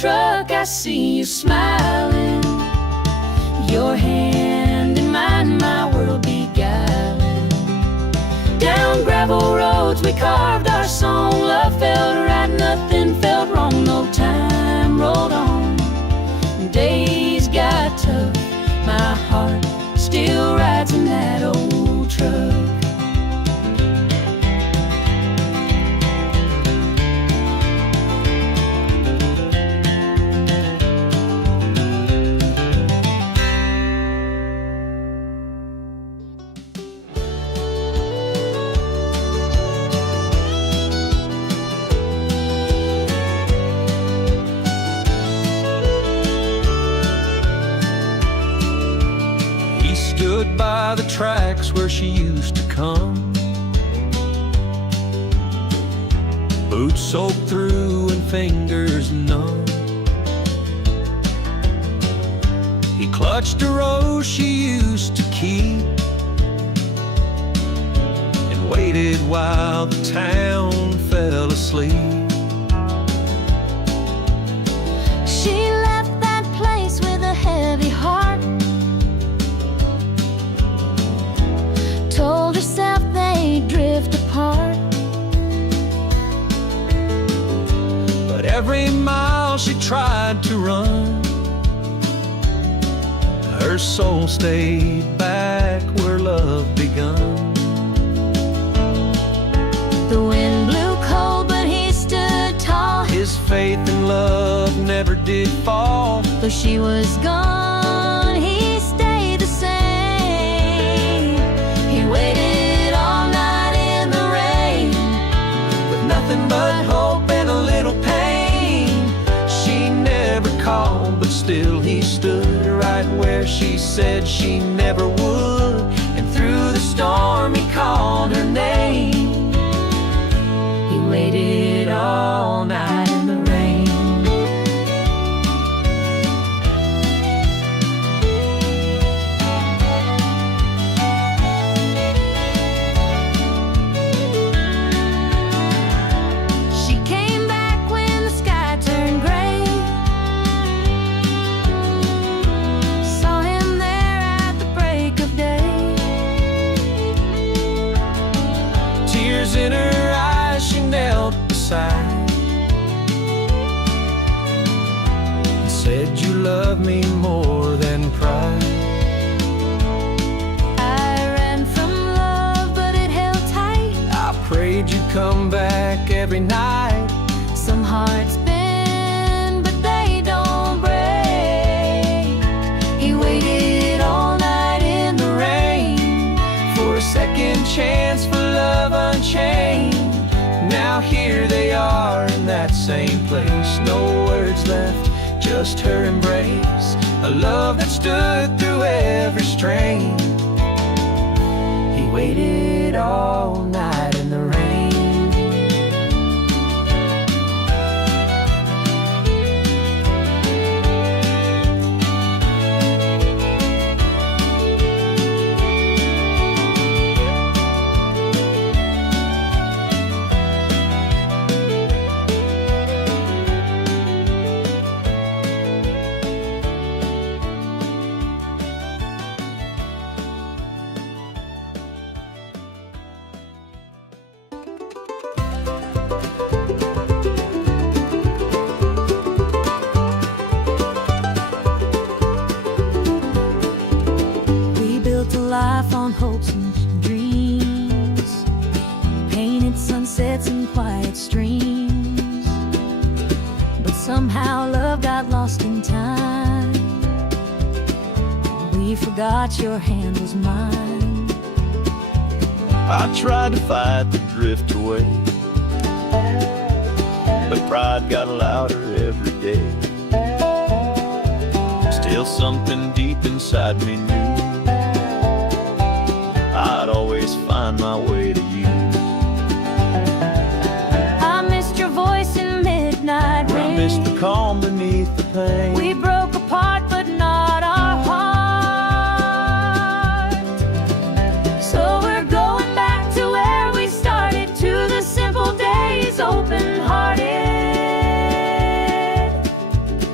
truck, I see you smiling, your hand in mine, my world beguiling. Down gravel roads we carved our song, love felt right, nothing felt wrong, no time rolled on. Days got tough, my heart still rides in that old truck. Stood by the tracks where she used to come, boots soaked through and fingers numb. He clutched a rose she used to keep and waited while the town fell asleep. She left that place with a heavy heart, told herself they'd drift apart. But every mile she tried to run, her soul stayed back where love begun. The wind blew cold, but he stood tall. His faith in love never did fall. Though she was gone, he stayed the same. He waited all night in the rain, With nothing but hope and a little pain. She never called, but still he stood right where she said she never would. And through the storm he called her name. He waited all night in the rain. she came back when the sky turned gray. Saw him there at the break of day. Tears in her eyes, she knelt beside and said, "You love me more than pride." I ran from love, but it held tight. I prayed you'd come back every night. Some hearts bend, but they don't break. He waited all night in the rain For a second chance, for love unchained. Now here they are in that same place. No words left, just her embrace. A love that stood through every strain. He waited all night in the rain. We built a life on hopes and dreams, painted sunsets and quiet streams. But somehow love got lost in time. We forgot your hand was mine. I tried to fight the drift away, but pride got louder every day. Still something deep inside me knew I'd always find my way to you. I missed your voice in midnight I rain. missed the calm beneath the pain. We broke apart, but not our heart. So we're going back to where we started, to the simple days, open-hearted.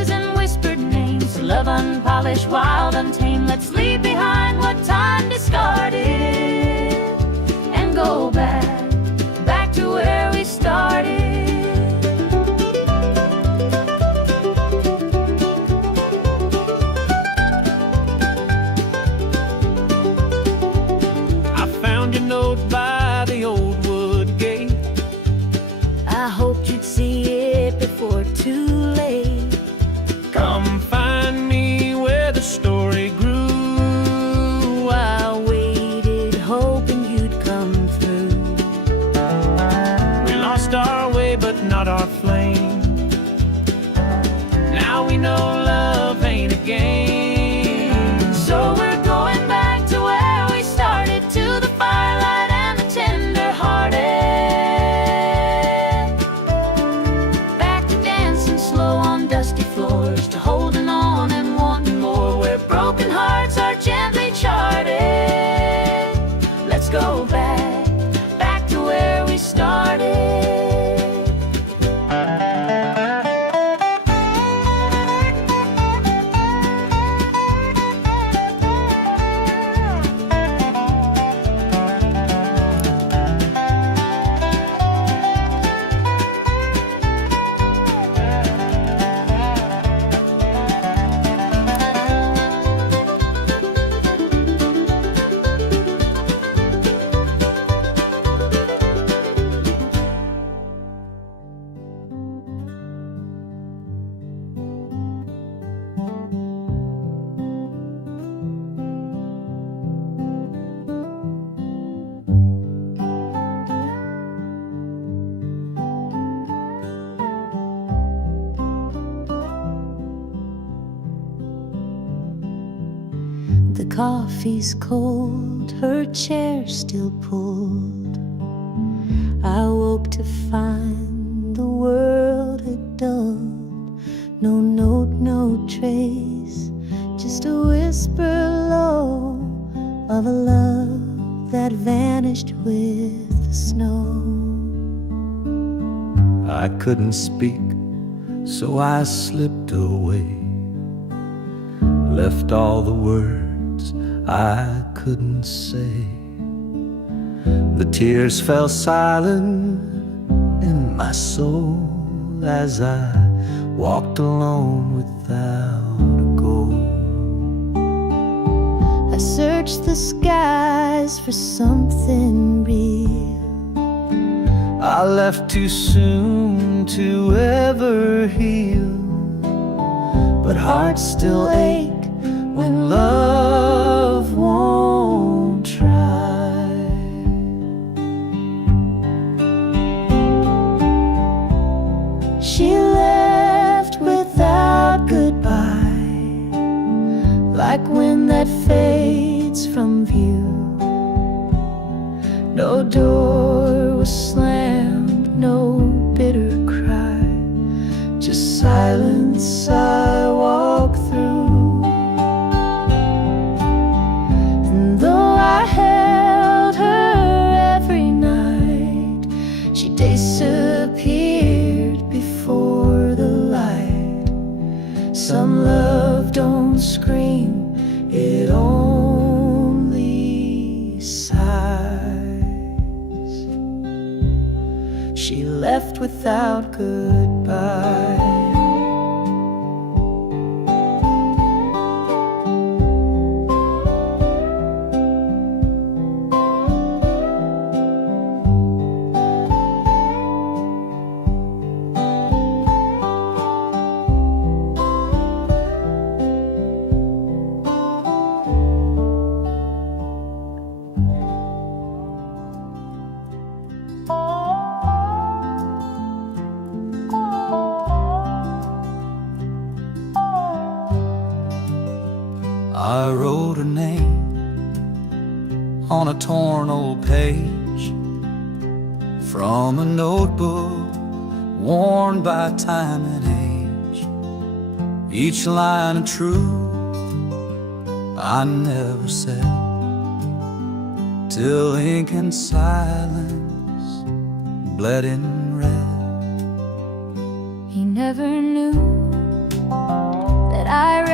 voices and whispered names. Love unpolished, wild, untamed. Let's leave behind what time discarded and go back to where we started. I found your note by the old wood gate. I hoped you'd see it before too late. Come find me where the story grew. I waited, hoping you'd come through. We lost our way, but not our flame. Now we know love ain't a game. So we're going back to where we started, to the firelight and the tender-hearted. Back to dancing slow on dusty floors, to holding on and wanting more, where broken hearts are gently charted. Let's go back to where we started. The coffee's cold, her chair still pulled. I woke to find the world had dulled. No note, no trace, just a whisper low of a love that vanished with the snow. I couldn't speak, so I slipped away. Left all the words I couldn't say. The tears fell silent in my soul as I walked alone without a goal. I searched the skies for something real. I left too soon to ever heal, but hearts still ache when love won't try. She left without goodbye, like wind that fades from view. No door was slammed, no bitter cry, just silence I walk through. And though I held her every night, she disappeared before the light. Some love don't scream, it only sighs. She left without goodbye. I wrote her name on a torn old page from a notebook worn by time and age. Each line of truth I never said, till ink and silence bled in red. He never knew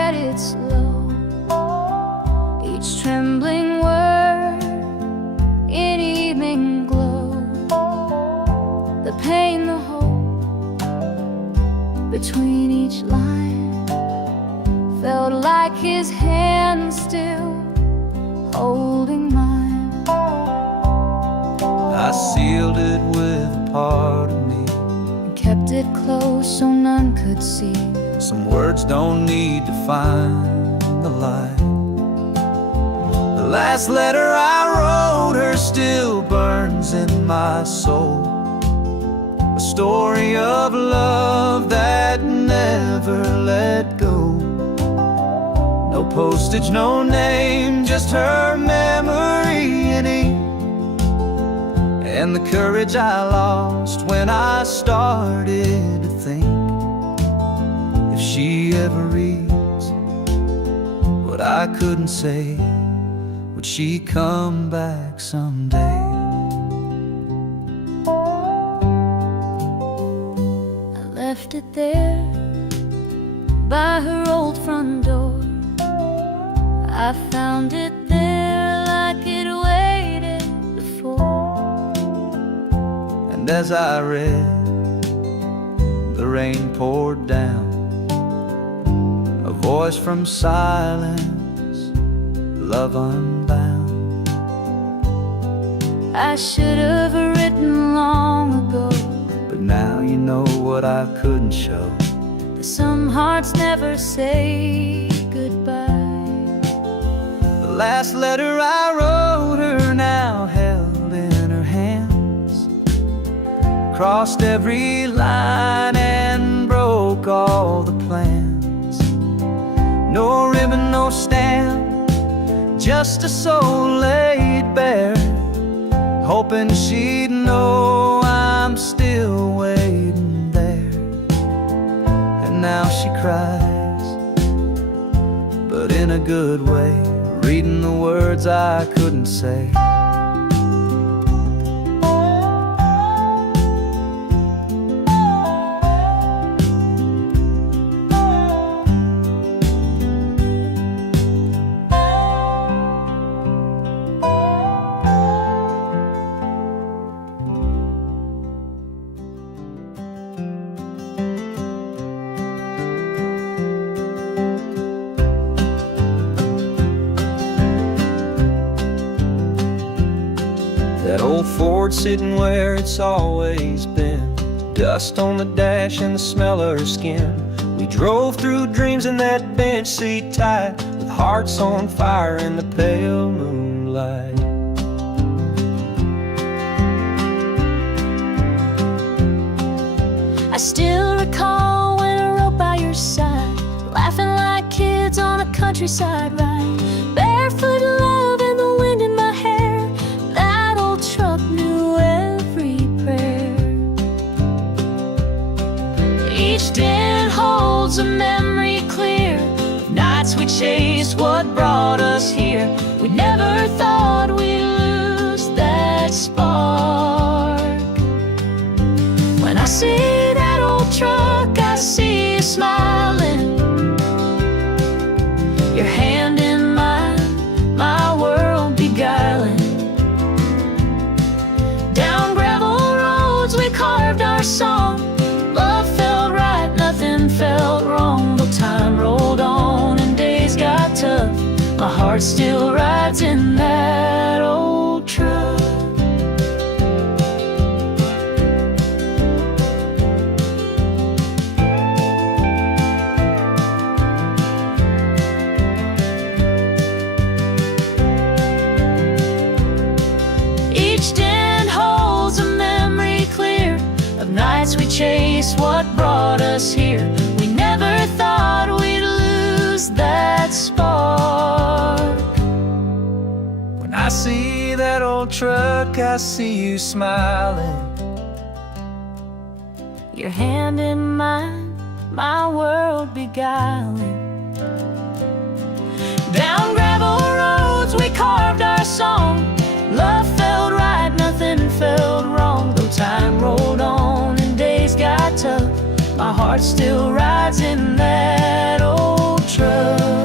write it slow, each trembling word in evening glow. The pain, the hope between each line felt like his hand still holding mine. I sealed it with a part of me, And kept it close so none could see. some words don't need to find the light. The last letter I wrote her still burns in my soul, a story of love that never let go. No postage, no name, just her memory in ink, and the courage I lost when I started to think, if she ever reads what I couldn't say, would she come back someday? I left it there by her old front door. I found it there like it waited before. And as I read, the rain poured down, a voice from silence, love unbound. I should have written long ago, But now you know what I couldn't show. that some hearts never say goodbye. The last letter I wrote her now held in her hands, crossed every line and broke all the plans. No ribbon, no stamp, just a soul laid bare, hoping she'd know I'm still waiting there. And now she cries, but in a good way, reading the words I couldn't say. That old Ford sitting where it's always been, dust on the dash and the smell of her skin. We drove through dreams in that bench seat tight, with hearts on fire in the pale moonlight. I still recall when I rode by your side, laughing like kids on a countryside ride, barefoot love and the wind in my hair. That old truck knew every prayer. Each dent holds a memory clear of nights we chased what brought us here. We never thought we'd lose that spark. When I see that old truck, I see you smiling, your hand in mine, my world beguiling. Down gravel roads we carved our song, love felt right, nothing felt wrong. Though time rolled on and days got tough, my heart still rides in that old truck. Each dent holds a memory clear of nights we chased what brought us here. We never thought we'd lose that spark. When I see that old truck, I see you smiling, Your hand in mine, my world beguiling. Down gravel roads we carved our song, love felt right, nothing felt wrong. Though time rolled on and days got tough, my heart still rides in that old truck.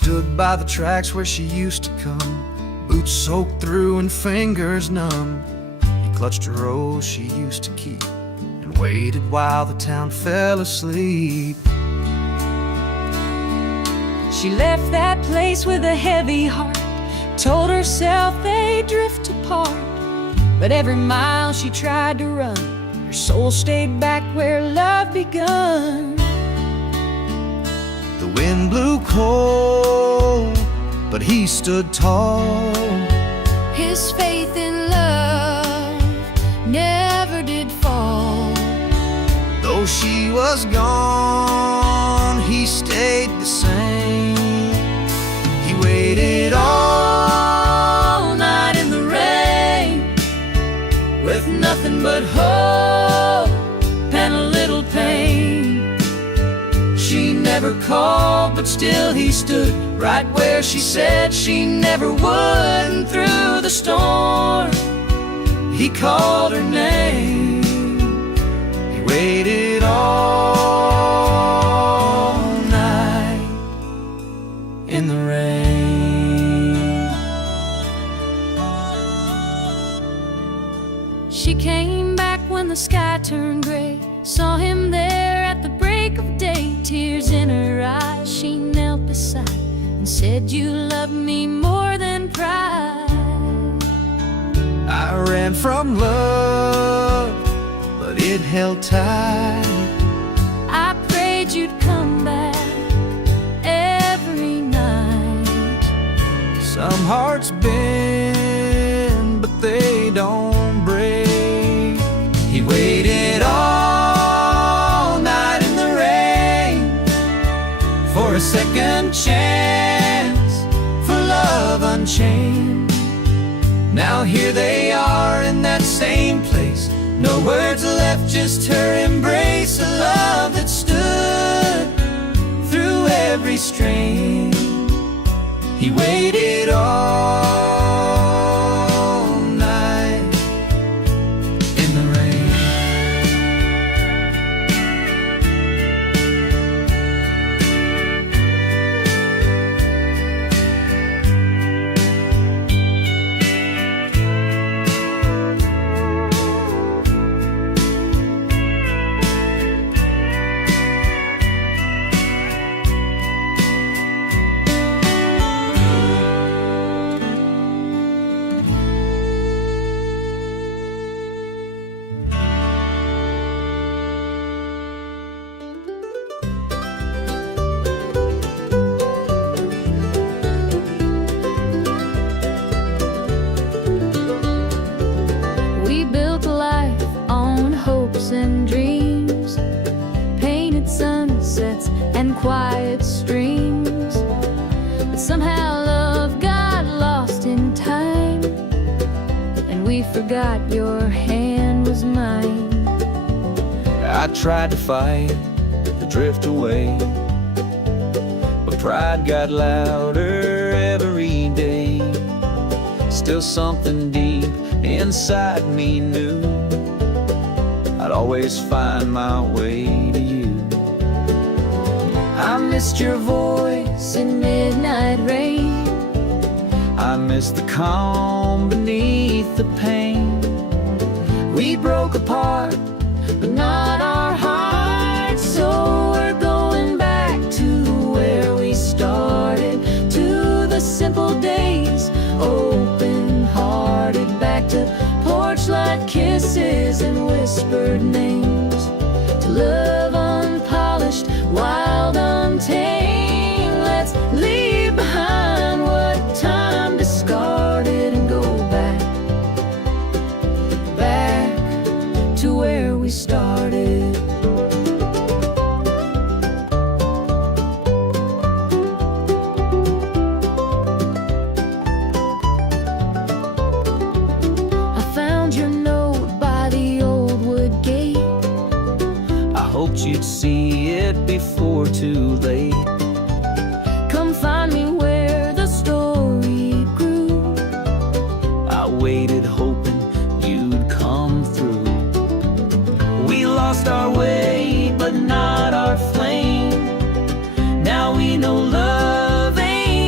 stood by the tracks where she used to come, boots soaked through and fingers numb. He clutched a rose she used to keep and waited while the town fell asleep. She left that place with a heavy heart, told herself they'd drift apart. But every mile she tried to run, her soul stayed back where love begun. The wind blew cold, but he stood tall. His faith in love never did fall. Though she was gone, he stayed the same. He waited all night in the rain, with nothing but hope and a little pain. She never called, but still he stood right where she said she never would. And through the storm, he called her name. He waited all night in the rain. She came back when the sky turned gray, saw him there at the break of day. Tears in her eyes, she knelt beside and said, "You love me more than pride." I ran from love, but it held tight. I prayed you'd come back every night. Some hearts bend, but they don't break. He waited all night in the rain for a second chance, for love unchained. Now here they are in that same place, no words left, just her embrace. A love that stood through every strain. He waited all night in the rain. We built a life on hopes and dreams, painted sunsets and quiet streams. But somehow love got lost in time, and we forgot your hand was mine. I tried to fight, to drift away, but pride got louder every day. Still something deep inside me knew I'd always find my way to you. I missed your voice in midnight rain. I missed the calm beneath the pain. We broke apart, but not our hearts. So we're going back to where we started, to the simple days, open-hearted, back to porch light kisses and whispered names, to love unpolished, wild, untamed. Let's leave behind what time discarded and go back, back to where we started. I found your note by the old wood gate. I hoped you'd see it before too late. Come find me where the story grew. I waited hoping you'd come through. We lost our way, but not our flame. Now we know love ain't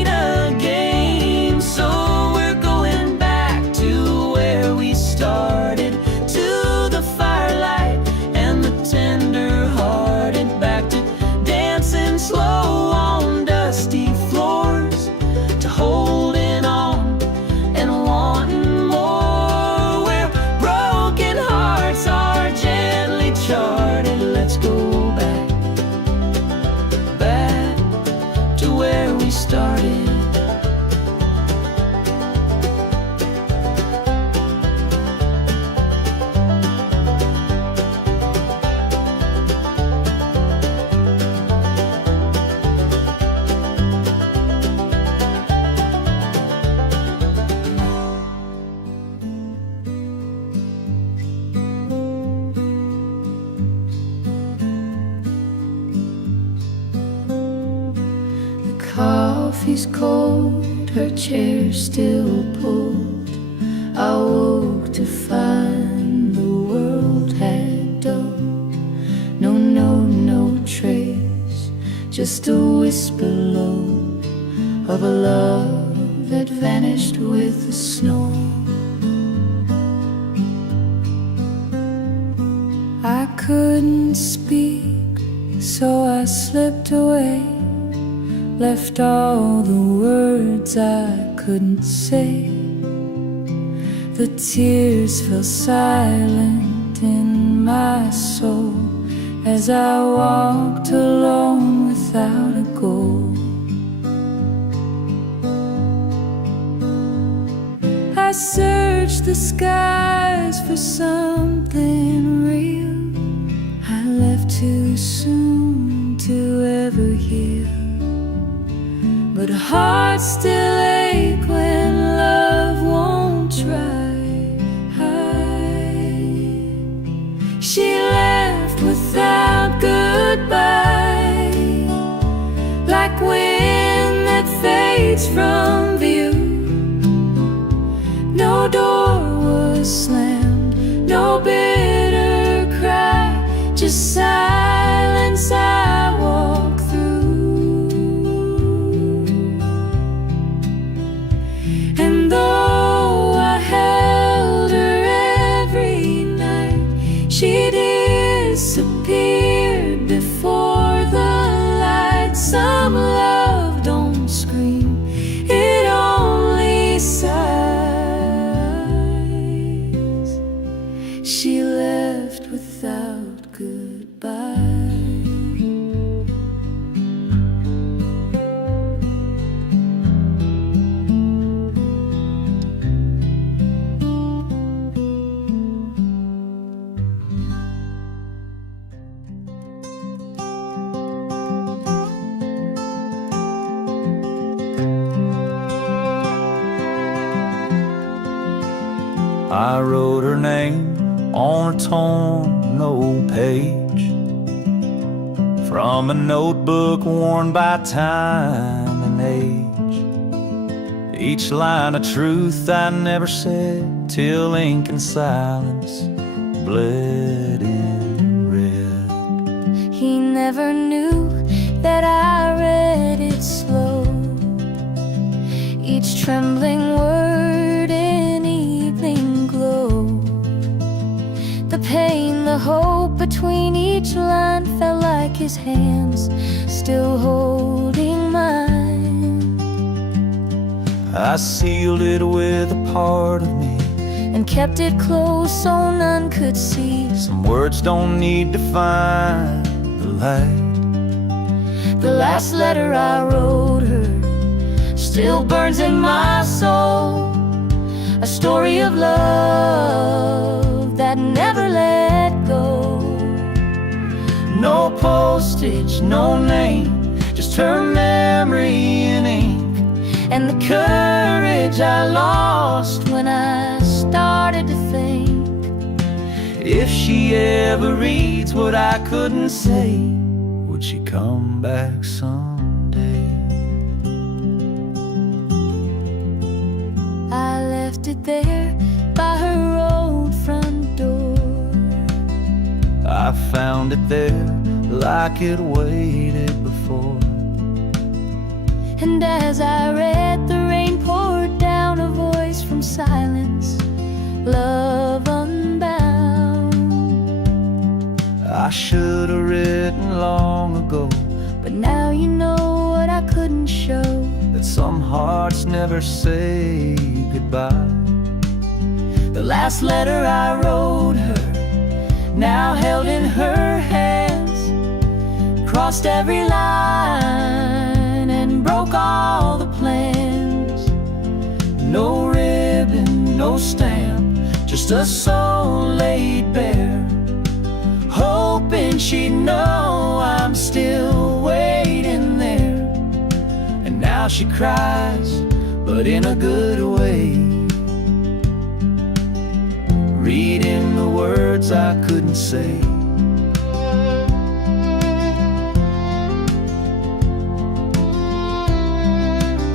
she's cold, her chair still pulled. I woke to find the world had dulled. No trace, just a whisper low of a love that vanished with the snow. I couldn't speak, so I slipped away, left all the words I couldn't say. The tears fell silent in my soul as I walked alone without a goal. I searched the skies for something real. I left too soon to ever heal, but hearts still ache when love won't try. She left without goodbye, like wind that fades from view. No door was slammed, no bitter cry, just silence I walk through. And though I held her every night, she disappeared before the light. Some love don't scream, it only sighs. She left without goodbye. I wrote her name on a torn old page from a notebook worn by time and age. Each line a truth I never said till ink and silence bled in red. He never knew that I read it slow, each trembling word in evening glow. The pain, the hope between each line felt like his hands still holding mine. I sealed it with a part of me and kept it close so none could see. Some words don't need to find the light. The last letter I wrote her still burns in my soul, a story of love that never let go. No postage, no name, just her memory in ink, and the courage I lost when I started to think. If she ever reads what I couldn't say, would she come back someday? I left it there by her old front door. I found it there like it waited before. And as I read, the rain poured down, a voice from silence, love unbound. I should have written long ago, but now you know what I couldn't show, that some hearts never say goodbye. The last letter I wrote her, now held in her hands, crossed every line and broke all the plans. No ribbon, no stamp, just a soul laid bare, hoping she'd know I'm still waiting there. And now she cries, but in a good way, reading the words I couldn't say.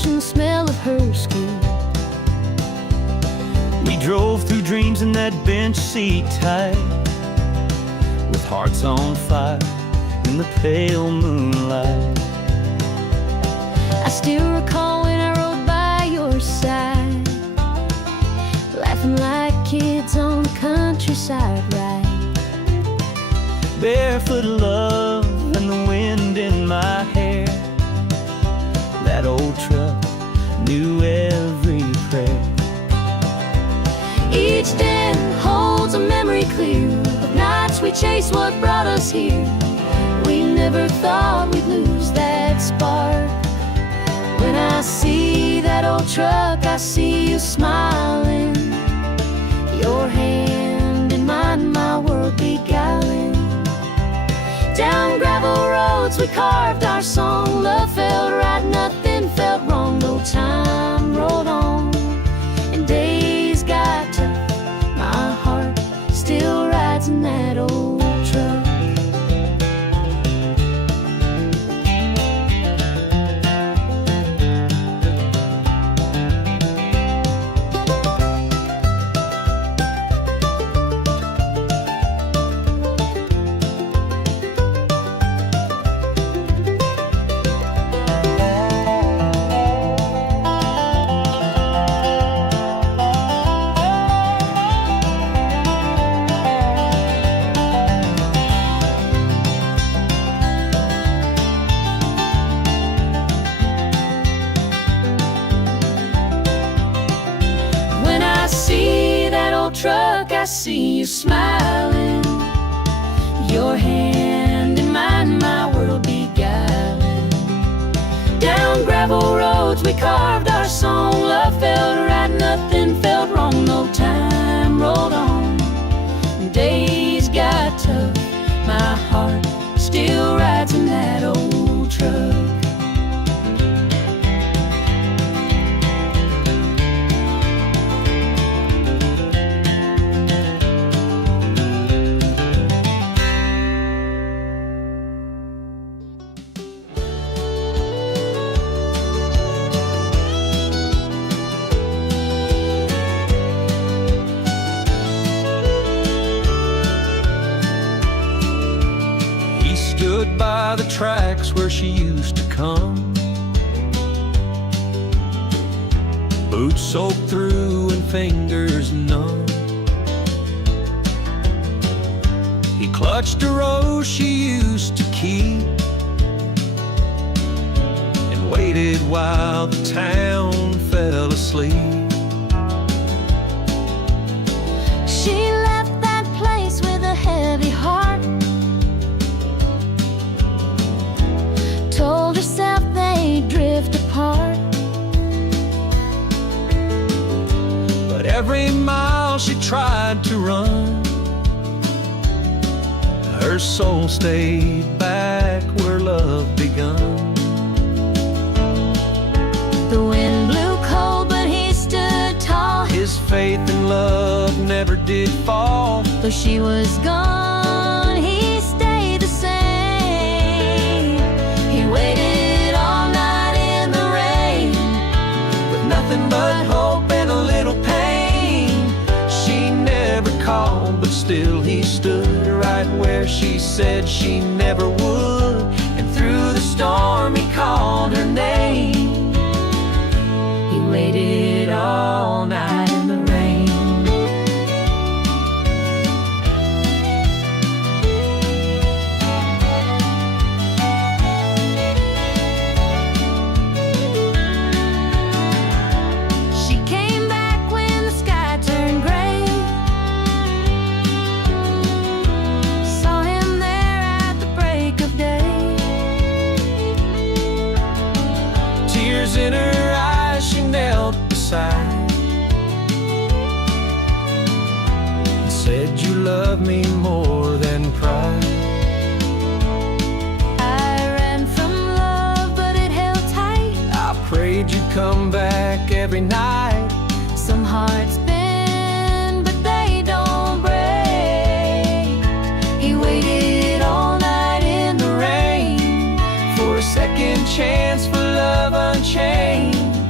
brush and the smell of her skin. We drove through dreams in that bench seat tight, with hearts on fire in the pale moonlight. I still recall when I rode by your side, laughing like kids on the countryside ride. Barefoot love and the wind in my hair. That old truck knew every prayer. Each day holds a memory clear of nights we chased what brought us here. We never thought we'd lose that spark. When I see that old truck, I see you smiling, your hand in mine, my world beguiling. Down gravel roads we carved our song. Love felt right, nothing felt wrong. No time rolled on and days got tough. My heart still rides in that old truck. Truck, I see you smiling, your hand in mine, my world beguiling. Down gravel roads we carved our song. Love felt right, nothing felt wrong. No time rolled on, days got tough. My heart still rides in that old truck. Stood by the tracks where she used to come, boots soaked through and fingers numb. He clutched a rose she used to keep and waited while the town fell asleep. She left that place with a heavy heart, told herself they'd drift apart. But every mile she tried to run, her soul stayed back where love begun. The wind blew cold, but he stood tall. His faith in love never did fall. Though she was gone, he stayed the same. He waited all night in the rain, With nothing but hope and a little pain. She never called, but still he stood right where she said she never would. And through the storm he called her name. he waited all night in the rain. She came back when the sky turned gray, saw him there at the break of day. Tears in her eyes, she knelt beside and said, "You love me more than pride." I ran from love, but it held tight. I prayed you'd come back every night. Some hearts bend, but they don't break. He waited all night in the rain For a second chance, for love unchained.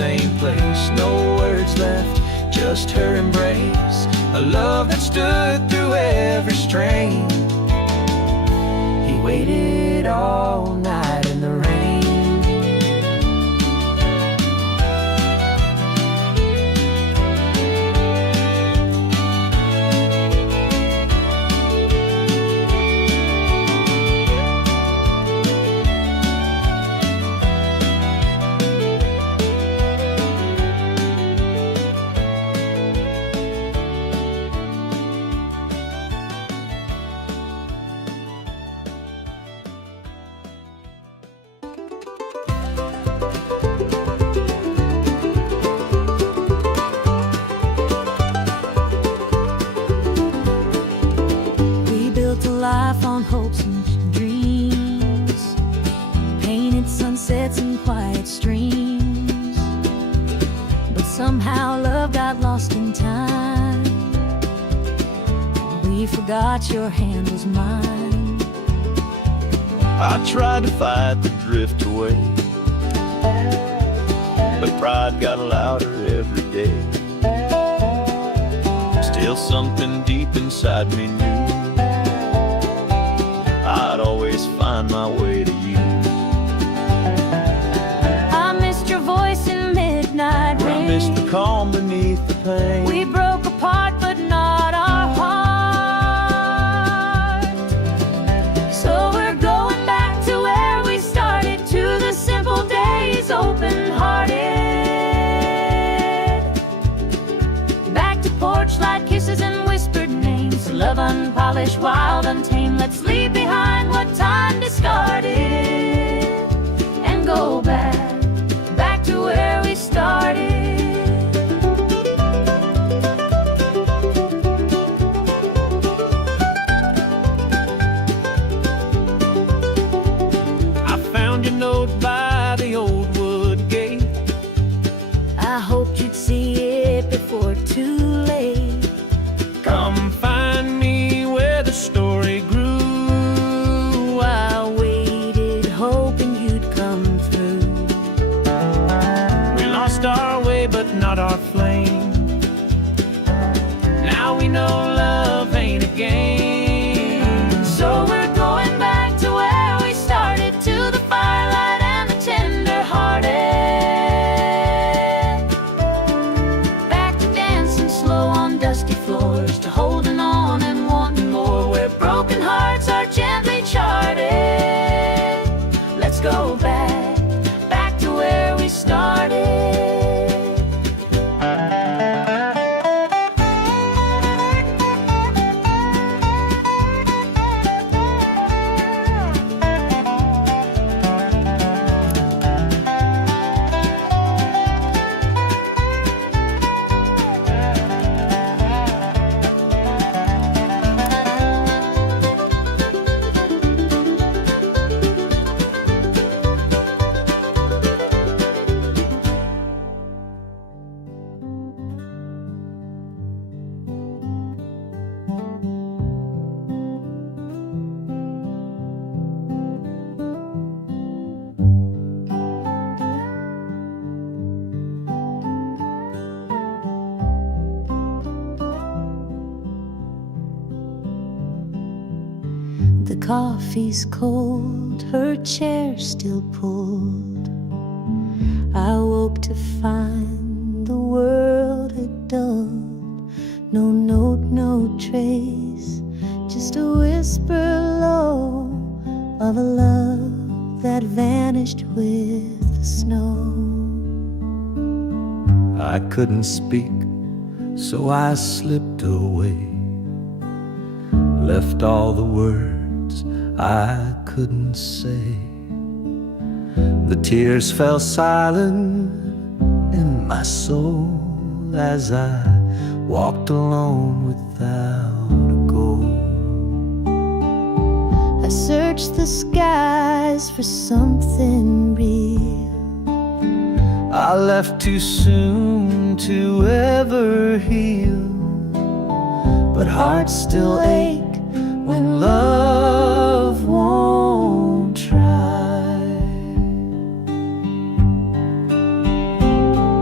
same place. No words left, just her embrace. A love that stood through every strain. He waited all night in the rain. Life on hopes and dreams, painted sunsets and quiet streams. But somehow love got lost in time. We forgot your hand was mine. I tried to fight the drift away, but pride got louder every day. Still something deep inside me knew I'd always find my way to you. I missed your voice in midnight rain. I missed the calm beneath the pain. We broke apart but not our heart. So we're going back to where we started, to the simple days, open-hearted. Back to porch light kisses and whispered names. Love unpolished, wild, untamed. Let's leave behind what time discarded and go back to where we started. I found your note by the old wood gate. I hoped you'd see it before too late. Come find me where the story grew. I waited, hoping you'd come through. We lost our way, but not our flame. Now we know love ain't a game. So we're going back to where we started, to the firelight and the tender-hearted. Back to dancing slow on dusty floors, to holding on and wanting more, where broken hearts are gently charted. Let's go back to where we started. The coffee's cold, her chair still pulled. I woke to find the world had dulled. No note, no trace, just a whisper low of a love that vanished with the snow. I couldn't speak, so I slipped away. Left all the words I couldn't say. The tears fell silent in my soul as I walked alone without a goal. I searched the skies for something real. I left too soon to ever heal, but hearts still ache when love won't try.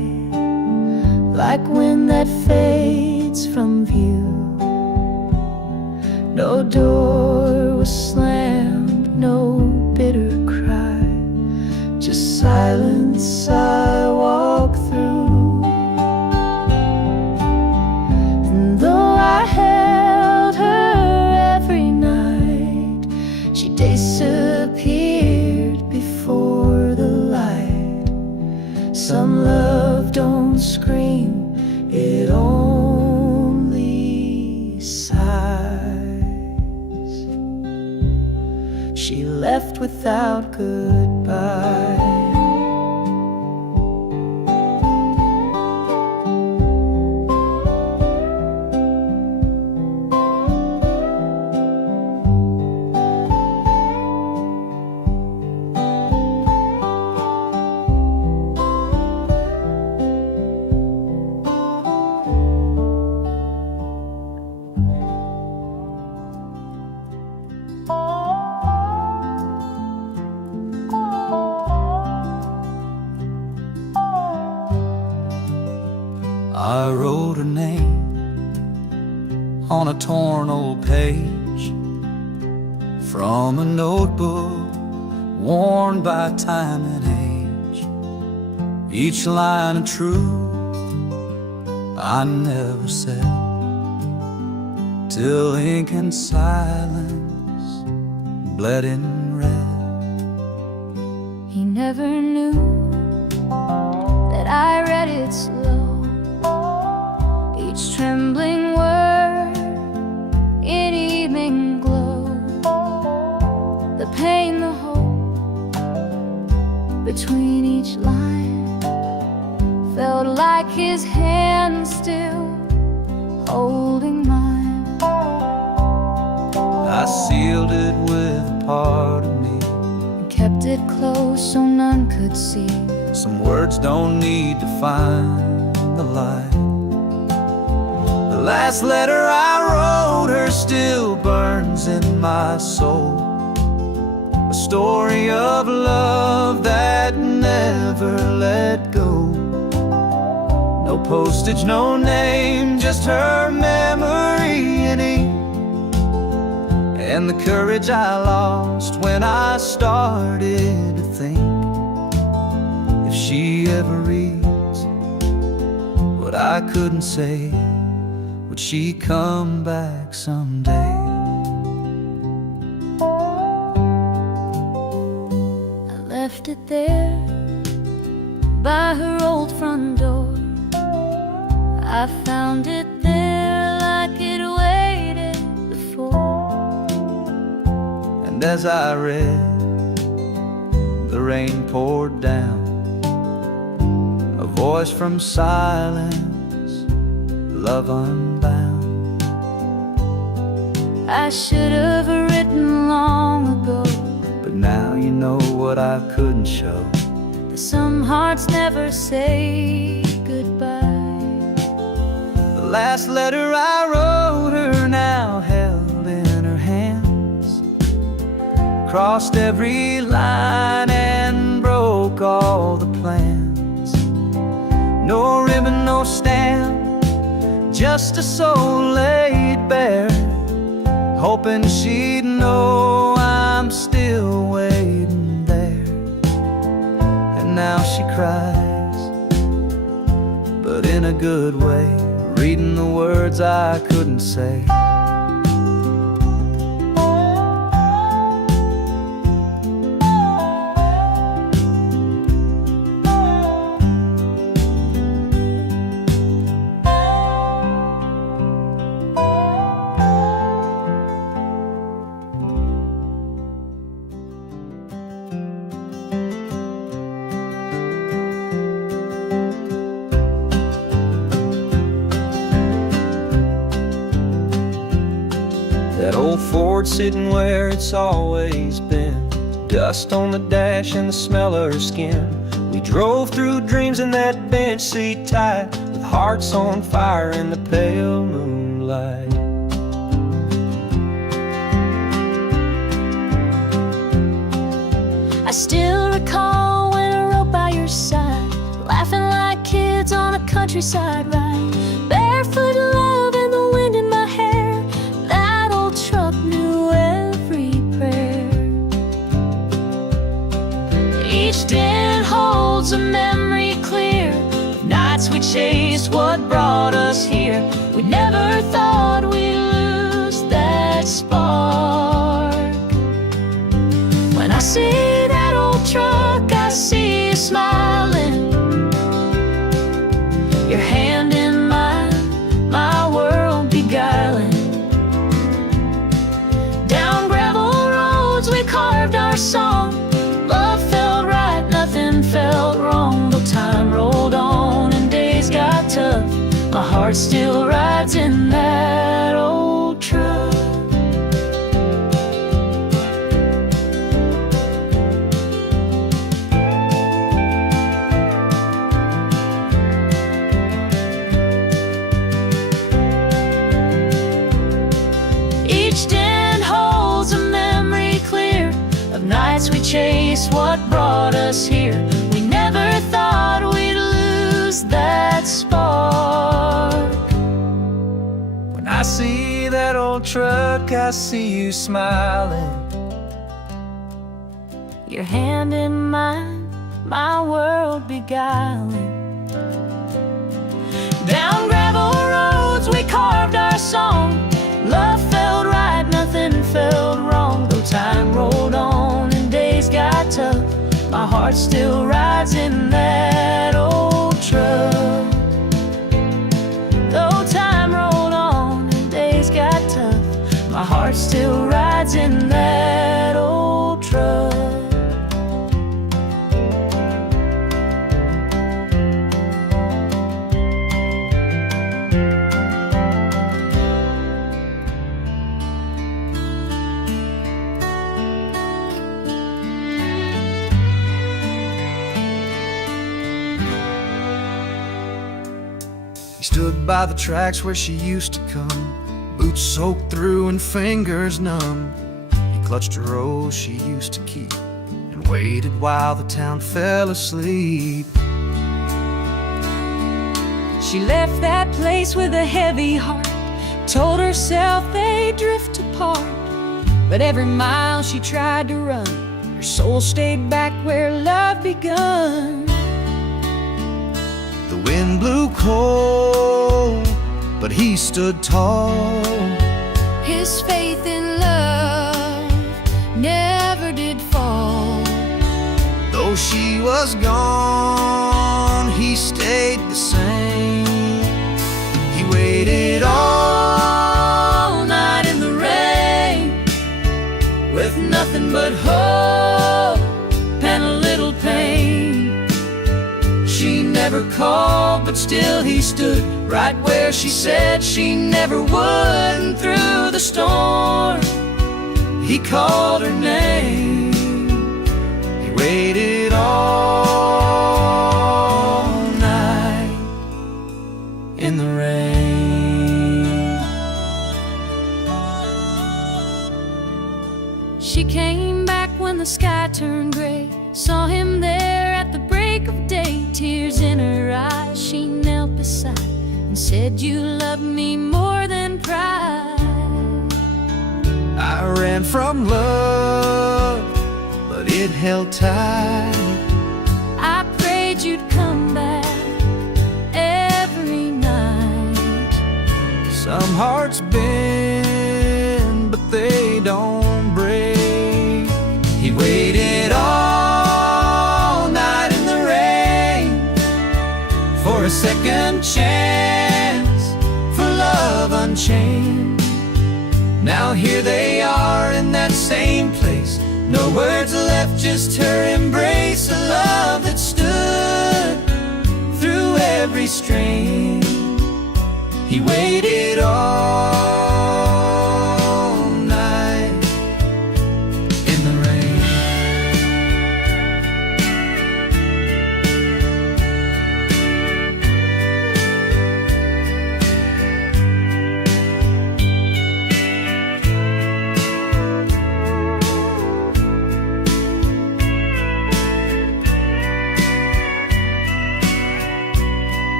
like wind that fades from view. No door was slammed, no bitter cry, just silence I walk through. And though I held her every night, she disappeared before the light. Some love don't scream, it only sighs. She left without goodbye. I wrote her name on a torn old page from a notebook worn by time and age. Each line of truth I never said, till ink and silence bled in red. He never knew that I read it slow, each trembling word in evening glow. The pain, the hope between each line felt like his hand still holding mine. I sealed it with a part of me, And kept it close so none could see. some words don't need to find the light. The last letter I wrote her still burns in my soul, a story of love that never let go. No postage, no name, just her memory in ink, and the courage I lost when I started to think, if she ever reads what I couldn't say, would she come back someday? I left it there by her old front door. I found it there like it waited before. And as I read, the rain poured down, a voice from silence, love unbound. I should have written long ago, But now you know what I couldn't show. that some hearts never say goodbye. The last letter I wrote her now held in her hands, crossed every line and broke all the plans. No ribbon, no stamp, just a soul laid bare, hoping she'd know I'm still waiting there. And now she cries, but in a good way, reading the words I couldn't say. That old Ford sitting where it's always been, dust on the dash and the smell of her skin. We drove through dreams in that bench seat tight, with hearts on fire in the pale moonlight. I still recall when I rode by your side, laughing like kids kids on a countryside ride, barefoot love and the wind in my hair. That old truck knew every prayer. Each den holds a memory clear, nights we chased what brought us here. We never thought we'd lose that spark. When I see that old truck, I see you smiling, your hand in mine, my world beguiling. Down gravel roads we carved our song. Love felt right, nothing felt wrong. Though time rolled on and days got tough, my heart still rides in that old truck. Each den holds a memory clear of nights we chased what brought us here. We never thought we'd lose that spark. When I see that old truck, I see you smiling, Your hand in mine, my world beguiling. Down gravel roads we carved our song. Love felt right, nothing felt wrong. Though time rolled on and days got tough, my heart still rides in that old truck. Though time rolled on and days got tough, my heart still rides in that old truck. He stood by the tracks where she used to come, boots soaked through and fingers numb. He clutched a rose she used to keep and waited while the town fell asleep. She left that place with a heavy heart, told herself they'd drift apart. But every mile she tried to run, her soul stayed back where love begun. The wind blew cold, but he stood tall. His faith in love never did fall. Though she was gone, he stayed the same. He waited all night in the rain, with nothing but hope and a little pain. She never called, but still he stood right where she said she never would. And through the storm, he called her name. He waited all night in the rain. She came back when the sky turned gray, saw him there at the break of day. Tears in her eyes, she knelt beside and said, "You love me more than pride." I ran from love, but it held tight. I prayed you'd come back every night. Some hearts bend, but they don't break. He waited all night in the rain for a second chance, for love unchained. Now here they are in that same place, no words left, just her embrace. A love that stood through every strain. He waited all night in the rain.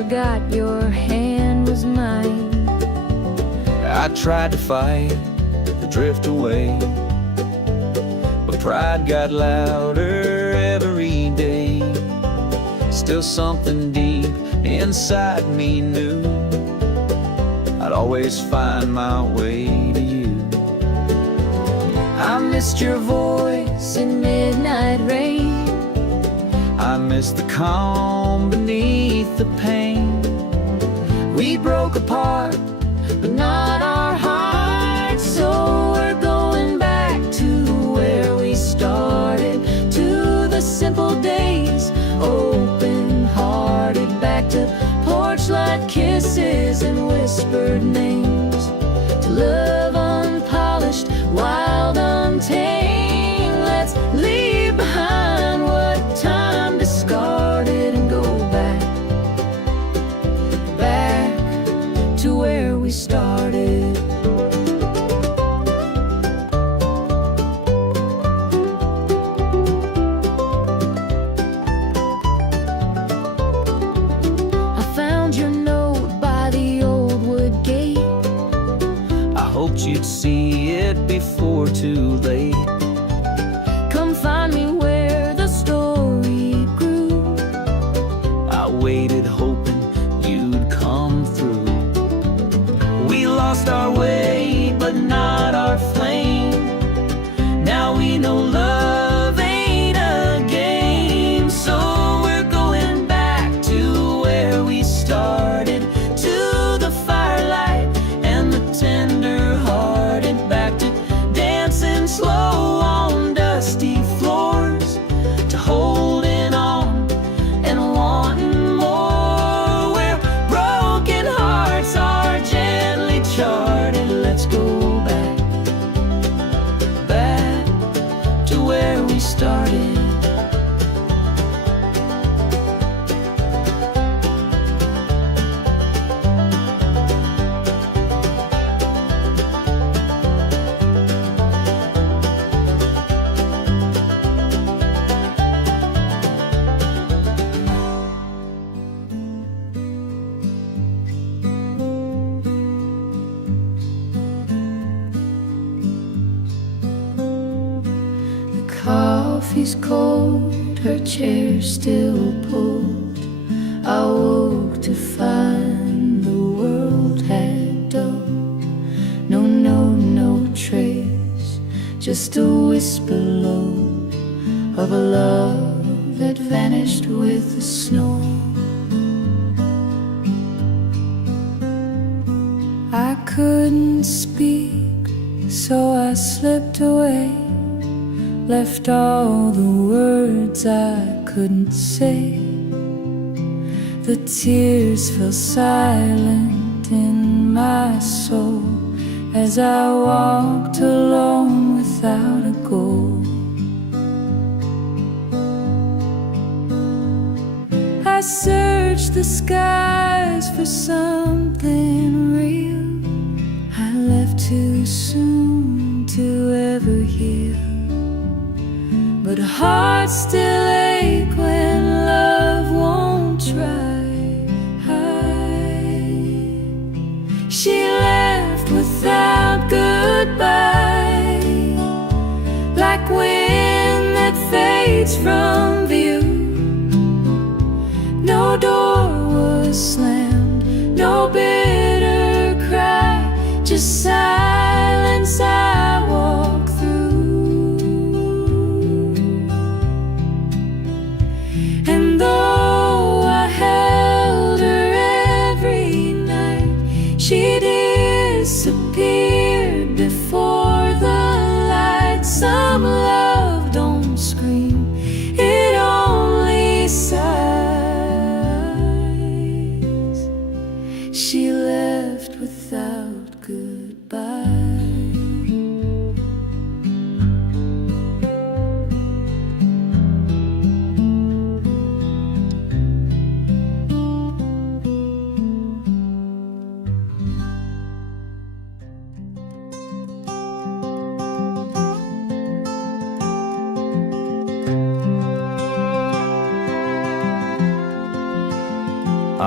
forgot your hand was mine. I tried to fight the drift away, but pride got louder every day. Still something deep inside me knew I'd always find my way to you. I missed your voice in midnight rain. I missed the calm beneath the pain. We broke apart, but not our hearts. So we're going back to where we started, to the simple days, open-hearted. Back to porch light kisses and whispered names, to love unpolished, wild, untamed. Let's leave behind what time discarded and go back, back to where we started. I found your note by the old wood gate. I hoped you'd see it before too late. Come find me where the story grew. I waited hoping you'd come through. We lost our way, but not our flame. Now we know love ain't a game. So we're going back to where we started, to the firelight and the tender-hearted. Back to dancing slow on dusty floors, to holding on and wanting more, where broken hearts are gently charted. Let's go back, back to where we started. The coffee's cold, her chair still pulled. I woke to find the world had dulled. No trace, just a whisper low of a love that vanished with the snow. I couldn't speak, so I slipped away, left all the words I couldn't say. The tears fell silent in my soul as I walked alone without a goal. I searched the skies for something real. I left too soon to ever heal, but hearts still ache when love won't try. She left without goodbye, like wind that fades from view. No door was slammed, no bitter cry, just silence I walk through. And though I held her every night, she disappeared before the light. Some love don't scream, it only sighs. She left without goodbye.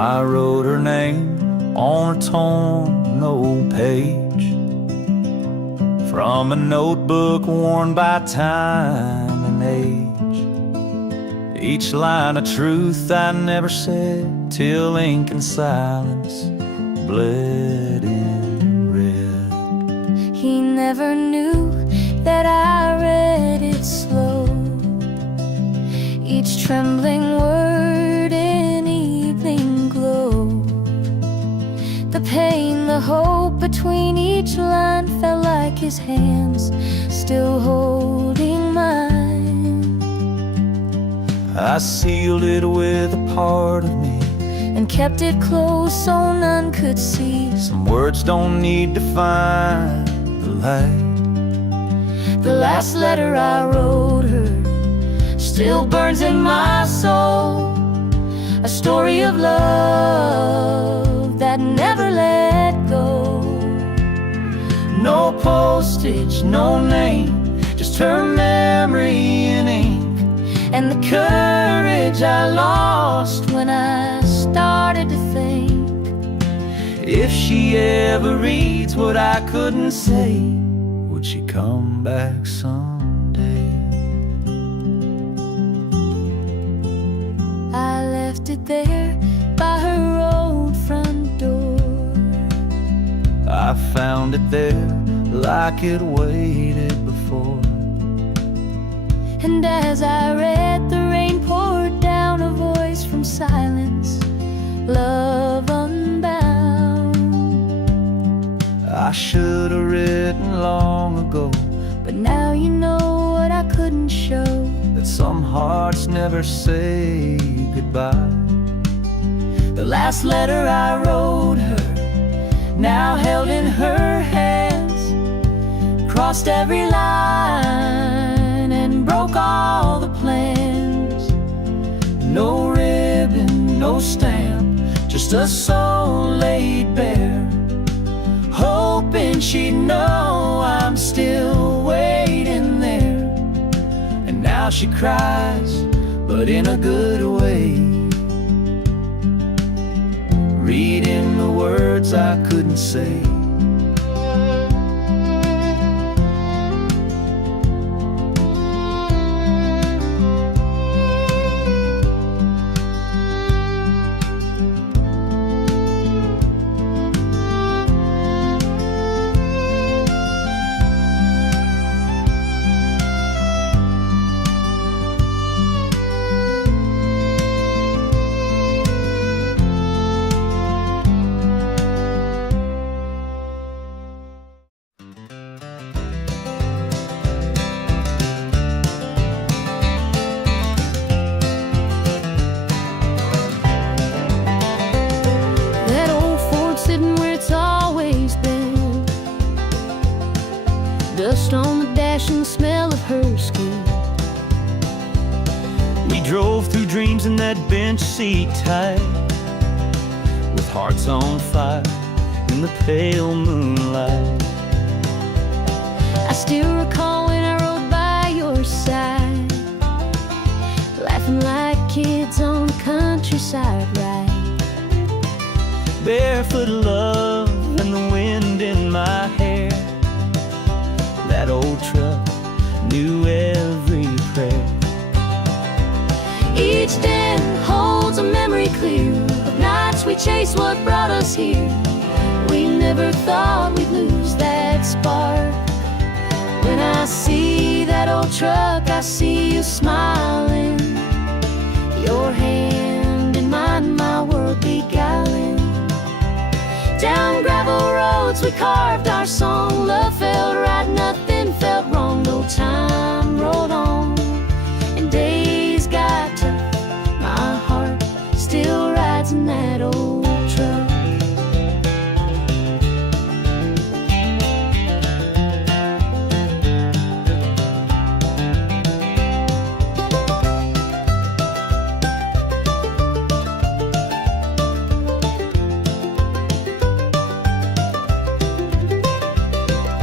I wrote her name on a torn old page from a notebook worn by time and age. Each line of truth I never said till ink and silence bled in red. He never knew that I read it slow, each trembling word in evening glow. The pain, the hope between each line felt like his hands still holding mine. I sealed it with a part of me and kept it close so none could see. Some words don't need to find the light. The last letter I wrote her still burns in my soul, a story of love that never let go. No postage, no name, just her memory in ink, and the courage I lost when I started to think. If she ever reads what I couldn't say, would she come back someday? I left it there by her old front door. I found it there like it waited before. And as I read, the rain poured down, a voice from silence, love unbound. I should have written long ago, but now you know what I couldn't show, that some hearts never say goodbye. The last letter I wrote her, now held in her hands, crossed every line and broke all the plans. No ribbon, no stamp, just a soul laid bare, hoping she'd know I'm still waiting there. And now she cries, but in a good way, reading the words I couldn't say. Dust on the dash and the smell of her skin. We drove through dreams in that bench seat tight, with hearts on fire in the pale moonlight. I still recall when I rode by your side, laughing like kids on the countryside ride. Barefoot love and the wind in my hair. That old truck knew every prayer. Each den holds a memory clear of nights we chased what brought us here. We never thought we'd lose that spark. When I see that old truck, I see you smiling, your hand in mine, my world beguiling. Down gravel roads we carved our song. Love felt right, nothing felt wrong. No time rolled on and days got tough. My heart still rides in that old truck.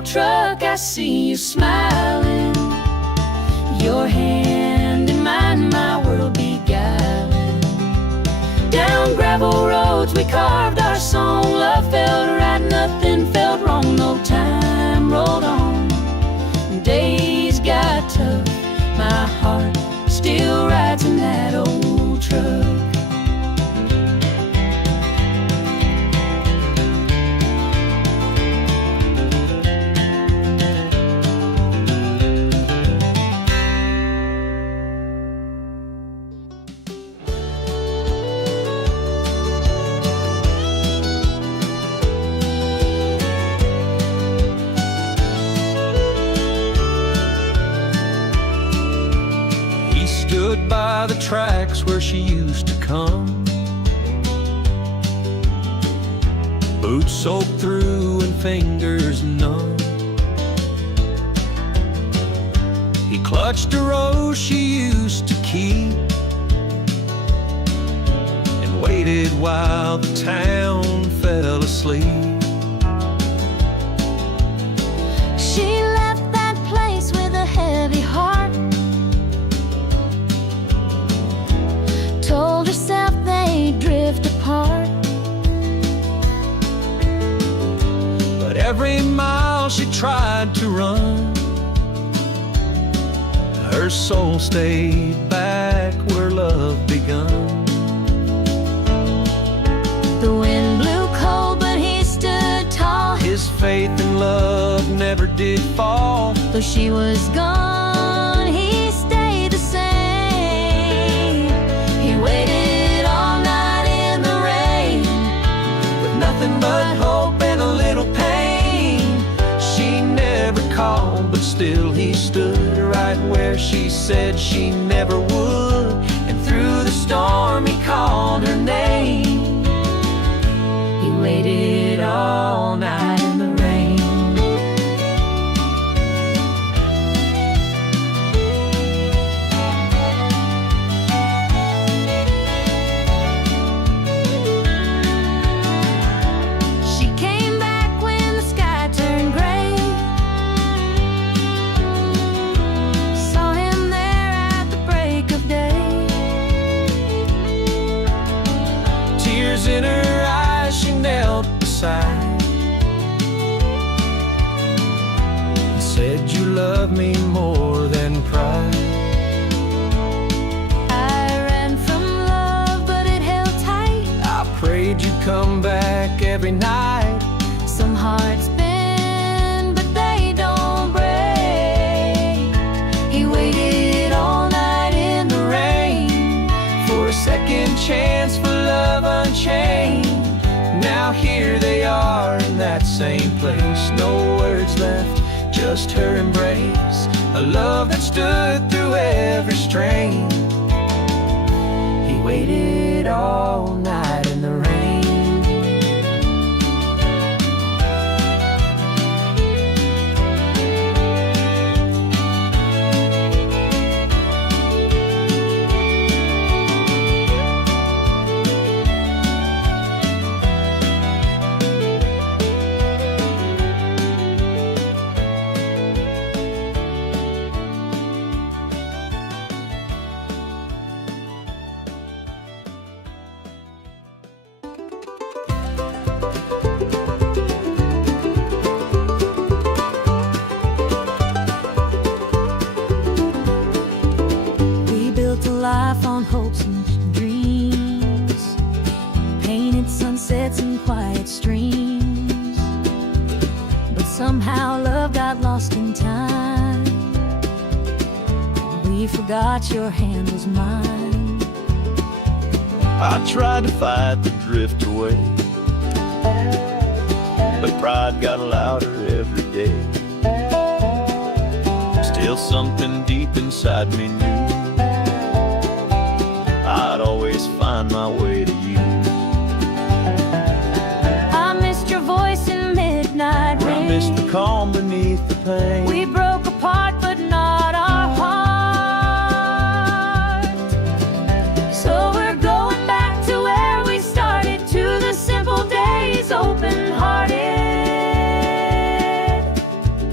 old truck, I see you smiling. Your hand in mine, my world beguiling. Down gravel roads we carved our song. Love felt right, nothing felt wrong. No time rolled on, days got tough. My heart still rides in that old truck. Stood by the tracks where she used to come, boots soaked through and fingers numb. He clutched a rose she used to keep and waited while the town fell asleep. She left that place with a heavy heart, told herself they'd drift apart. But every mile she tried to run, her soul stayed back where love begun. The wind blew cold, but he stood tall. His faith in love never did fall. Though she was gone, he stayed the same. He waited all night in the rain, With nothing but hope and a little pain. She never called, but still he stood right where she said she never would. And through the storm he called her name. He waited all night in the rain. she came back when the sky turned gray. Saw him there at the break of day. Tears in her eyes, she knelt beside and said, "You love me more than pride." I ran from love, but it held tight. I prayed you'd come back every night. Some hearts bend, but they don't break. He waited all night in the rain For a second chance for love unchained. Now here they are in that same place. No words left, just her embrace. A love that stood through every strain. He waited all night in the rain. We built a life on hopes and dreams, painted sunsets and quiet streams. But somehow love got lost in time. We forgot your hand was mine. I tried to fight the drift away, but pride got louder every day. Still something deep inside me knew I'd always find my way to you. I missed your voice in midnight I rain. missed the calm beneath the pain. We broke apart, but not our heart. So we're going back to where we started, to the simple days, open-hearted.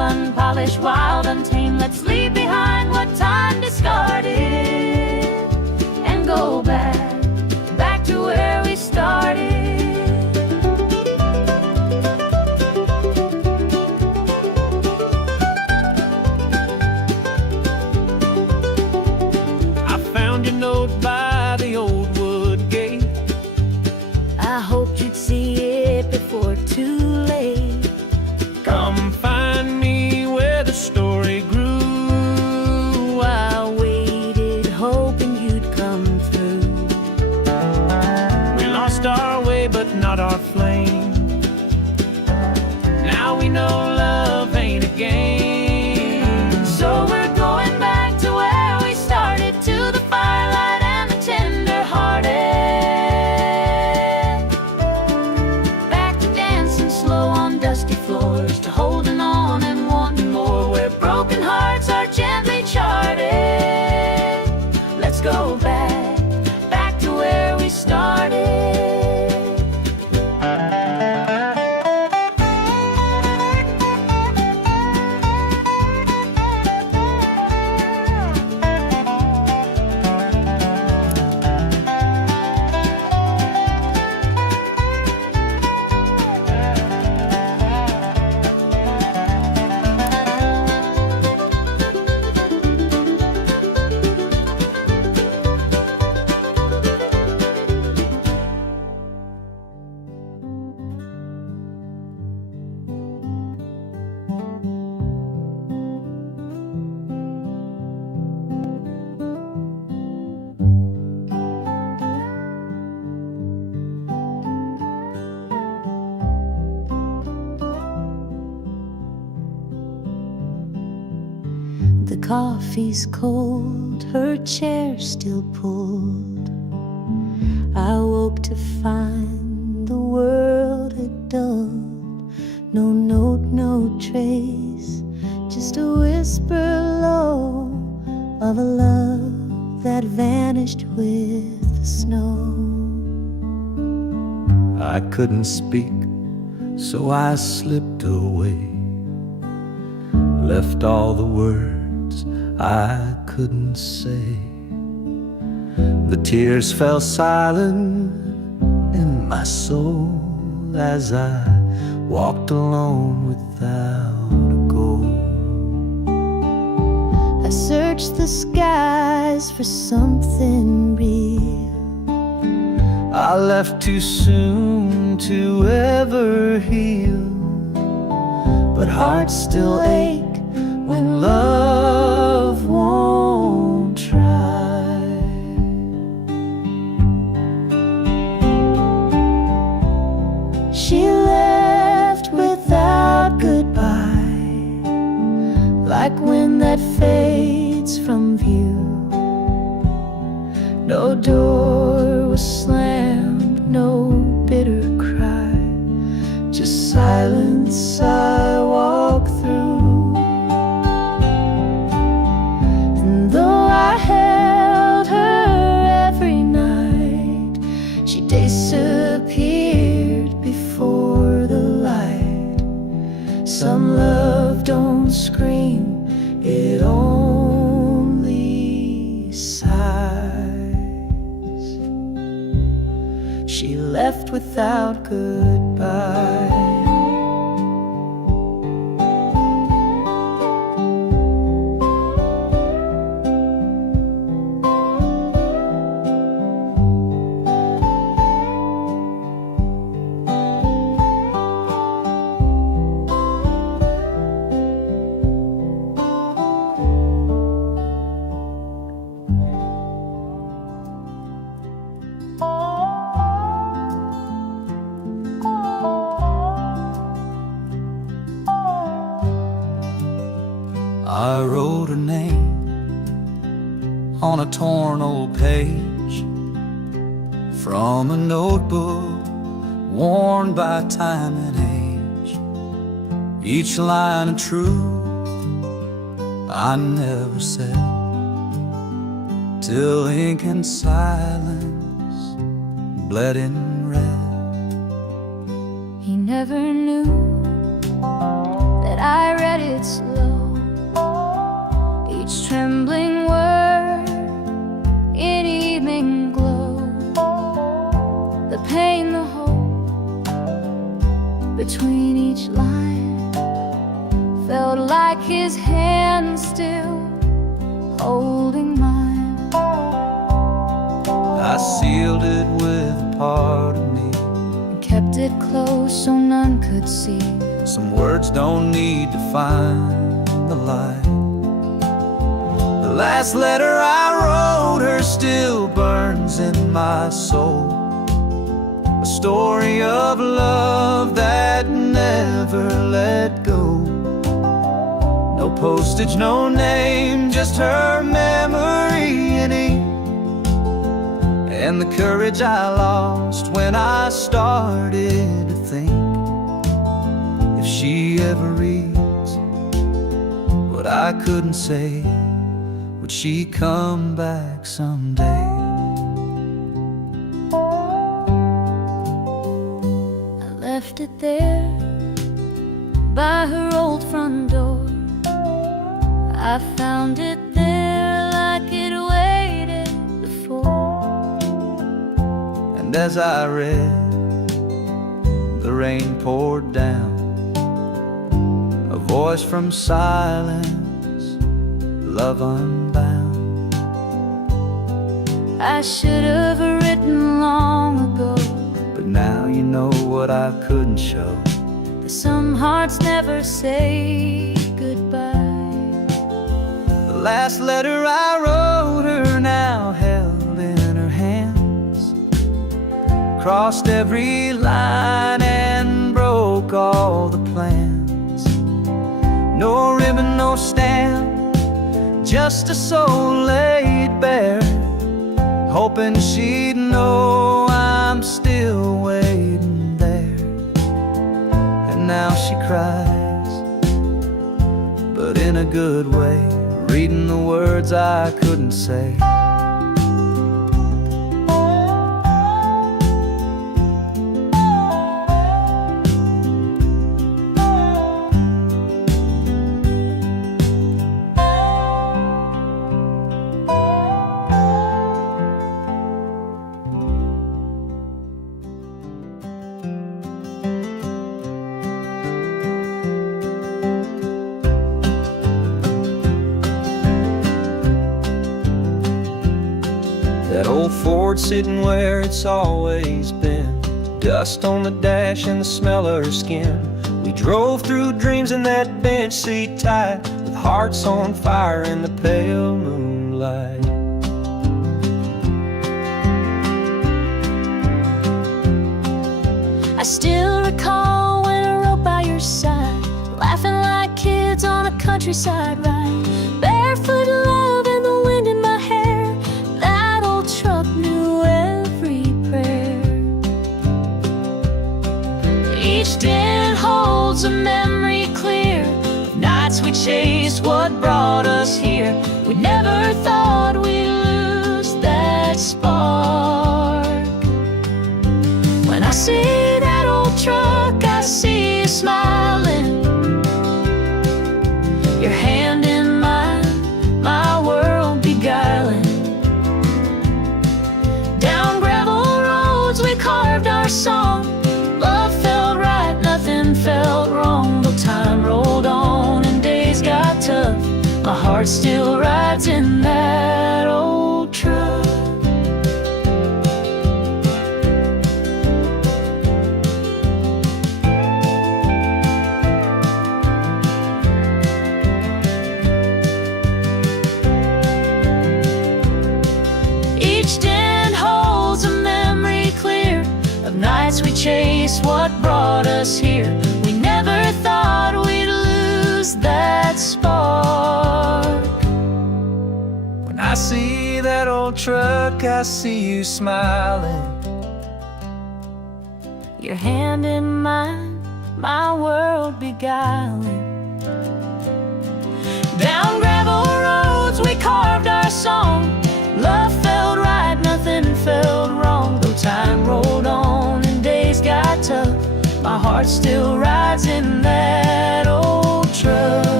unpolished, wild, untamed. Let's leave behind what time discarded and go back to where we started. I found your note by the old wood gate. I hoped you'd see it before too late. Come find me where the story grew. I waited, hoping you'd come through. We lost our way, but not our flame. Now we know love ain't a game. So we're going back to where we started, to the firelight and the tender-hearted. Back to dancing slow on dusty floors, to holding on and wanting more, where broken hearts are gently charted. Let's go back to where we started. The coffee's cold, her chair still pulled. I woke to find the world had dulled. No note, no trace, just a whisper low of a love that vanished with the snow. I couldn't speak, so I slipped away, left all the words I couldn't say. The tears fell silent in my soul as I walked alone without a goal. I searched the skies for something real. I left too soon to ever heal, but hearts still ache when love won't try. She left without goodbye, like wind that fades from view. No door was slammed, no bitter cry, just silence I walk through. And though I held her every night, she disappeared before the light. Some love don't scream, it only sighs. She left without goodbye. I wrote her name on a torn old page from a notebook worn by time and age. Each line of truth I never said, till ink and silence bled in red. He never knew that I read read it slow, each trembling word in evening glow. The pain, the hope between each line felt like his hand still holding mine. I sealed it with a part of me And kept it close so none could see. Some words don't need to find the light. The last letter I wrote her still burns in my soul. A story of love that never let go. No postage, no name, just her memory in ink. And the courage I lost when I started to think, if she ever reads what I couldn't say, would she come back someday? I left it there by her old front door. I found it there like it waited before. And as I read, the rain poured down, a voice from silence, love unbound. I should have written long ago, But now you know what I couldn't show. that some hearts never say goodbye. The last letter I wrote her now held in her hands, crossed every line and broke all the plans. No ribbon, no stamp, just a soul laid bare, hoping she'd know I'm still waiting there. And now she cries, but in a good way, reading the words I couldn't say. That old Ford sitting where it's always been, dust on the dash and the smell of her skin. We drove through dreams in that bench seat tight, with hearts on fire in the pale moonlight. I still recall when I rode by your side, laughing like kids on a countryside ride. Barefoot love and the wind in my hair, that old truck knew every prayer. Each dent holds a memory clear of nights we chased what brought us here. We never thought we'd lose that spark. When I see that old truck, I see you smiling, your hand in mine, my world beguiling. Down gravel roads we carved our song. Love felt right, nothing felt wrong. Though time rolled on and days got tough, my heart still rides in that old truck. Each dent holds a memory clear of nights we chased what brought us here. We never thought we'd lose that spark. When I see that old truck, I see you smiling, Your hand in mine, my world beguiling. Down gravel roads we carved our song. Love felt right, nothing felt wrong. Though time rolled on and days got tough, my heart still rides in that old truck.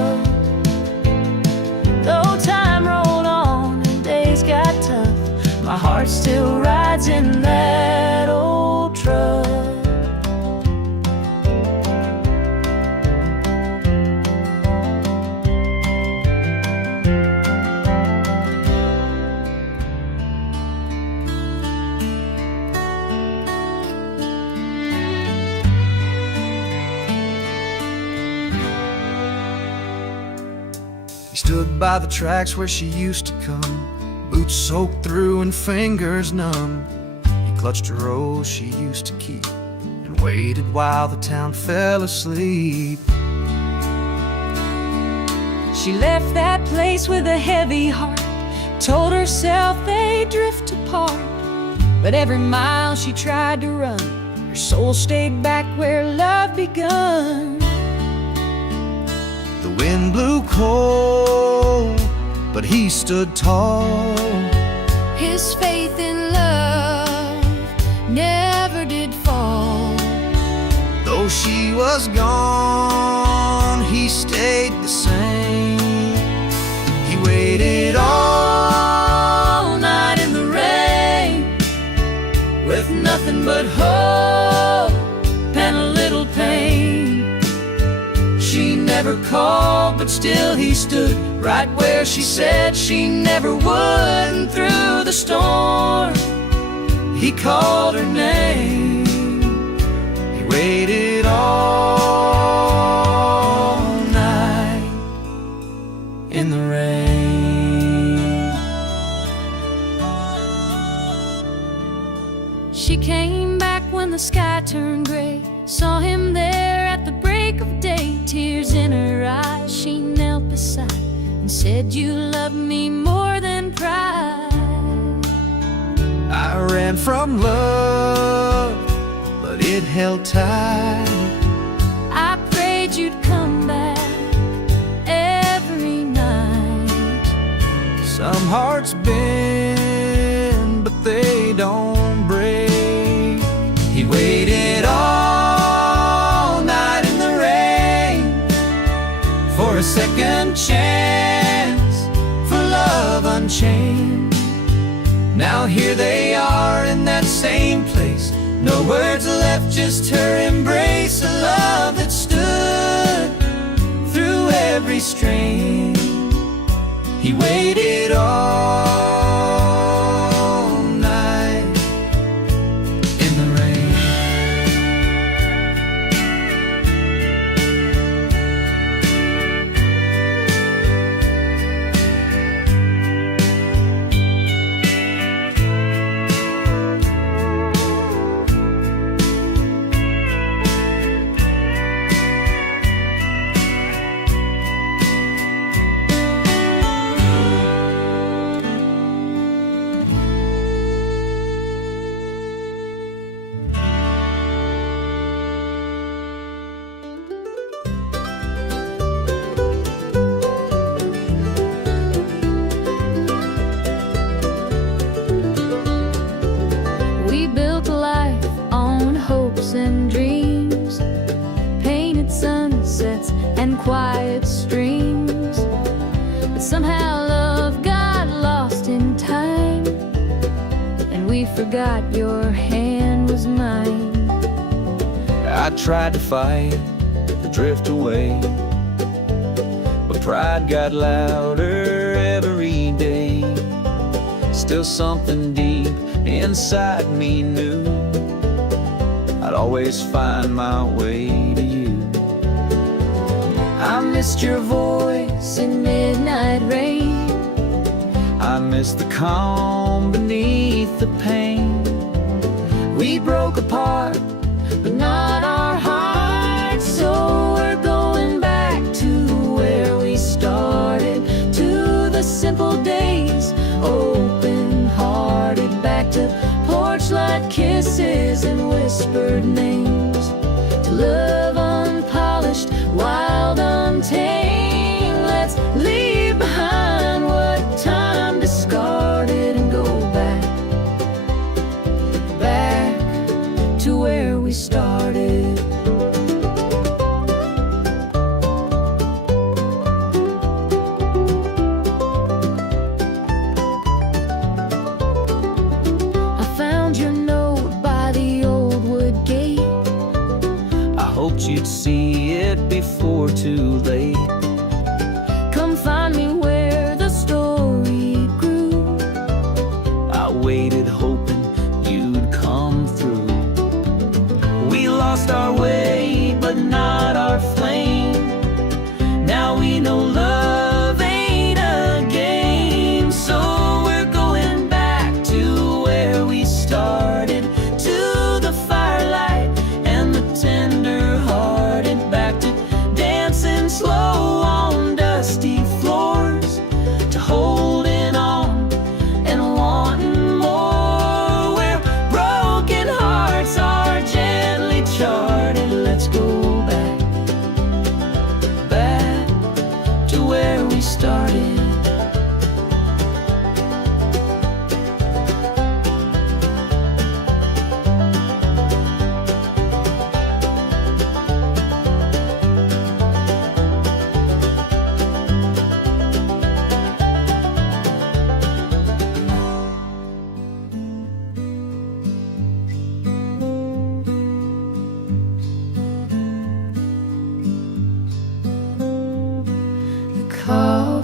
stood by the tracks where she used to come, boots soaked through and fingers numb. He clutched a rose she used to keep and waited while the town fell asleep. She left that place with a heavy heart, told herself they'd drift apart. But every mile she tried to run, her soul stayed back where love begun. The wind blew cold, but he stood tall. His faith in love never did fall. Though she was gone, he stayed the same. He waited all night in the rain, with nothing but hope and a little pain. She never called, but still he stood right where she said she never would. And through the storm, he called her name. He waited all night in the rain. She came back when the sky turned gray, saw him there at the break of day. Tears in her eyes, she knelt beside and said, "You love me more than pride." I ran from love, but it held tight. I prayed you'd come back every night. Some hearts bend, but they don't break. He waited all night in the rain for a second chance, for love unchained. Now here they are in that same place, no words left, just her embrace. A love that stood through every strain. He waited all night in the rain. We built a life on hopes and dreams, painted sunsets and quiet streams. But somehow love got lost in time, and we forgot your hand was mine. I tried to fight, to drift away, but pride got louder every day. Still something deep inside me knew I'd always find my way to you. I missed your voice in midnight rain. I miss the calm beneath the pain. We broke apart, but not our hearts. So we're going back to where we started, to the simple days, open-hearted, back to porch-light kisses and whispered names, to love unpolished, wild, untamed. Let's leave behind what time discarded and go back to where we started. I found your note by the old wood gate. I hoped you'd see it before too late. Come find me where the story grew. I waited hoping you'd come through. We lost our way, but not our flame. Now we know love ain't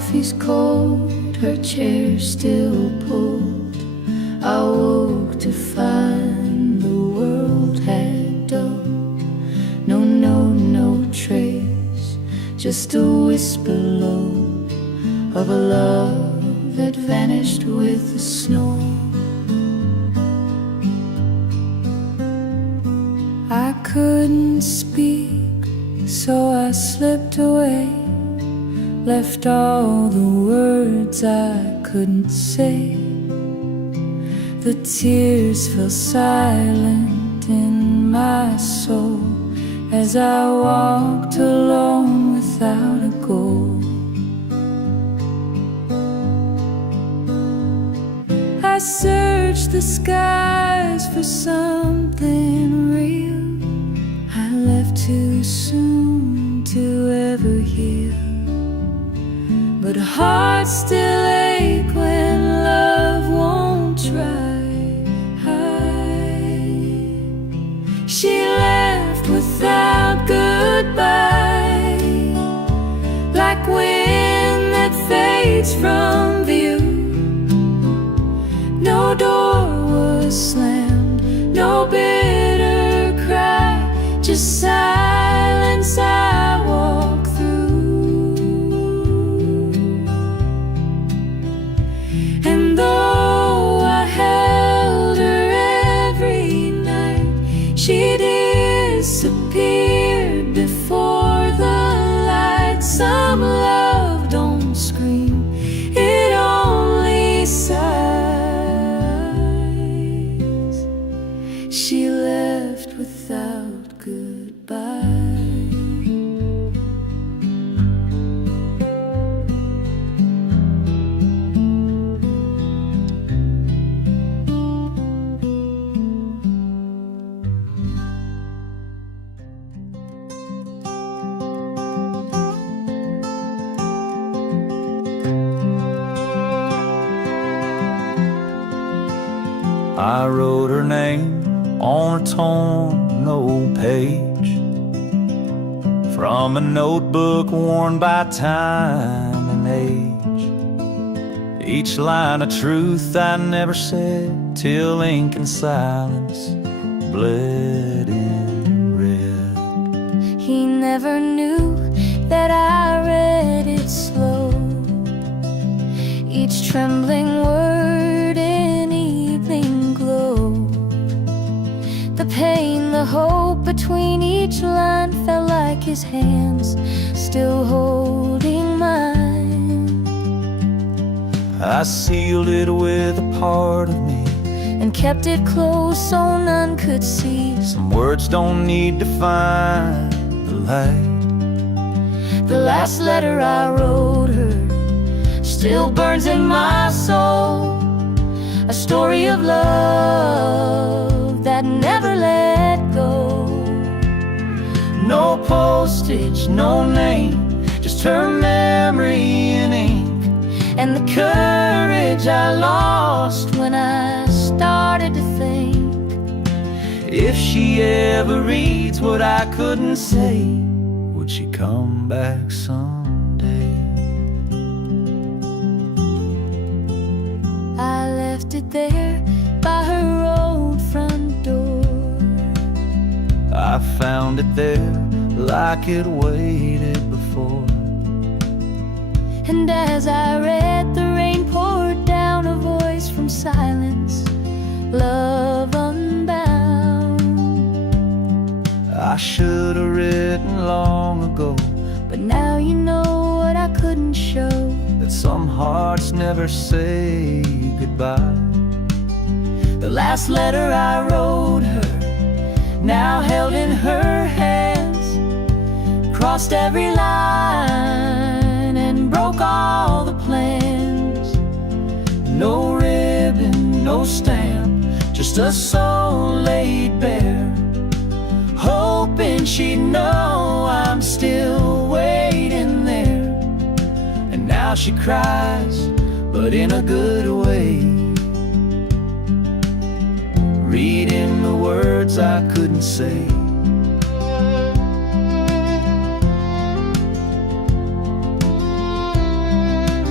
coffee's cold, her chair still pulled. I woke to find the world had dulled. No trace, just a whisper low of a love that vanished with the snow. I couldn't speak, so I slipped away, left all the words I couldn't say. The tears fell silent in my soul as I walked alone without a goal. I searched the skies for something real. I left too soon to ever heal, but hearts still ache when love won't try. She left without goodbye, like wind that fades from view. No door was slammed, no bitter cry, just silence I walk through. And though I held her every night, she disappeared before the light. Some love don't scream, it only sighs. She left without goodbye. I wrote her name on a torn old page from a notebook worn by time and age. Each line of truth I never said till ink and silence bled in red. He never knew that I read it slow, each trembling word in evening glow. The pain, the hope between each line felt like his hands still holding mine. I sealed it with a part of me and kept it close so none could see. Some words don't need to find the light. The last letter I wrote her still burns in my soul, a story of love that never let go. No postage, no name, just her memory in ink, and the courage I lost when I started to think, if she ever reads what I couldn't say, would she come back someday? I left it there by her old front door. I found it there like it waited before. And as I read, the rain poured down, a voice from silence, love unbound. I should have written long ago, but now you know what I couldn't show, that some hearts never say goodbye. The last letter I wrote her, now held in her hands, crossed every line and broke all the plans. No ribbon, no stamp, just a soul laid bare, hoping she'd know I'm still waiting there. And now she cries, but in a good way, reading the words I couldn't say.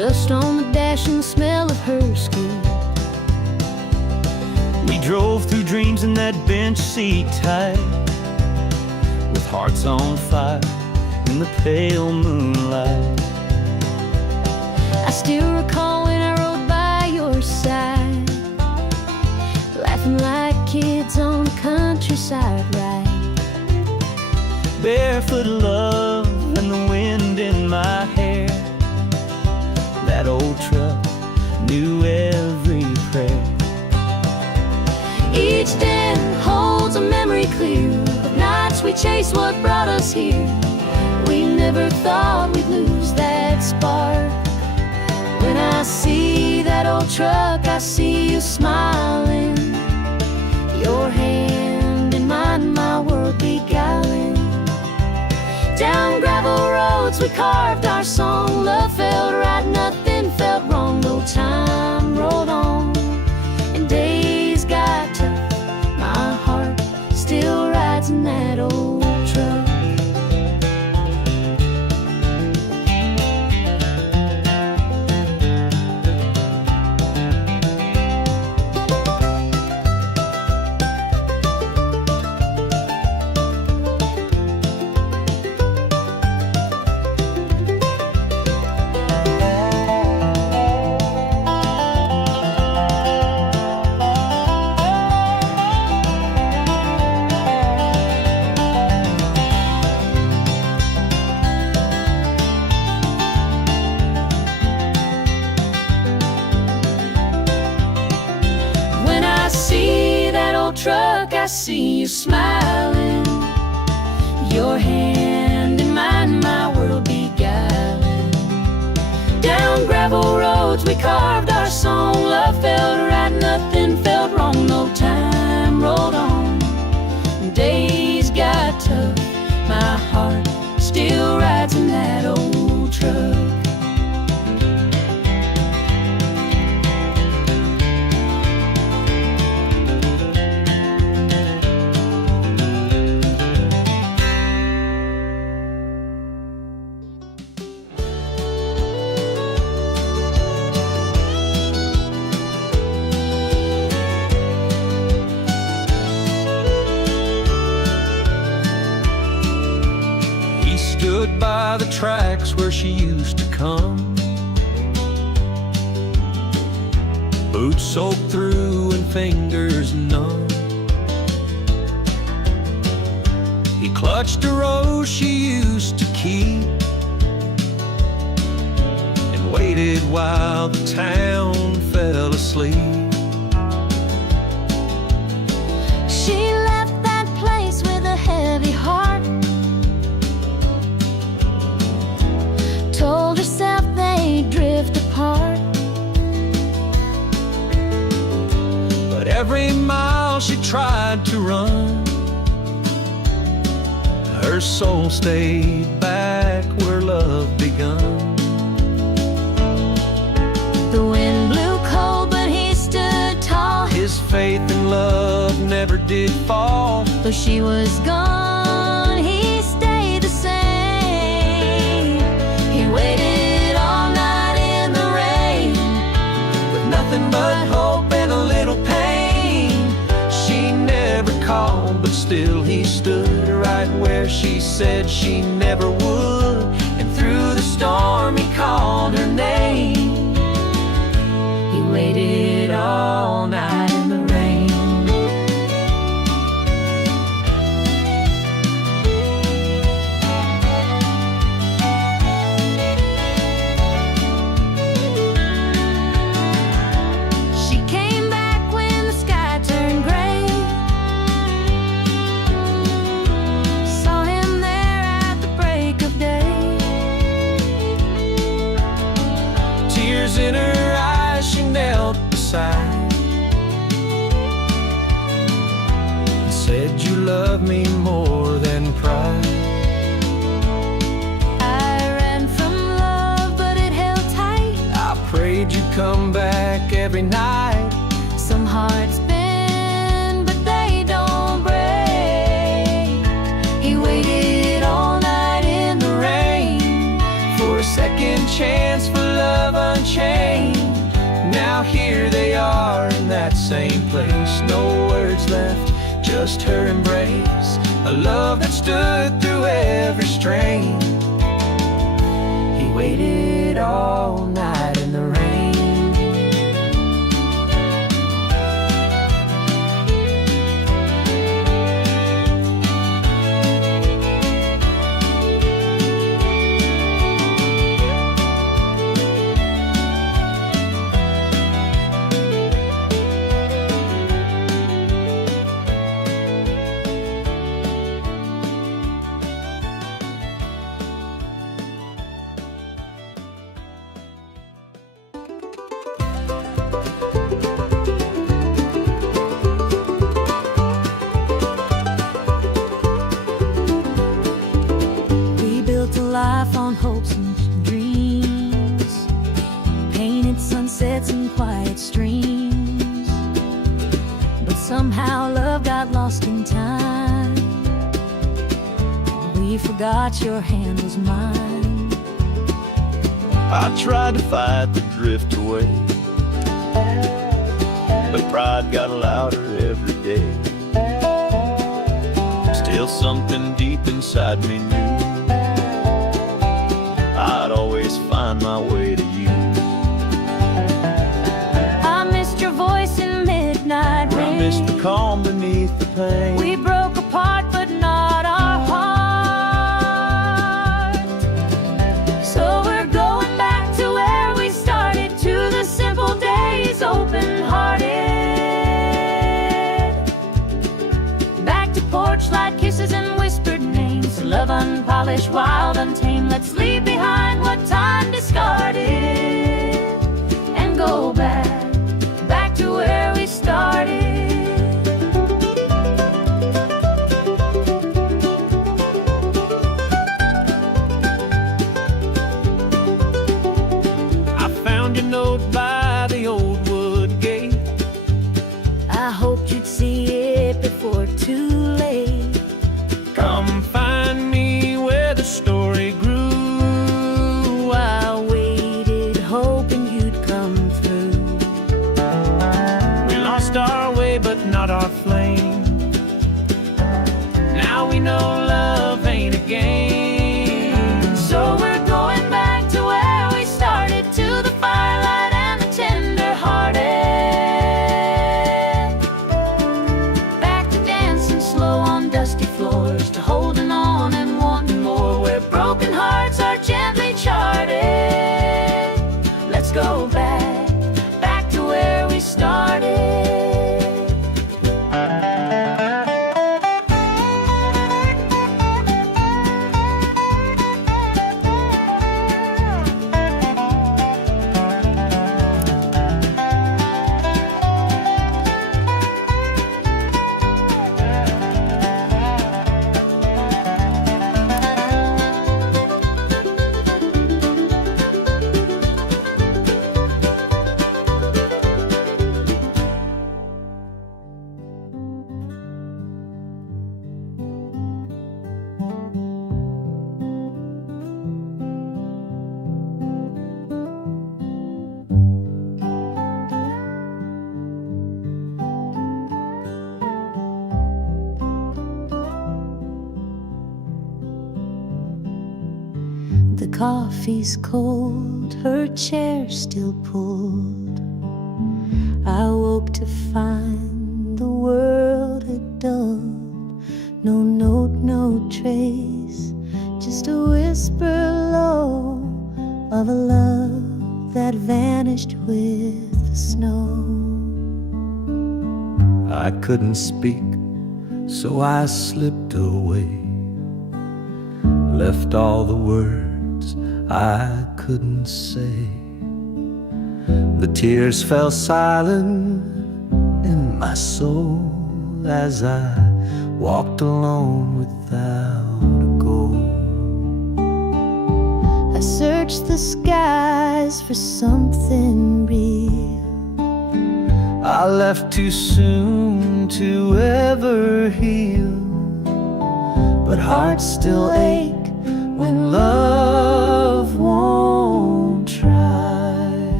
Dust on the dash and the smell of her skin. We drove through dreams in that bench seat tight, with hearts on fire in the pale moonlight. I still recall when I rode by your side, laughing like kids on the countryside ride. Barefoot love and the wind in my hair. That old truck knew every prayer. Each day holds a memory clear of nights we chased what brought us here. We never thought we'd lose that spark. When I see that old truck, I see you smiling, your hand in mine, my world beguiling. Down gravel roads we carved our song. Love felt right, nothing felt wrong. No time rolled on and days got tough. My heart still rides in that old truck. Truck, I see you smiling, your hand in mine, my world beguiling. Down gravel roads we carved our song. Love felt right, nothing felt wrong. No time rolled on, days got tough. My heart still rides in that old truck. Stood by the tracks where she used to come, boots soaked through and fingers numb. He clutched a rose she used to keep and waited while the town fell asleep. She left that place with a heavy heart, told herself they'd drift apart. But every mile she tried to run, her soul stayed back where love begun. The wind blew cold, but he stood tall. His faith in love never did fall. Though she was gone, he stayed the same. He waited all night in the rain, With nothing but hope and a little pain. She never called, but still he stood right where she said she never would. And through the storm he called her name. he waited all night in the rain. She came back when the sky turned gray, saw him there at the break of day. Tears in her eyes, she knelt beside and said, "You love me more than pride." I ran from love, but it held tight. I prayed you'd come back every night. Some hearts bend, but they don't break. He waited all night in the rain For a second chance for love unchained. Now here they are in that same place. No words left, just her embrace. A love that stood through every strain. He waited all night in the rain. Life on hopes and dreams, painted sunsets and quiet streams. But somehow love got lost in time. We forgot your hand was mine. I tried to fight the drift away, but pride got louder every day. Still something deep inside me knew I'd always find my way to you. I missed your voice in midnight rain. I missed the calm beneath the pain. We broke apart but not our heart. So we're going back to where we started, to the simple days, open-hearted. Back to porch light kisses and whispered names. Love unpolished, wild, untamed. Let's leave behind what time discarded and go back to where we started. I found your note by the old wood gate. I hoped you'd see it before too late. Come find me where the story grew. I waited, hoping you'd come through. We lost our way, but not our flame. Now we know love ain't a game. So we're going back to where we started, to the firelight and the tender-hearted. Back to dancing slow on dusty floors, to holding on and wanting more, where broken hearts are gently charted. Let's go back to where we started. The coffee's cold, her chair still pulled. I woke to find the world had dulled. No note, no trace, just a whisper low of a love that vanished with the snow. I couldn't speak, so I slipped away, left all the words I couldn't say. The tears fell silent in my soul as I walked alone without a goal. I searched the skies for something real. I left too soon to ever heal, but hearts still ache when love won't try.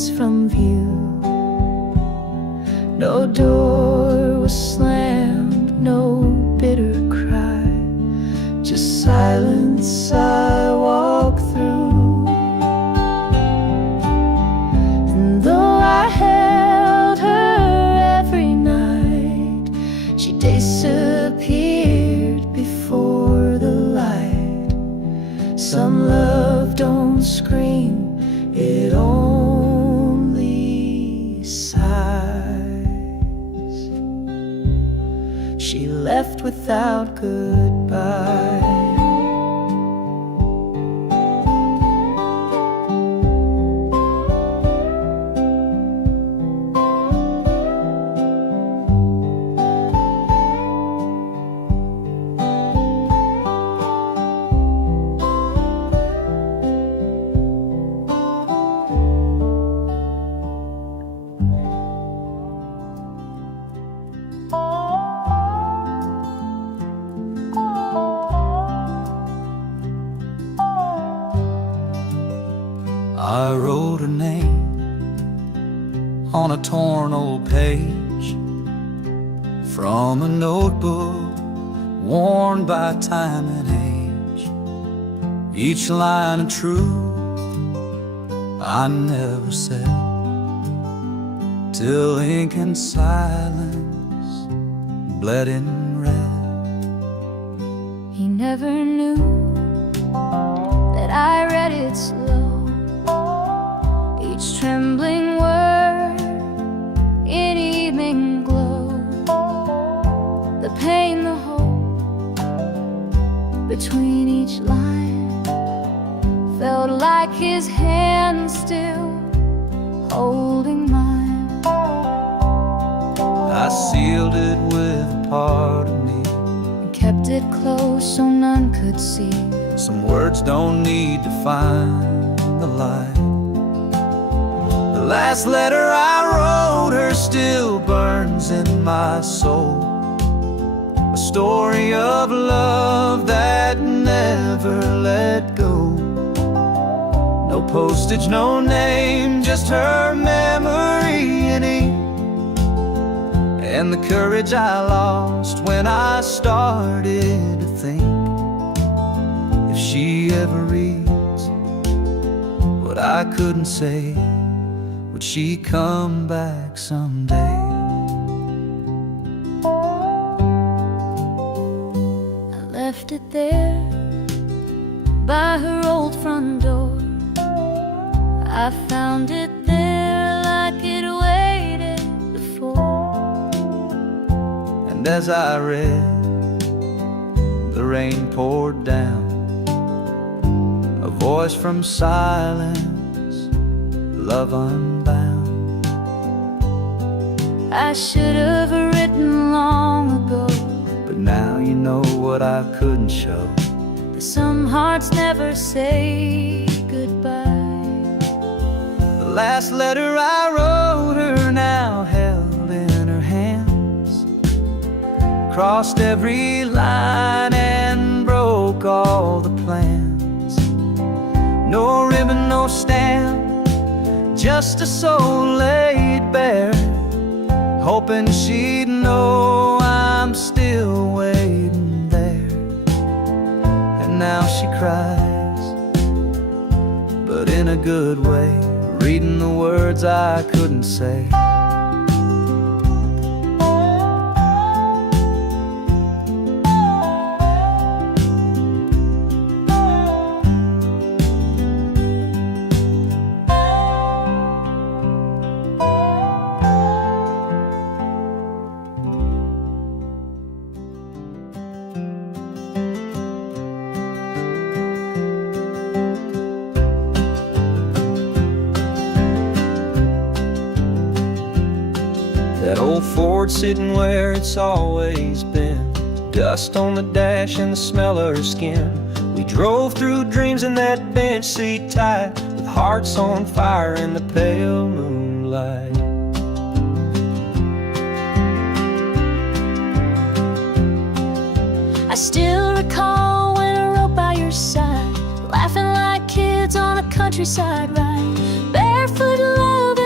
streets from view. No door was slammed, no bitter cry, just silence I walk through. And though I held her every night, she disappeared before the light. Some love don't scream, it only sighs. She left without goodbye. I wrote her name on a torn old page from a notebook worn by time and age. Each line of truth I never said, till ink and silence bled in red. He never knew that I read it slow, each trembling word in evening glow. The pain, the hope between each line felt like his hand still holding mine. I sealed it with a part of me, And kept it close so none could see. some words don't need to find the light. The last letter I wrote her still burns in my soul, a story of love that never let go. No postage, no name, just her memory in ink, and the courage I lost when I started to think, if she ever reads what I couldn't say, would she come back someday? I left it there by her old front door. I found it there like it waited before. And as I read, the rain poured down, a voice from silence, love unbound. I should have written long ago, But now you know what I couldn't show. that some hearts never say goodbye. The last letter I wrote her now held in her hands, crossed every line and broke all the plans. No ribbon, no stamp, just a soul laid bare, hoping she'd know I'm still waiting there. And now she cries, but in a good way, reading the words I couldn't say. That old Ford sitting where it's always been, dust on the dash and the smell of her skin. We drove through dreams in that bench seat tight, with hearts on fire in the pale moonlight. I still recall when I rode by your side, laughing like kids on a countryside ride, barefoot love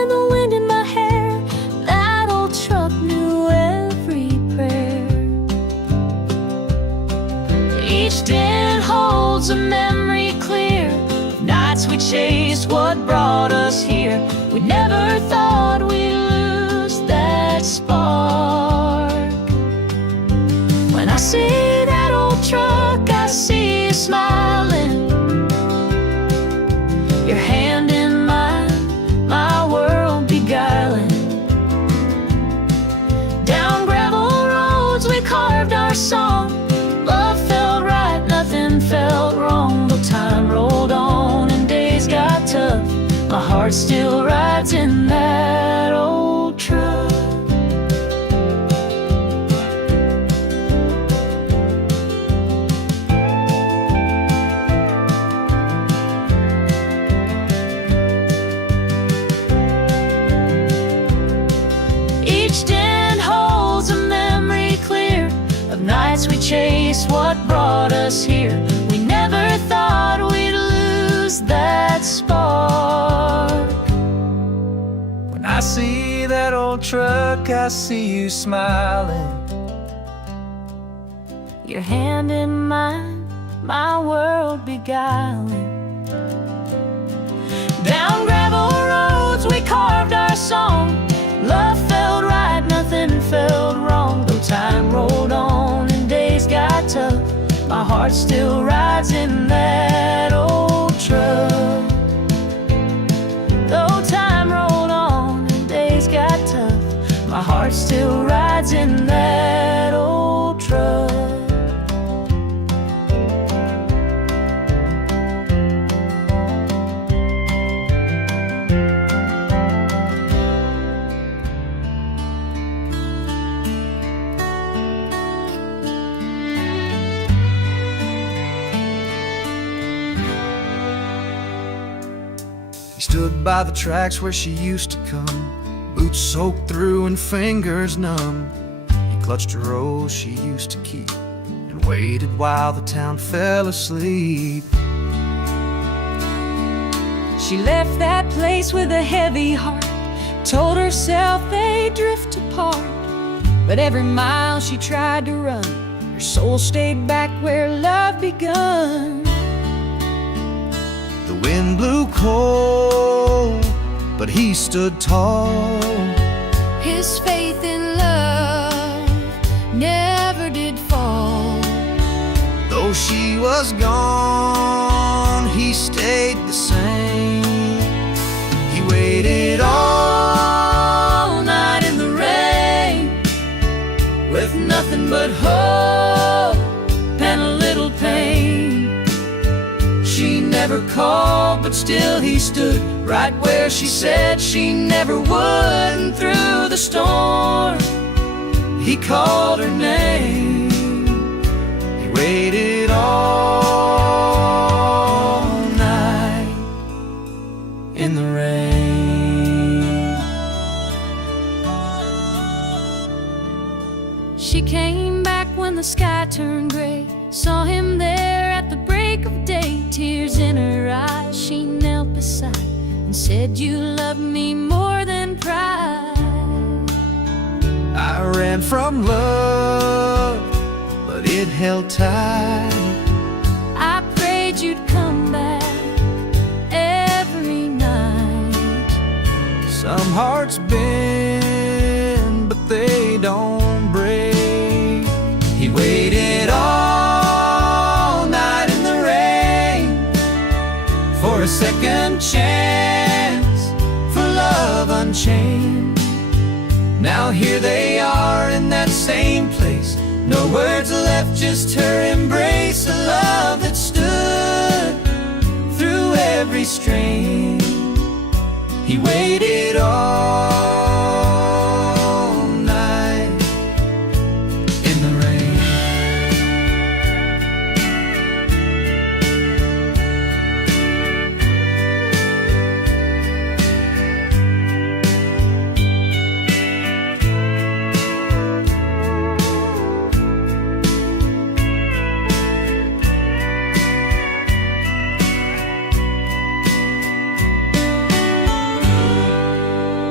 We never thought we'd lose that spark. When I see that old truck, I see you smiling, your hand in mine, my world beguiling. Down gravel roads we carved our song. Love felt right, nothing felt wrong. Though time rolled on and days got tough, my heart still rides in that old truck. Each den holds a memory clear of nights we chased what brought us here. We never thought we'd lose that spark. When I see that old truck, I see you smiling, Your hand in mine, my world beguiling. Down gravel roads we carved our song. Love felt right, nothing felt wrong. Though time rolled on and days got tough, my heart still rides in that old truck. Though time rolled on and days got tough, my heart still rides in that old truck. He stood by the tracks where she used to come, boots soaked through and fingers numb. He clutched a rose she used to keep and waited while the town fell asleep. She left that place with a heavy heart, told herself they'd drift apart. But every mile she tried to run, her soul stayed back where love begun. The wind blew cold, but he stood tall. His faith in love never did fall. Though she was gone, he stayed the same. He waited all night in the rain, With nothing but hope and a little pain. She never called, but still he stood right where she said she never would. And through the storm, he called her name. he waited all night In the rain, She came back when the sky turned gray, saw him there at the break of day. Tears in her eyes, she knelt beside and said, "You love me more than pride." I ran from love, but it held tight. I prayed you'd come back every night. Some hearts bend, but they don't break. He waited all night in the rain for a second chance, for love unchained. Now here they are in that same place, no words left, just her embrace. A love that stood through every strain. He waited all night in the rain.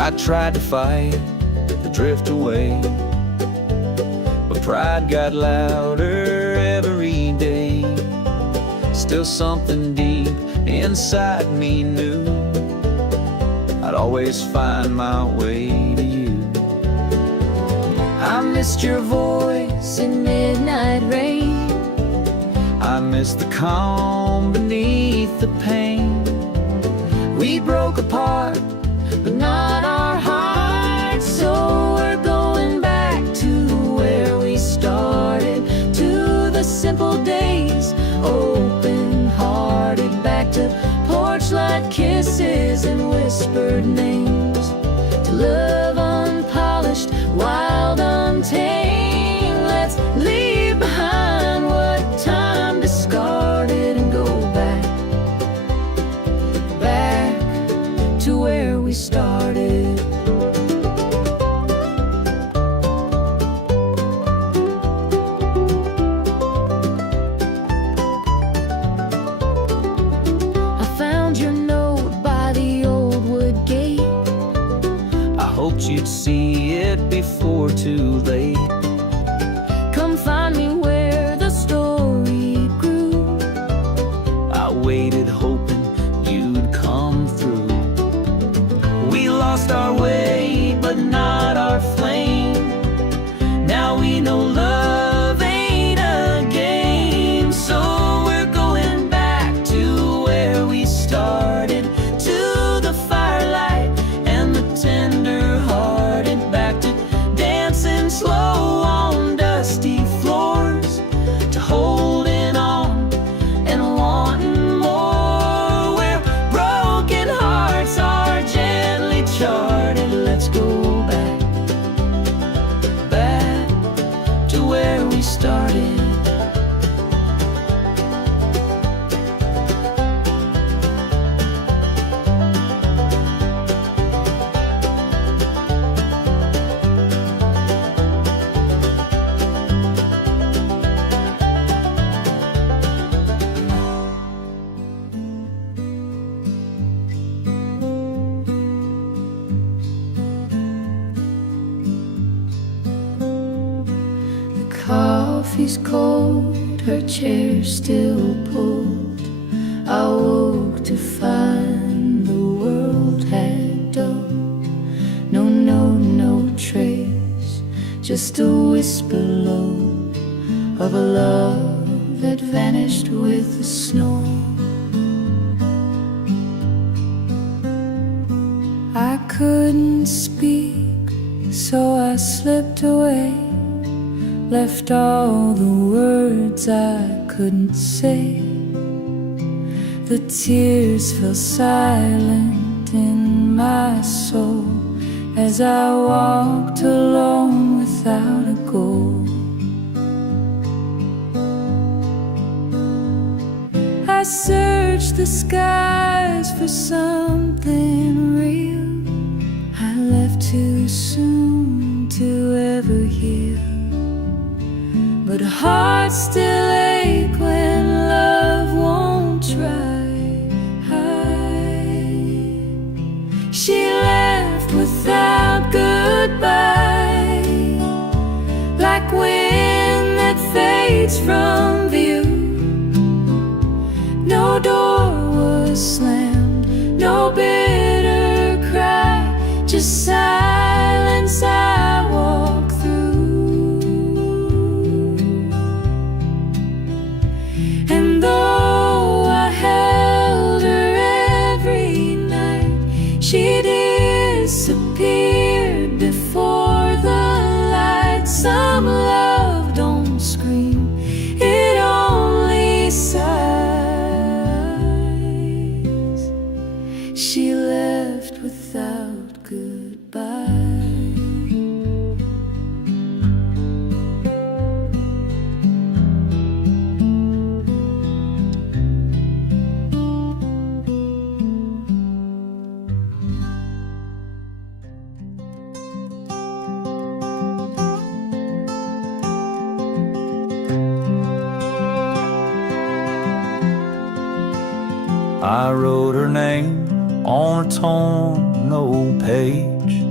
I tried to fight the drift away, but pride got louder every day. Still something deep inside me knew I'd always find my way to you. I missed your voice in midnight rain. I miss the calm beneath the pain. We broke apart, but not our hearts. So we're going back to where we started, to the simple days, open-hearted. Back to porch light kisses and whispered names, to love unpolished, wild, untamed. Let's leave behind what time discarded and go back to where we started. I found your note by the old wood gate. I hoped you'd see it before too late. Come find me where the story grew. I waited hoping you'd come through. We lost our way, but not our flame. Now we know love ain't a game. So we're going back to where we started, to the firelight and the tender-hearted. Back to dancing slow on dusty floors, to holding on and wanting more. Where broken hearts are gently charted. Let's go back to where we started. Coffee's cold, her chair still pulled. I woke to find the world had dulled. No note, no trace, just a whisper low of a love that vanished with the snow. I couldn't speak, so I slipped away, left all the words I couldn't say. The tears fell silent in my soul as I walked alone without a goal. I searched the skies for something real. I left too soon to ever heal, but hearts still ache when love won't try. She left without goodbye, like wind that fades from view. No door was slammed, no bitter cry, just silence I walk through. And though I held her every night, she disappeared before the light. Some love don't scream, it only sighs. She left without goodbye. I wrote her name on a torn old page.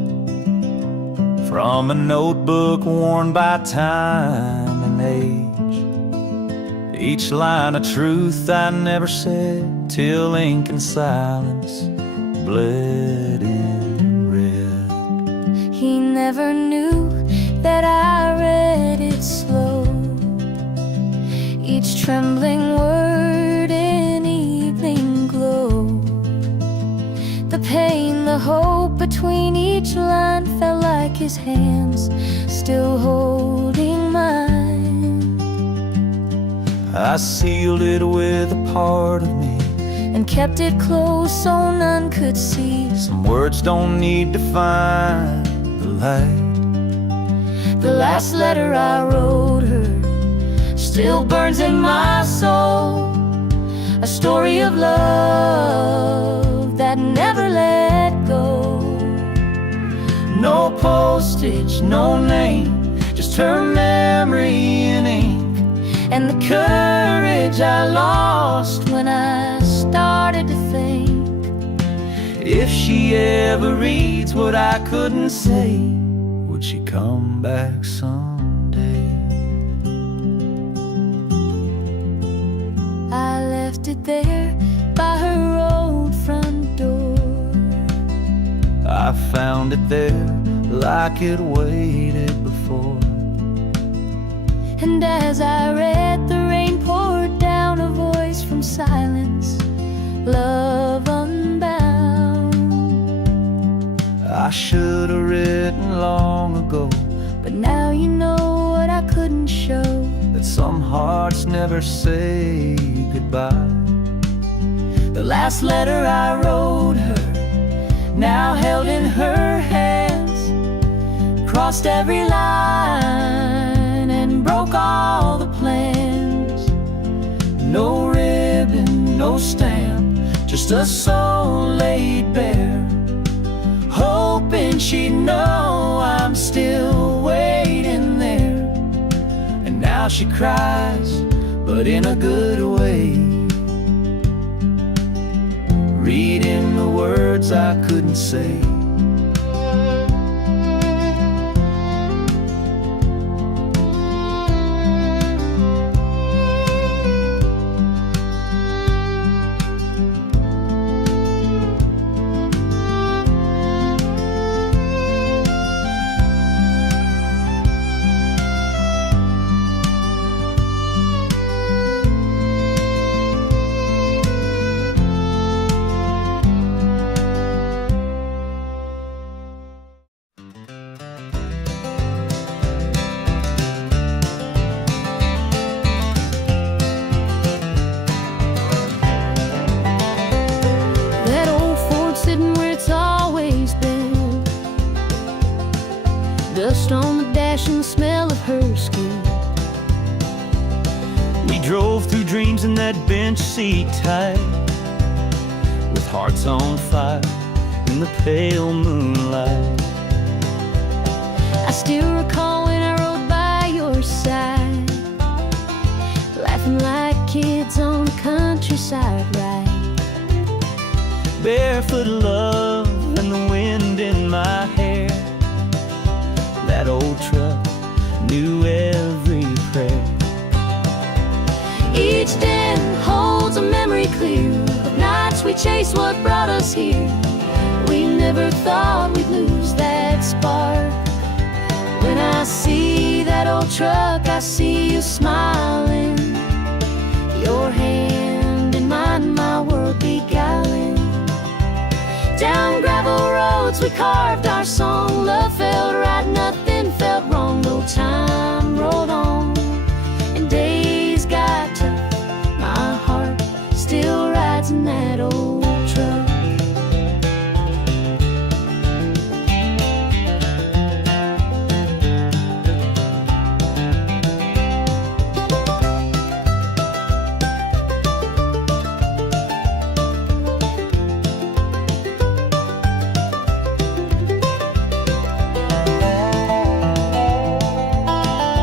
from a notebook worn by time and age. Each line a truth I never said, till ink and silence bled in red. He never knew that I read it slow, each trembling word in evening glow. The pain, the hope between each line felt like his hands still holding mine. I sealed it with a part of me and kept it close so none could see. Some words don't need to find the light. The last letter I wrote her still burns in my soul, a story of love that never let go. No postage, no name, just her memory in ink, and the courage I lost when I started to think. If she ever reads what I couldn't say, would she come back someday? I left it there by her old front door. I found it there like it waited before. And as I read, the rain poured down, a voice from silence, love unbound. I should have written long ago, but now you know what I couldn't show, that some hearts never say goodbye. the last letter I wrote her, now held in her hands, crossed every line and broke all the plans. No ribbon, no stamp, just a soul laid bare, hoping she'd know I'm still waiting there. And now she cries, but in a good way, reading the words I couldn't say. Dust on the dash and the smell of her skin. We drove through dreams in that bench seat tight, with hearts on fire in the pale moonlight. I still recall when I rode by your side, laughing like kids on the countryside ride. Barefoot love and the wind in my hair. That old truck knew every prayer. Each den holds a memory clear of nights we chased what brought us here. We never thought we'd lose that spark. When I see that old truck, I see you smiling, your hand in mine, my world beguiling. Down gravel roads we carved our song. Love felt right, nothing felt wrong. No time rolled on and days got tough. My heart still rides in that old truck.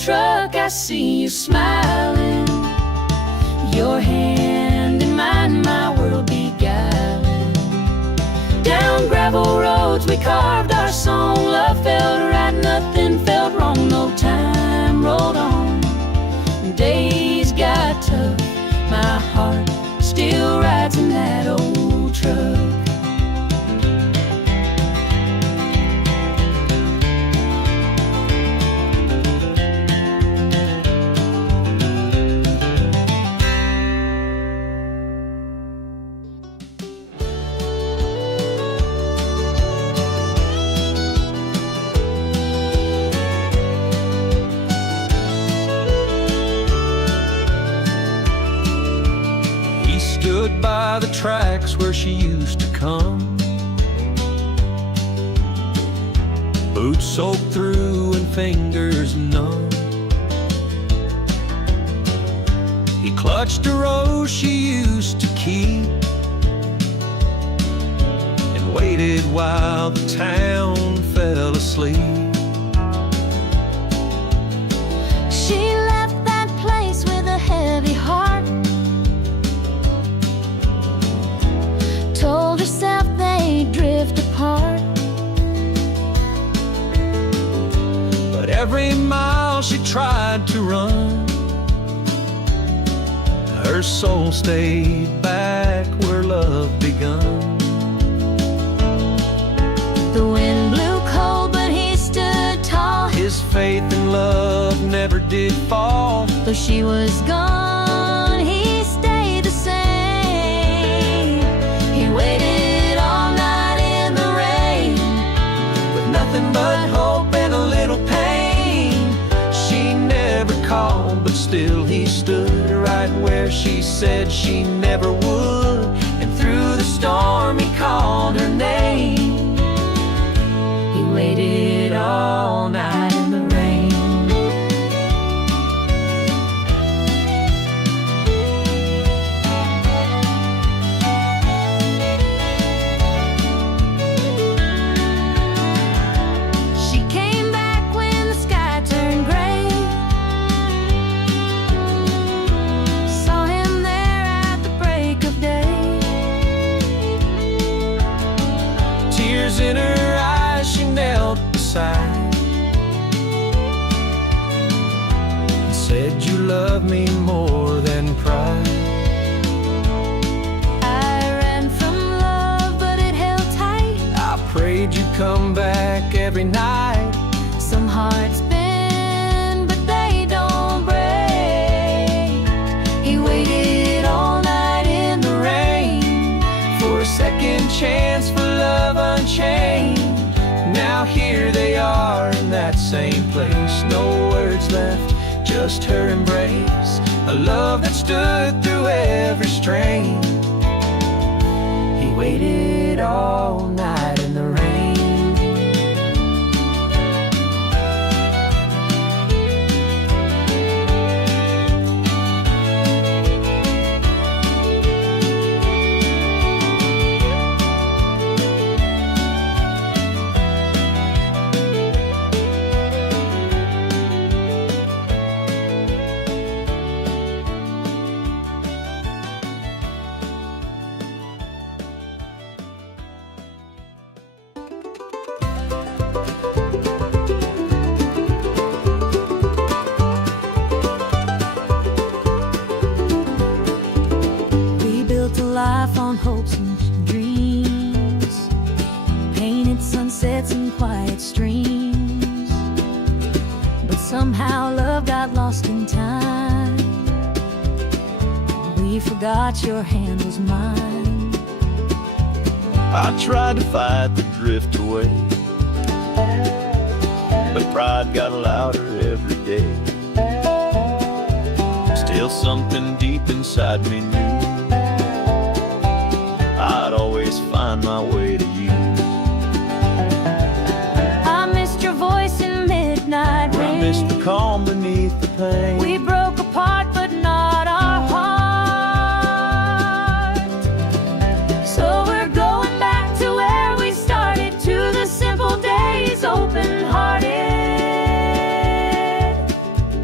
truck, I see you smiling, your hand in mine, my world beguiling. Down gravel roads we carved our song, love felt right, nothing felt wrong, no time rolled on. Days got tough, my heart still rides in that old truck. Stood by the tracks where she used to come, boots soaked through and fingers numb. He clutched a rose she used to keep and waited while the town fell asleep. She left that place with a heavy heart, told herself they'd drift apart. But every mile she tried to run, her soul stayed back where love begun. The wind blew cold, but he stood tall. His faith in love never did fall. Though she was gone, he stayed the same. He waited all night in the rain, With nothing but hope and a little pain. She never called, but still he stood right where she said she never would. And through the storm he called her name. He waited all night in the rain. she came back when the sky turned gray. Saw him there at the break of day. Tears in her eyes, she knelt beside and said, "You love me more than pride." I ran from love, but it held tight. I prayed you'd come back every night. Some hearts bend, but they don't break. He waited all night in the rain For a second chance for love unchained. Now here they are in that same place. No words left, just her embrace. A love that stood through every strain. He waited all night in the rain. We built a life on hopes and dreams, painted sunsets and quiet streams. But somehow love got lost in time. We forgot your hand was mine. I tried to fight the drift away, but pride got louder every day. Still something deep inside me knew I'd always find my way to you. I missed your voice in midnight rain. I missed the calm beneath the pain. We broke apart, but not our heart. So we're going back to where we started, to the simple days, open-hearted.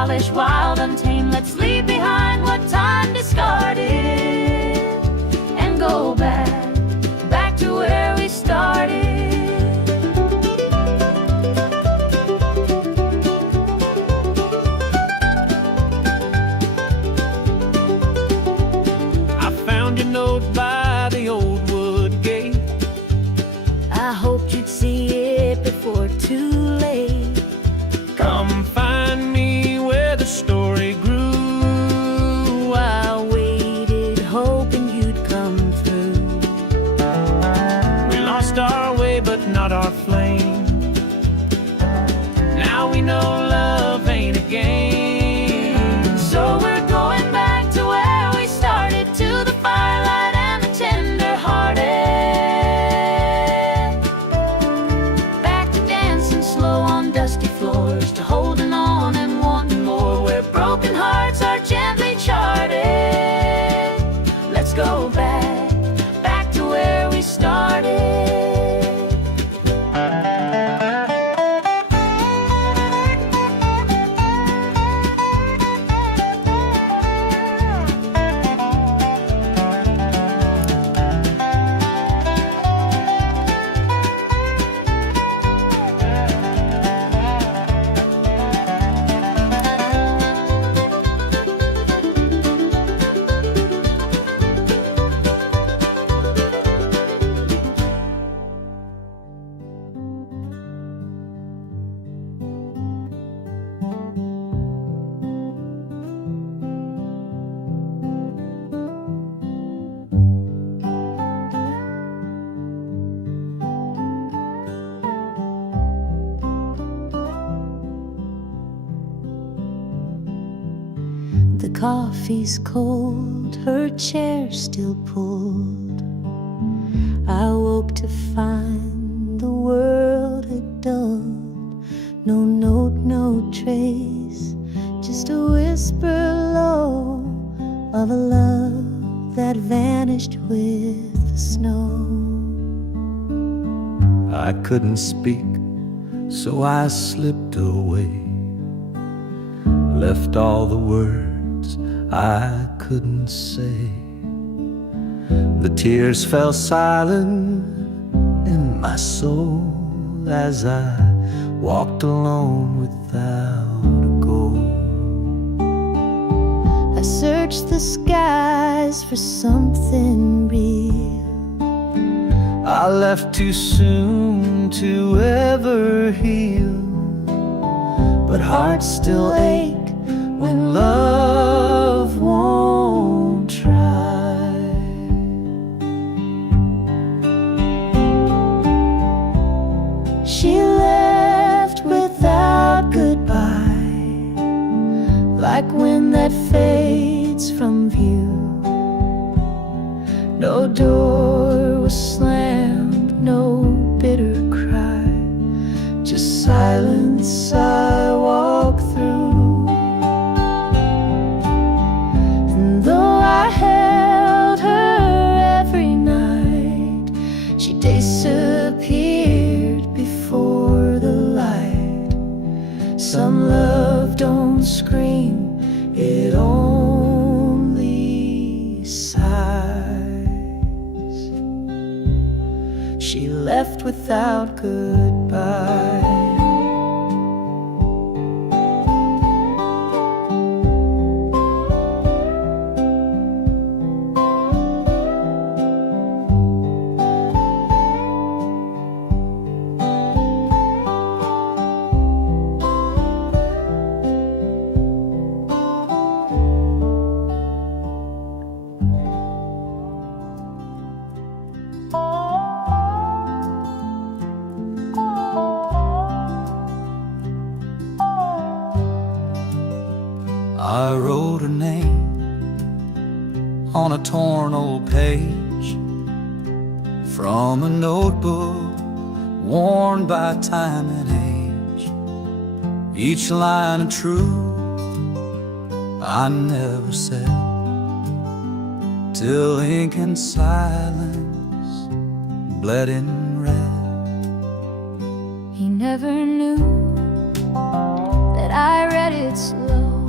childish, wild, untamed. Let's leave behind what time discarded and go back to where we started. I found your note by the old wood gate. I hoped you'd see it before too late. Come find me where the story grew. I waited, hoping you'd come through. We lost our way, but not our flame. Now we know love ain't a game. So we're going back to where we started, to the firelight and the tender-hearted. Back to dancing slow on dusty floors, to holding on and wanting more, where broken hearts are gently charted. Let's go back to where we started. The coffee's cold, her chair still pulled. I woke to find the world had dulled. No note, no trace, just a whisper low of a love that vanished with the snow. I couldn't speak, so I slipped away, left all the words I couldn't say. The tears fell silent in my soul as I walked alone without a goal. I searched the skies for something real. I left too soon to ever heal, but hearts still ache when love won't try. She left without goodbye, like wind that fades from view. No door was slammed, no bitter cry, just silence I walk through. And though I held her every night, she disappeared before the light. Some love don't scream, it only sighs. She left without goodbye. I wrote her name on a torn old page from a notebook worn by time and age. Each line a truth I never said, till ink and silence bled in red. He never knew that I read it slow,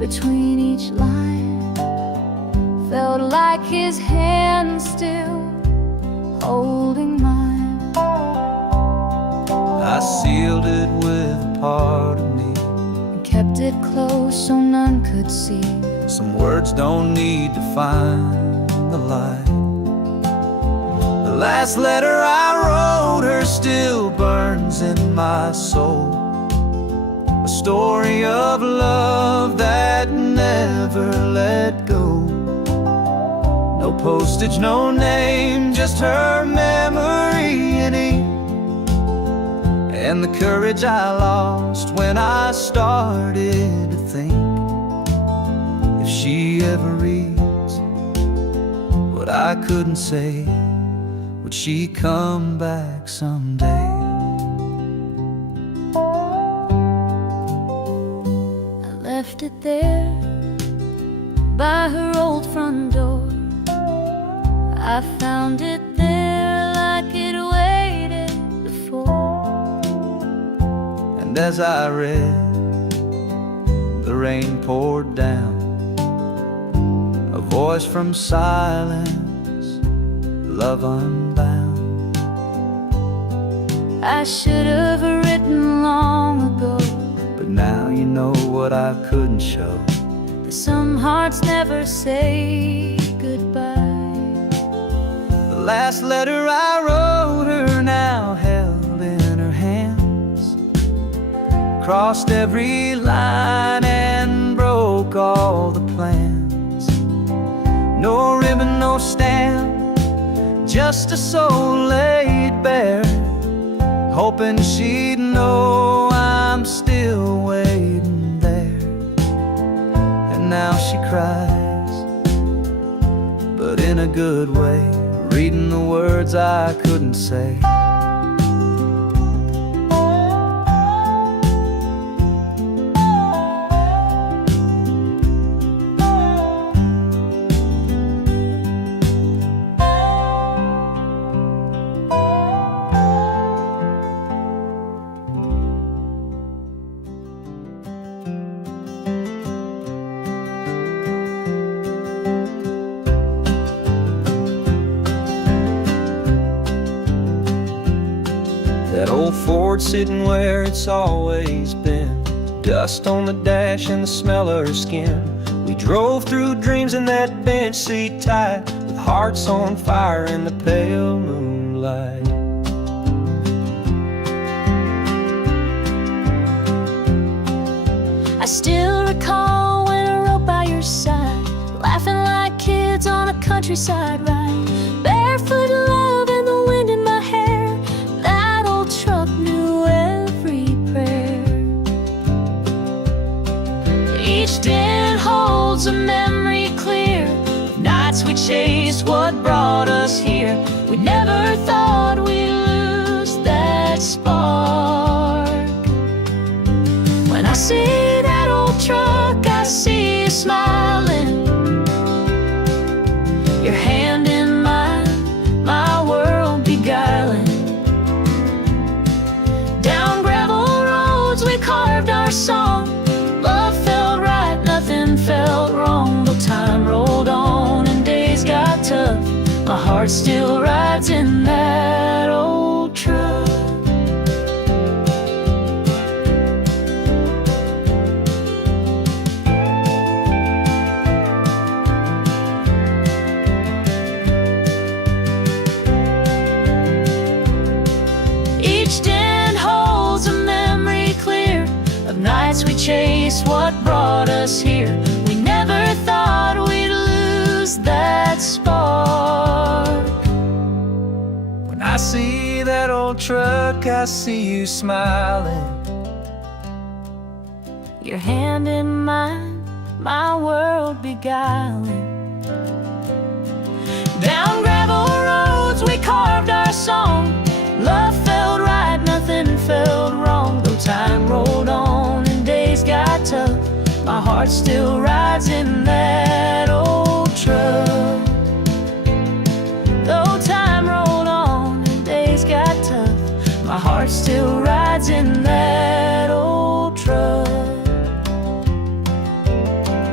between each line. Felt like his hand still holding mine. I sealed it with a part of me, And kept it close so none could see. some words don't need to find the light. The last letter I wrote her still burns in my soul, a story of love that never let go. No postage, no name, just her memory in ink, and the courage I lost when I started to think, if she ever reads what I couldn't say, would she come back someday? I left it there by her old front door. I found it there like it waited before. And as I read, the rain poured down, a voice from silence, love unbound. I should have written long ago, But now you know what I couldn't show. that some hearts never say goodbye. The last letter I wrote her now held in her hands, crossed every line and broke all the plans. No ribbon, no stamp, just a soul laid bare, hoping she'd know I'm still waiting there. And now she cries, but in a good way, reading the words I couldn't say. That old Ford sitting where it's always been, dust on the dash and the smell of her skin. We drove through dreams in that bench seat tight, with hearts on fire in the pale moonlight. I still recall when I rode by your side, laughing like kids on a countryside ride. Barefoot love and the wind in my hair, that old truck knew every prayer. Each dent holds a memory clear, nights we chased what brought us here. We never thought we'd lose that spark. When I see that old truck, I see you smiling, your hand in mine, my world beguiling. Down gravel roads we carved our song, love felt right, nothing felt wrong. Though time rolled on and days got tough, my heart still rides in that old truck. Nights we chased what brought us here. We never thought we'd lose that spark. When I see that old truck, I see you smiling, your hand in mine, my world beguiling. Down gravel roads we carved our song, love felt right, nothing felt wrong. Though time rolled on and days got tough, my heart still rides in that old truck. Though time rolled on and days got tough, my heart still rides in that old truck.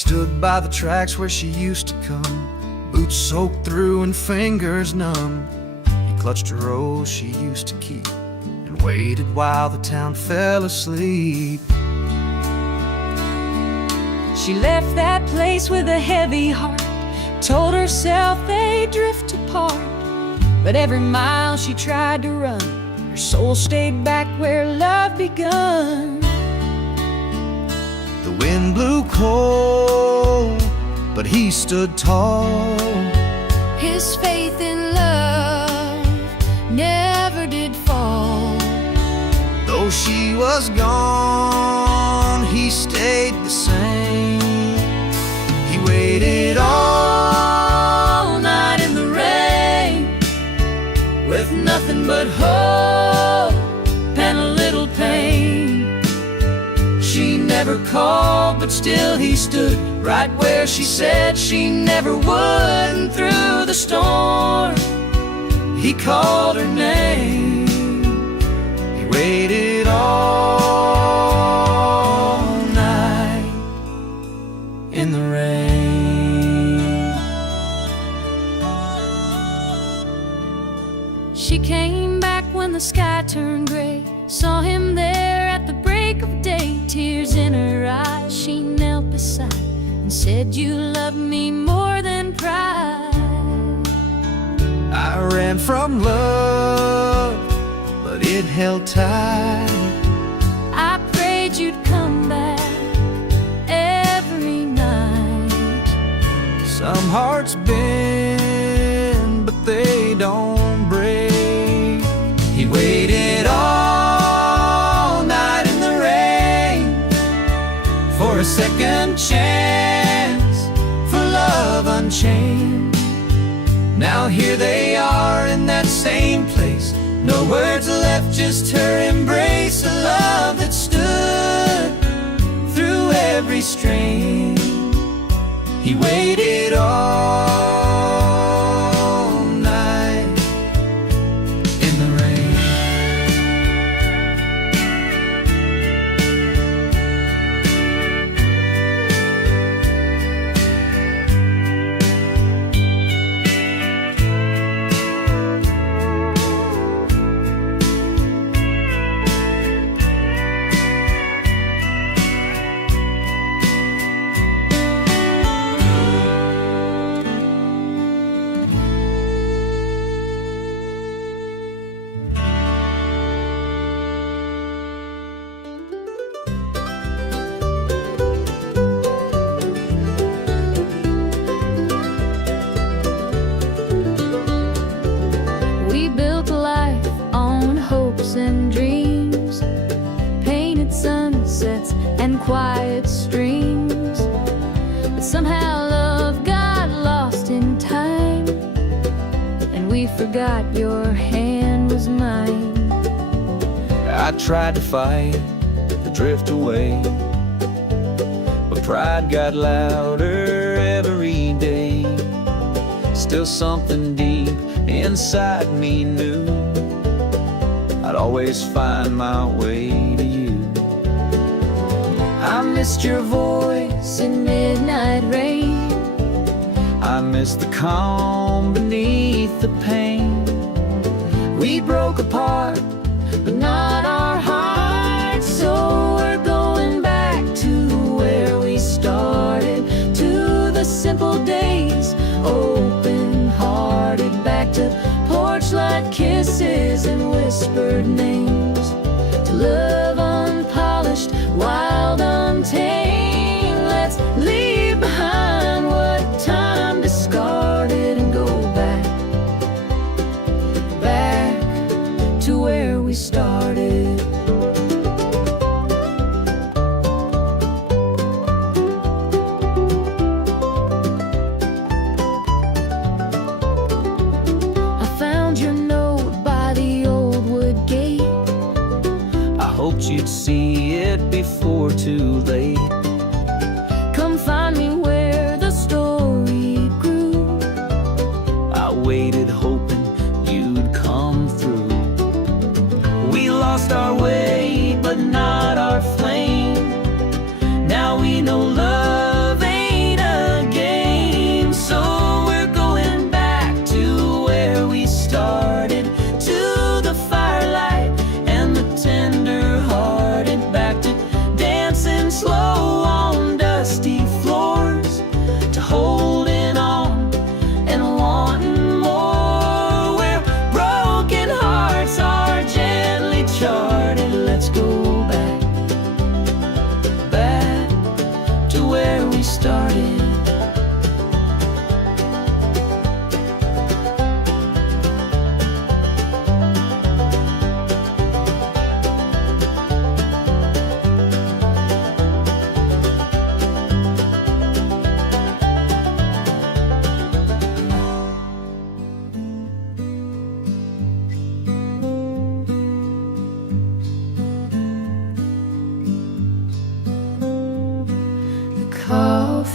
stood by the tracks where she used to come, boots soaked through and fingers numb. He clutched a rose she used to keep and waited while the town fell asleep. She left that place with a heavy heart, told herself they'd drift apart. But every mile she tried to run, her soul stayed back where love begun. The wind blew cold, but he stood tall. His faith in love never did fall. Though she was gone, he stayed the same. He waited all night in the rain, with nothing but hope and a little pain. She never called, but still he stood right where she said she never would. And through the storm, he called her name. he waited all night In the rain. She came back when the sky turned gray, saw him there at the break of day. Tears in her eyes, she knelt beside and said, "You love me more than pride." I ran from love, but it held tight. I prayed you'd come back every night. Some hearts bend, but they don't break. He waited all night in the rain for a second chance, for love unchained. Now here they are in that same place, no words left, just her embrace. A love that stood through every strain. He waited all night in the rain. We built a life on hopes and dreams, painted sunsets and quiet streams. But somehow love got lost in time, and we forgot your hand was mine. I tried to fight the drift away, but pride got louder every day. Still something deep inside me knew I'd always find my way to you. I missed your voice in midnight rain. I miss the calm beneath the pain. We broke apart, but not our hearts. So we're going back to where we started, to the simple days, open-hearted, back to porch light kisses and whispered names, to love unpolished, wild, untamed. Let's leave behind what time discarded and go back to where we started. I found your note by the old wood gate. I hoped you'd see it before too late. Come find me where the story grew. I waited hoping you'd come through. We lost our way, but not our flame. Now we know love ain't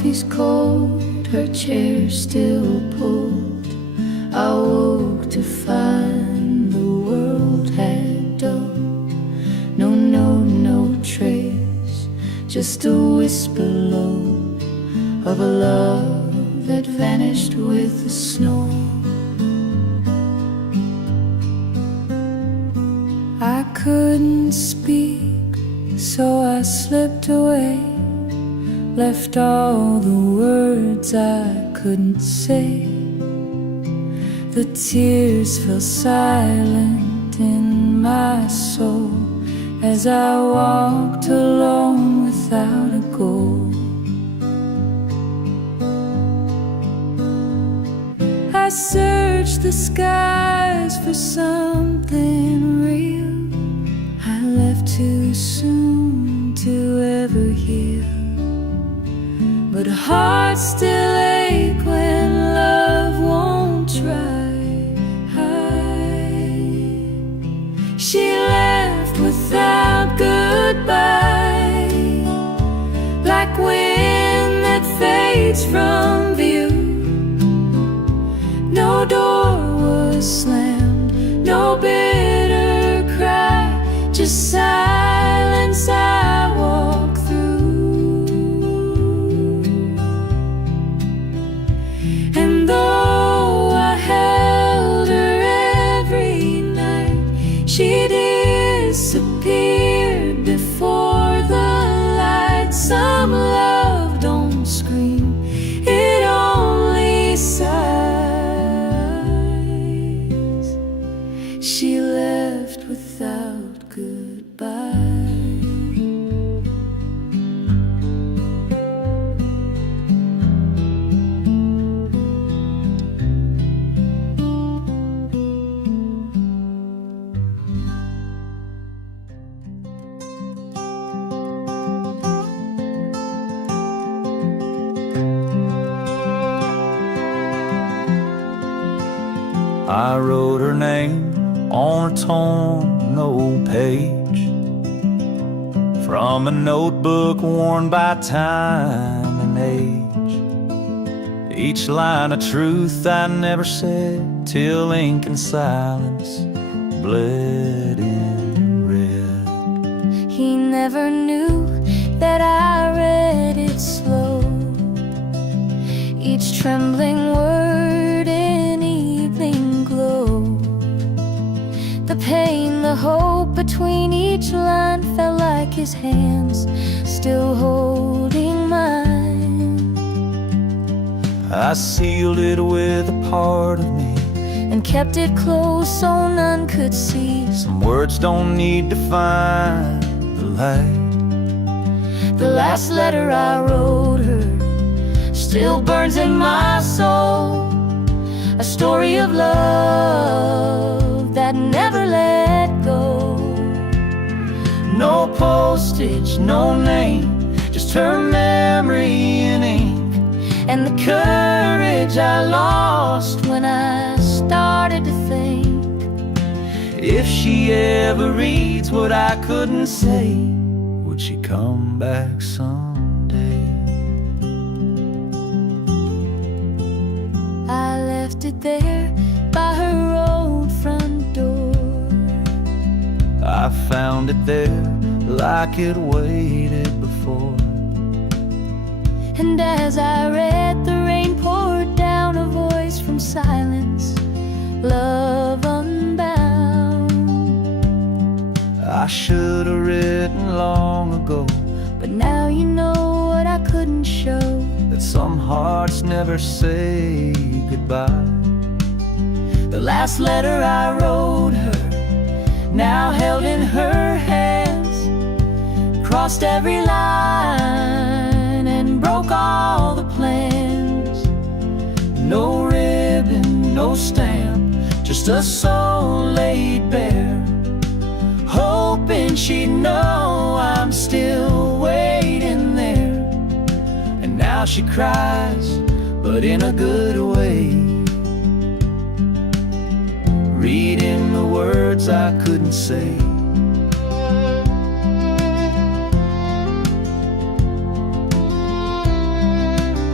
coffee's cold, her chair still pulled. I woke to find the world had dulled. No trace, just a whisper low of a love that vanished with the snow. I couldn't speak, so I slipped away, left all the words I couldn't say. The tears fell silent in my soul as I walked alone without a goal. I searched the skies for something real. I left too soon to ever heal, but hearts still ache when love won't try. She left without goodbye, like wind that fades from view. No door was slammed, no bitter cry, just silence I walk through. And though I held her every night, she disappeared before the light. Some love don't scream, it only sighs. She left without goodbye. I wrote her name on a torn old page from a notebook worn by time and age. Each line of truth I never said till ink and silence bled in red. He never knew that I read it slow, each trembling word in evening glow. The pain, the hope between each line felt like his hands still holding mine. I sealed it with a part of me and kept it close so none could see. Some words don't need to find the light. The last letter I wrote her still burns in my soul, a story of love that never let go. No postage, no name, just her memory in ink, and the courage I lost when I started to think. If she ever reads what I couldn't say, would she come back someday? I left it there by her old front door. I found it there like it waited before. And as I read, the rain poured down, a voice from silence, love unbound. I should have written long ago, but now you know what I couldn't show, that some hearts never say goodbye. The last letter I wrote her, now held in her hands, crossed every line and broke all the plans. No ribbon, no stamp, just a soul laid bare, hoping she'd know I'm still waiting there. And now she cries, but in a good way, reading the words I couldn't say.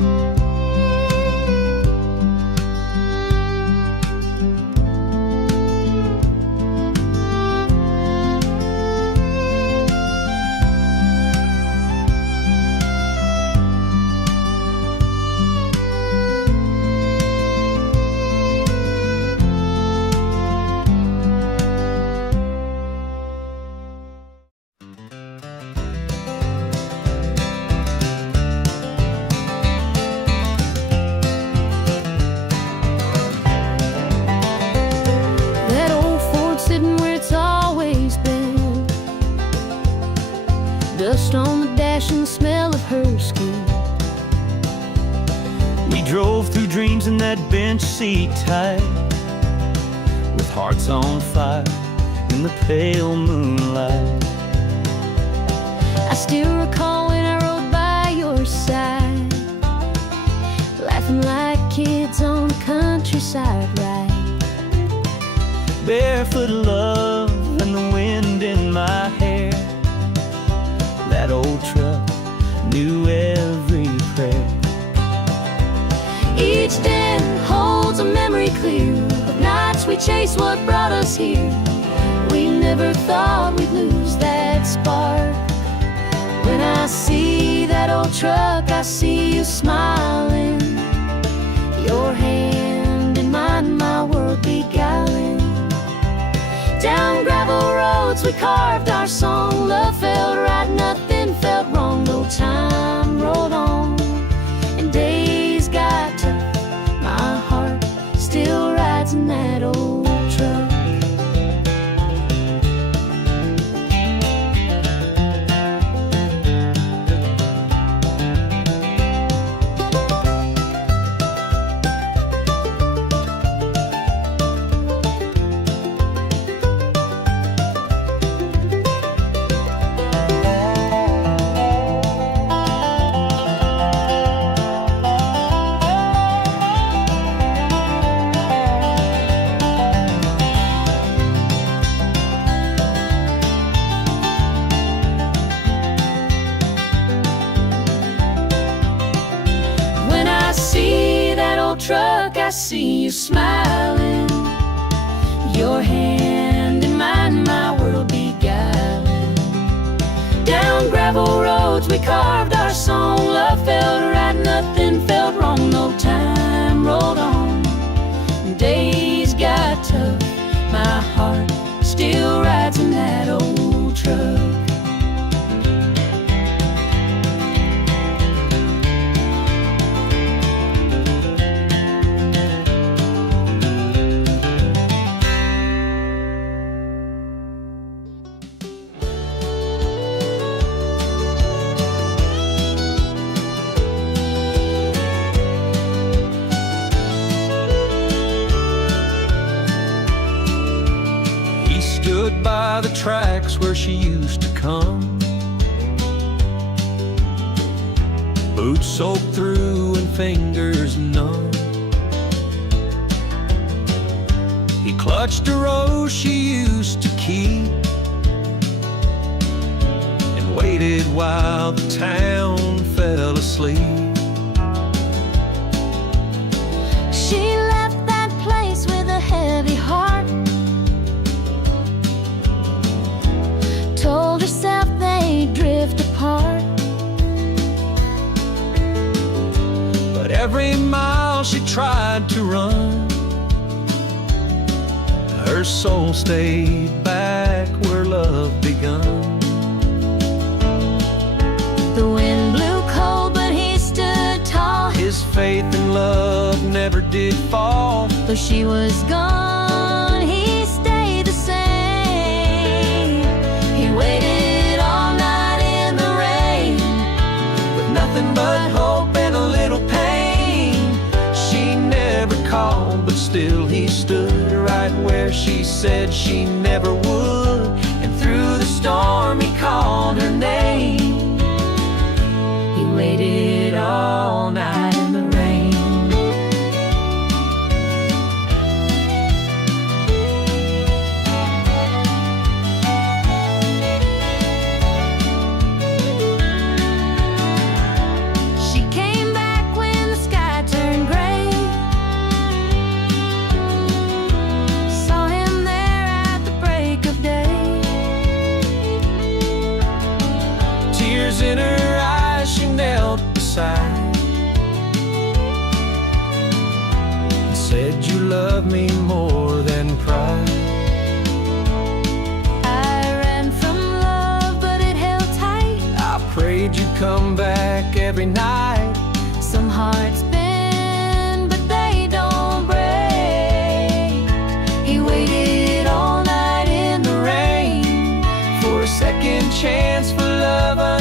dust on the dash and the smell of her skin. We drove through dreams in that bench seat tight, with hearts on fire in the pale moonlight. I still recall when I rode by your side, laughing like kids on the countryside ride. Barefoot love and the wind in my hair. That old truck knew every prayer. Each den holds a memory clear of nights we chased what brought us here. We never thought we'd lose that spark. When I see that old truck, I see you smiling, your hand in mine, my world beguiling. Down gravel roads we carved our song. Love felt right, nothing felt wrong. No time rolled on and days got tough. My heart still rides in that old truck. Truck, I see you smiling, your hand in mine, my world beguiling. Down gravel roads we carved our song. Love felt right, nothing felt wrong. No time rolled on, days got tough. My heart still rides in that old truck. Stood by the tracks where she used to come, boots soaked through and fingers numb. He clutched a rose she used to keep and waited while the town fell asleep. She left that place with a heavy heart, told herself they'd drift apart. But every mile she tried to run, her soul stayed back where love begun. The wind blew cold, but he stood tall. His faith in love never did fall. Though she was gone, he stayed the same. He waited all night in the rain, With nothing but hope and a little pain. She never called, but still he stood right where she said she never would. And through the storm he called her name. he waited all night in the rain. She came back when the sky turned gray, saw him there at the break of day. Tears in her eyes, she knelt beside and said, "You love me more than pride." I ran from love, but it held tight. I prayed you'd come back every night. Some hearts bend, but they don't break. He waited all night in the rain For a second chance, for love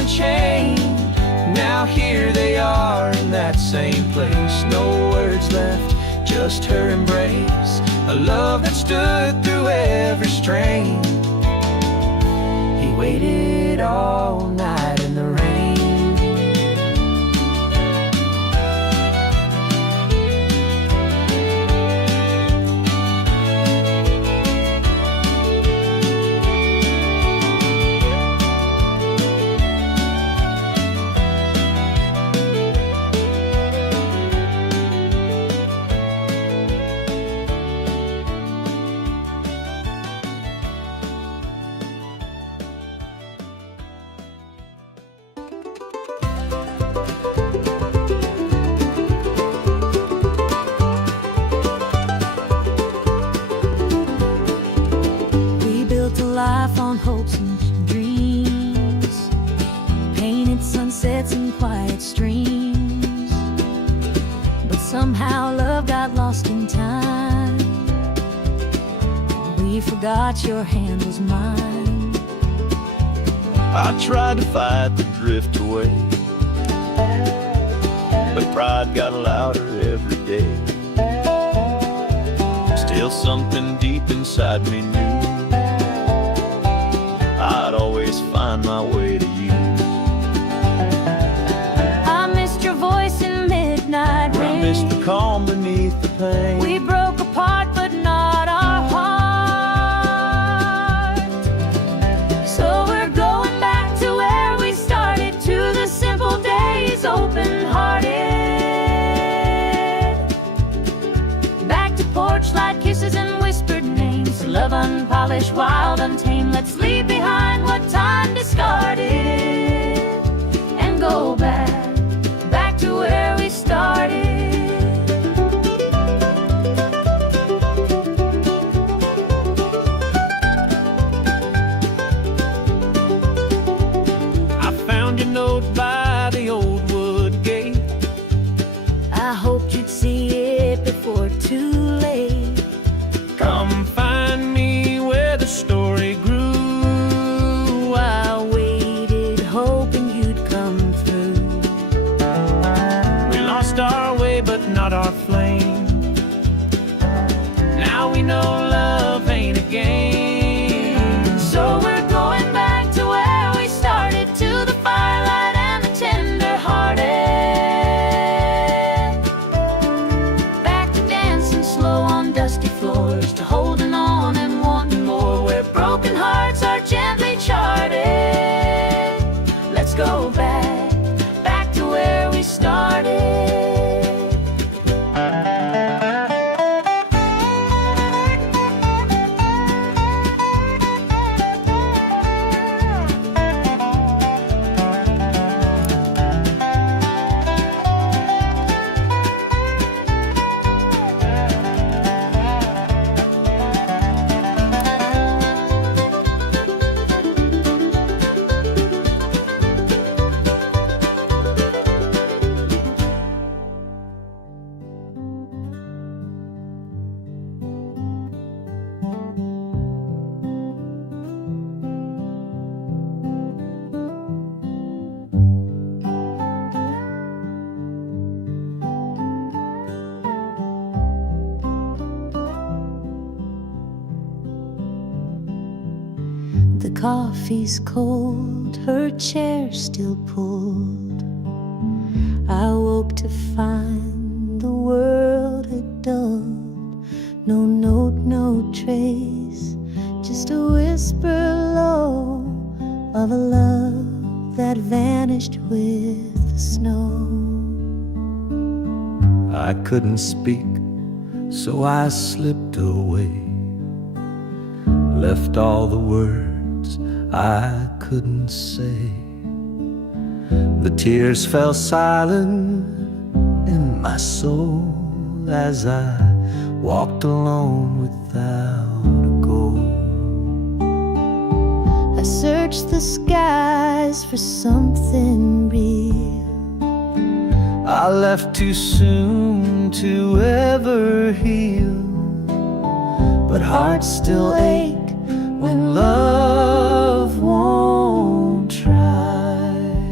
unchained. Now here they are in that same place. No words left, just her embrace. A love that stood through every strain. He waited all night in the rain. We built a life on hopes and dreams, painted sunsets and quiet streams. But somehow love got lost in time. We forgot your hand was mine. I tried to fight the drift away, but pride got louder every day. Still something deep inside me knew I'd always find my way to you. I missed your voice in midnight rain. I missed the calm beneath the pain. We broke apart, but not our heart. So we're going back to where we started, to the simple days, open-hearted. Back to porch light kisses and whispered names. Love unpolished, wild, untamed. Let's leave behind what time discarded and go back to where we started. I found your note by the old wood gate. I hoped you'd see it before too late. Come find me where the story grew. I waited, hoping you'd come through. We lost our way, but not our flame. Now we know love ain't a game. So we're going back to where we started, to the firelight and the tender-hearted. Back to dancing slow on dusty floors, to holding on and wanting more, where broken hearts are gently charted. Let's go back to where we started. The coffee's cold, her chair still pulled. I woke to find the world had dulled. No note, no trace, just a whisper low of a love that vanished with the snow. I couldn't speak, so I slipped away, left all the words I couldn't say. The tears fell silent in my soul as I walked alone without a goal. I searched the skies for something real. I left too soon to ever heal, but hearts still ache when love won't try.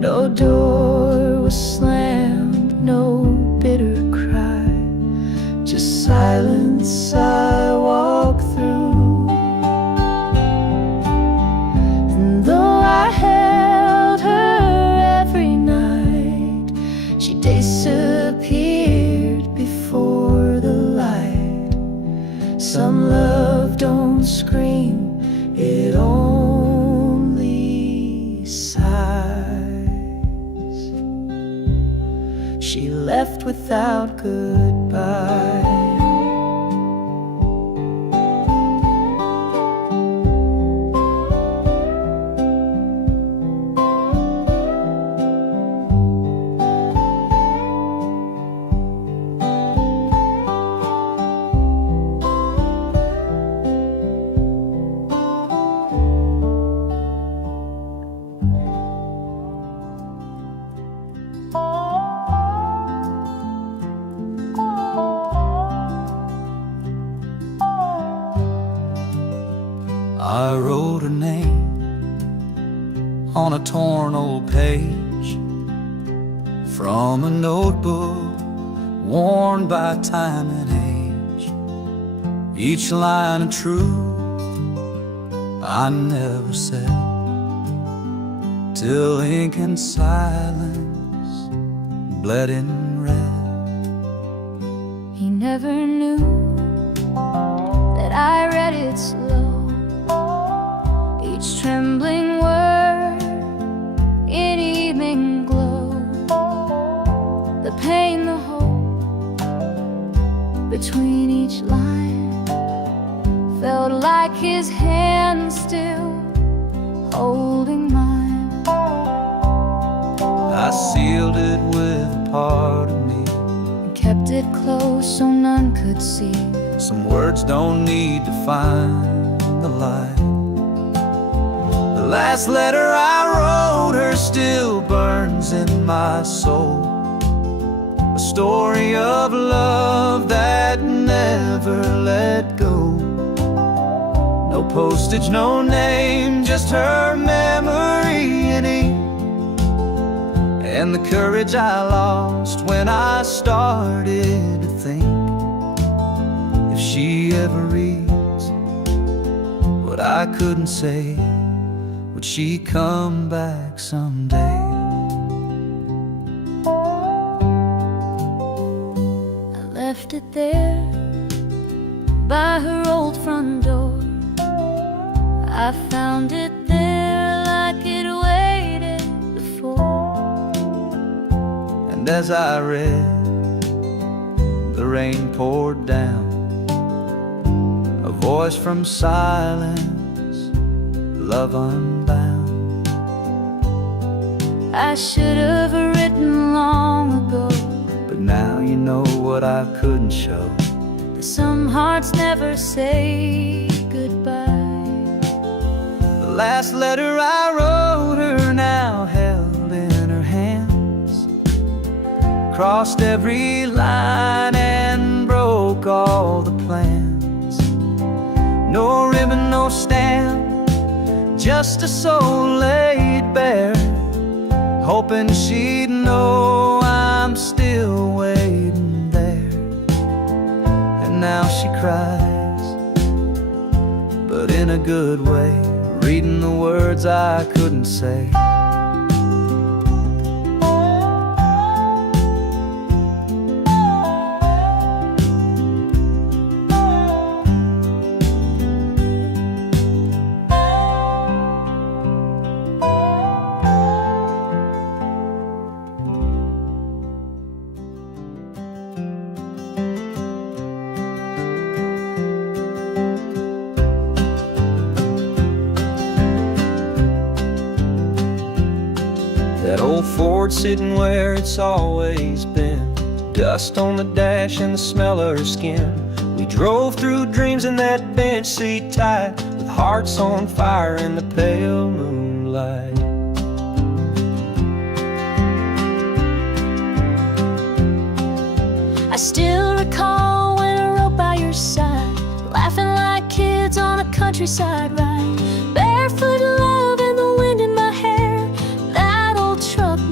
No door was slammed, no bitter cry, just silence I walk through. And though I held her every night, she disappeared before the light. Some love don't scream, it only sighs. She left without goodbye. I wrote her name on a torn old page from a notebook worn by time and age. Each line of truth I never said, till ink and silence bled in red. He never knew that I read it slow, each trembling word in evening glow. The pain, the hope between each line felt like his hand still holding mine. I sealed it with a part of me, And kept it close so none could see. some words don't need to find the light. The last letter I wrote her still burns in my soul, a story of love that never let go. No postage, no name, just her memory in ink, and the courage I lost when I started to think, if she ever reads what I couldn't say, would she come back someday? I left it there by her old front door. I found it there like it waited before. And as I read, the rain poured down, a voice from silence, love unbound. I should have written long ago, But now you know what I couldn't show. that some hearts never say goodbye. The last letter I wrote her now held in her hands, crossed every line and broke all the plans. No ribbon, no stamp, just a soul laid bare, hoping she'd know I'm still waiting there. And now she cries, but in a good way, reading the words I couldn't say. That old Ford sitting where it's always been, dust on the dash and the smell of her skin. We drove through dreams in that bench seat tight, with hearts on fire in the pale moonlight. I still recall when I rode by your side, laughing like kids on a countryside ride. Barefoot love and the wind in my hair, that old truck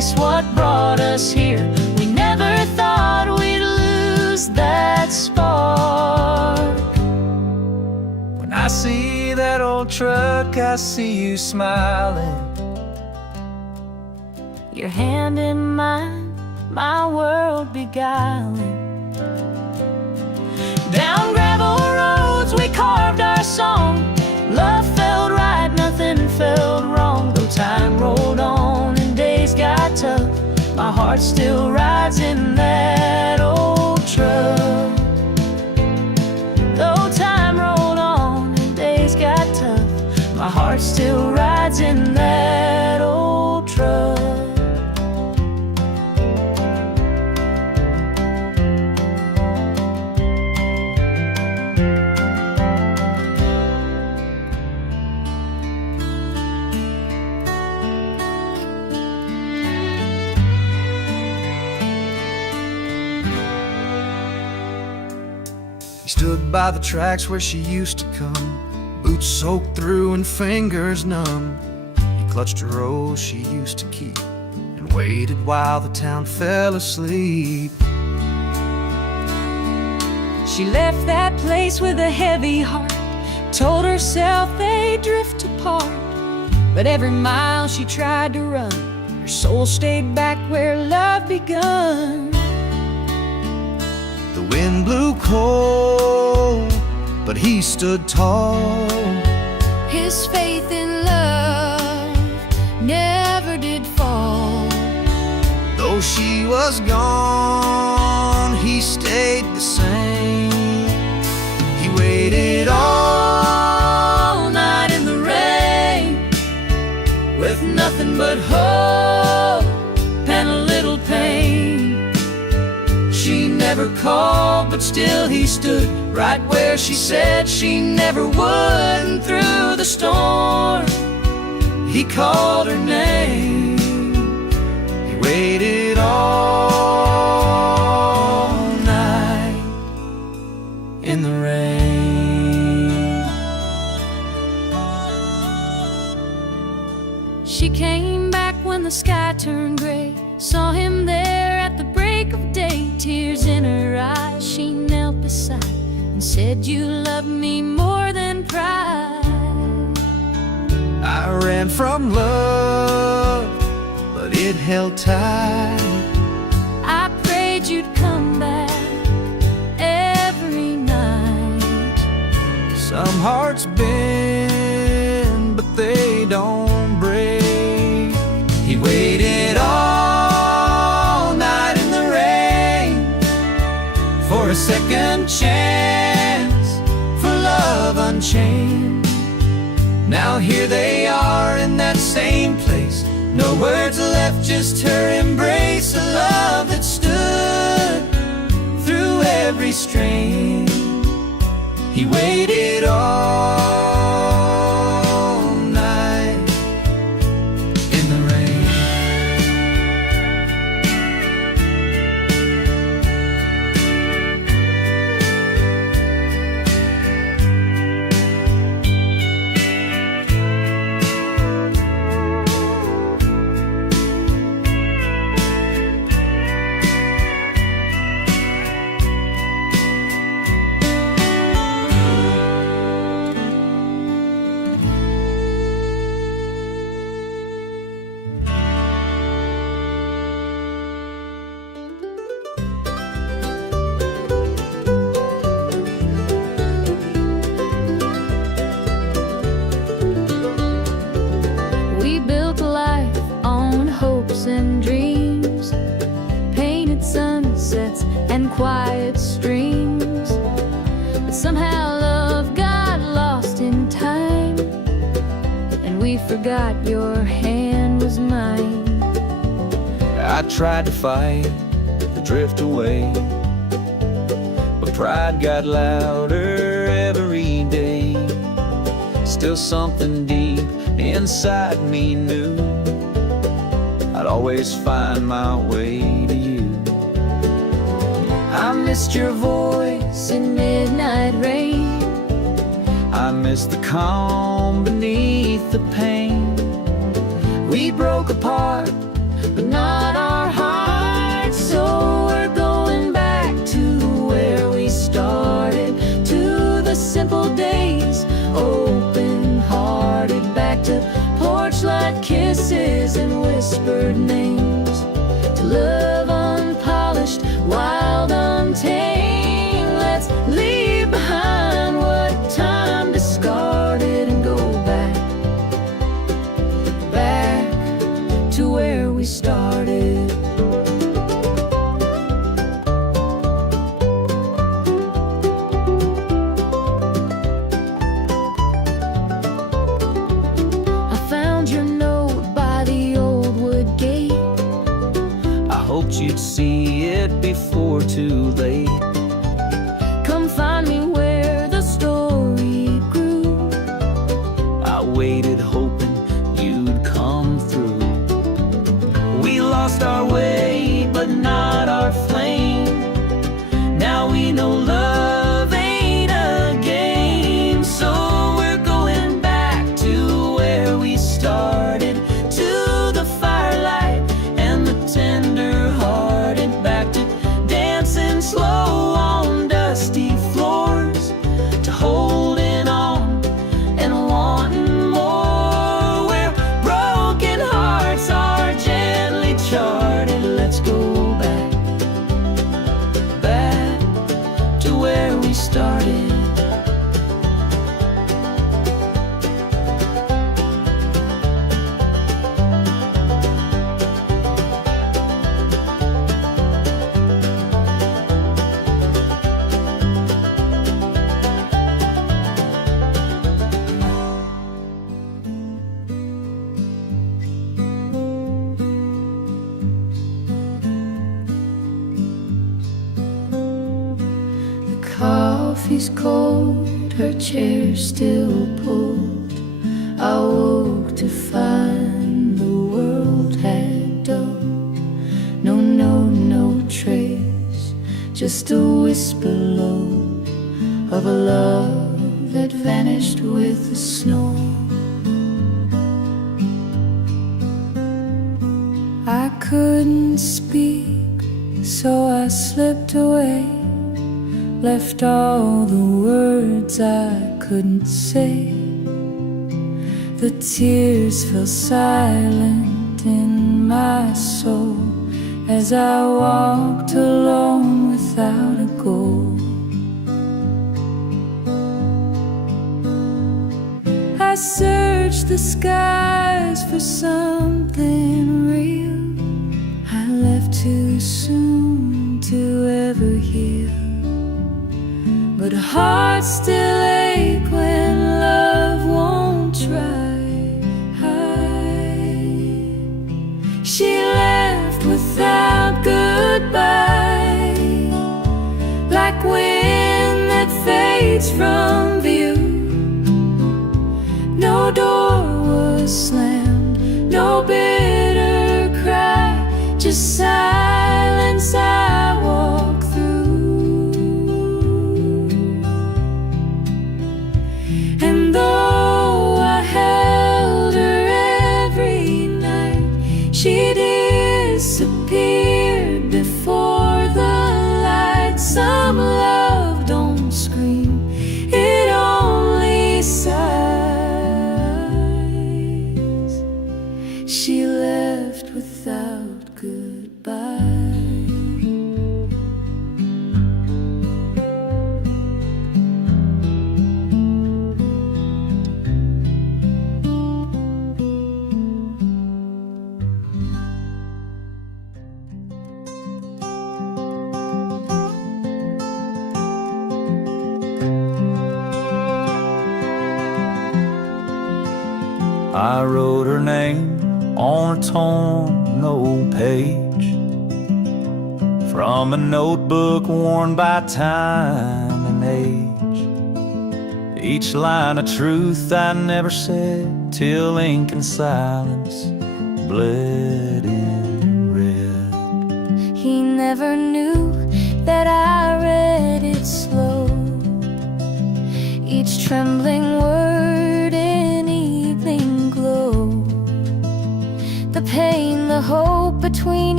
chase what brought us here. We never thought we'd lose that spark. When I see that old truck, I see you smiling. Your hand in mine, my world beguiling. Down gravel roads we carved our song. Love felt right, nothing felt wrong. Though time rolled on and days got tough, my heart still rides in that old truck. Though time rolled on and days got tough, my heart still rides in that old truck. He stood by the tracks where she used to come, boots soaked through and fingers numb. He clutched a rose she used to keep and waited while the town fell asleep. She left that place with a heavy heart, told herself they'd drift apart. But every mile she tried to run, her soul stayed back where love begun. The wind blew cold, but he stood tall. His faith in love never did fall. Though she was gone, he stayed the same. He waited all night in the rain, With nothing but hope and a little pain. She never called, but still he stood right where she said she never would. And through the storm, he called her name. he waited all night In the rain. She came back when the sky turned gray, saw him there at the break of day. Tears in her eyes, she knelt beside and said, "You love me more than pride." I ran from love, but it held tight. I prayed you'd come back every night. Some hearts bend, but they don't break. He waited all night in the rain for a second chance, for love unchained. Now here they are in that same place, no words left, just her embrace. A love that stood through every strain. He waited all night in the rain. We built a life on hopes and dreams, painted sunsets and quiet streams. But somehow love got lost in time, and we forgot your hand was mine. I tried to fight the drift away, but pride got louder every day. Still something deep inside me knew I'd always find my way to you. I missed your voice in midnight rain. I miss the calm beneath the pain. We broke apart but not our hearts. So we're going back to where we started, to the simple days, open-hearted, back to porch light kisses and whispered names, to love unpolished, wild, untamed. Let's leave behind what time discarded and go back, back to where we started. I found your note by the old wood gate. I hoped you'd see it before too late. Come find me where the story grew. I waited hoping you'd come through. We lost our way, but not our flame. Now we know love ain't a game. So we're going back to where we started, to the firelight and the tender-hearted, back to dancing slow on dusty floors, to holding on and wanting more, where broken hearts are gently charted. Let's go back, back to where we started. Coffee's cold, her chair still pulled. I woke to find the world had dulled. No note, no trace, just a whisper low of a love that vanished with the snow. I couldn't speak, so I slipped away, left all the words I couldn't say. The tears fell silent in my soul as I walked alone without a goal. I searched the skies for something real. I left too soon to ever heal, but hearts still ache when love won't try. She left without goodbye, like wind that fades from view. No door was slammed, no bitter cry, just silence I walk through. And though I held her every night, she disappeared before the light. Some love don't scream, it only sighs. She left without goodbye. I wrote her name on a torn old page from a notebook worn by time and age. Each line a truth I never said, till ink and silence bled in red. He never knew that I read it slow, each trembling word in evening glow. The pain, the hope,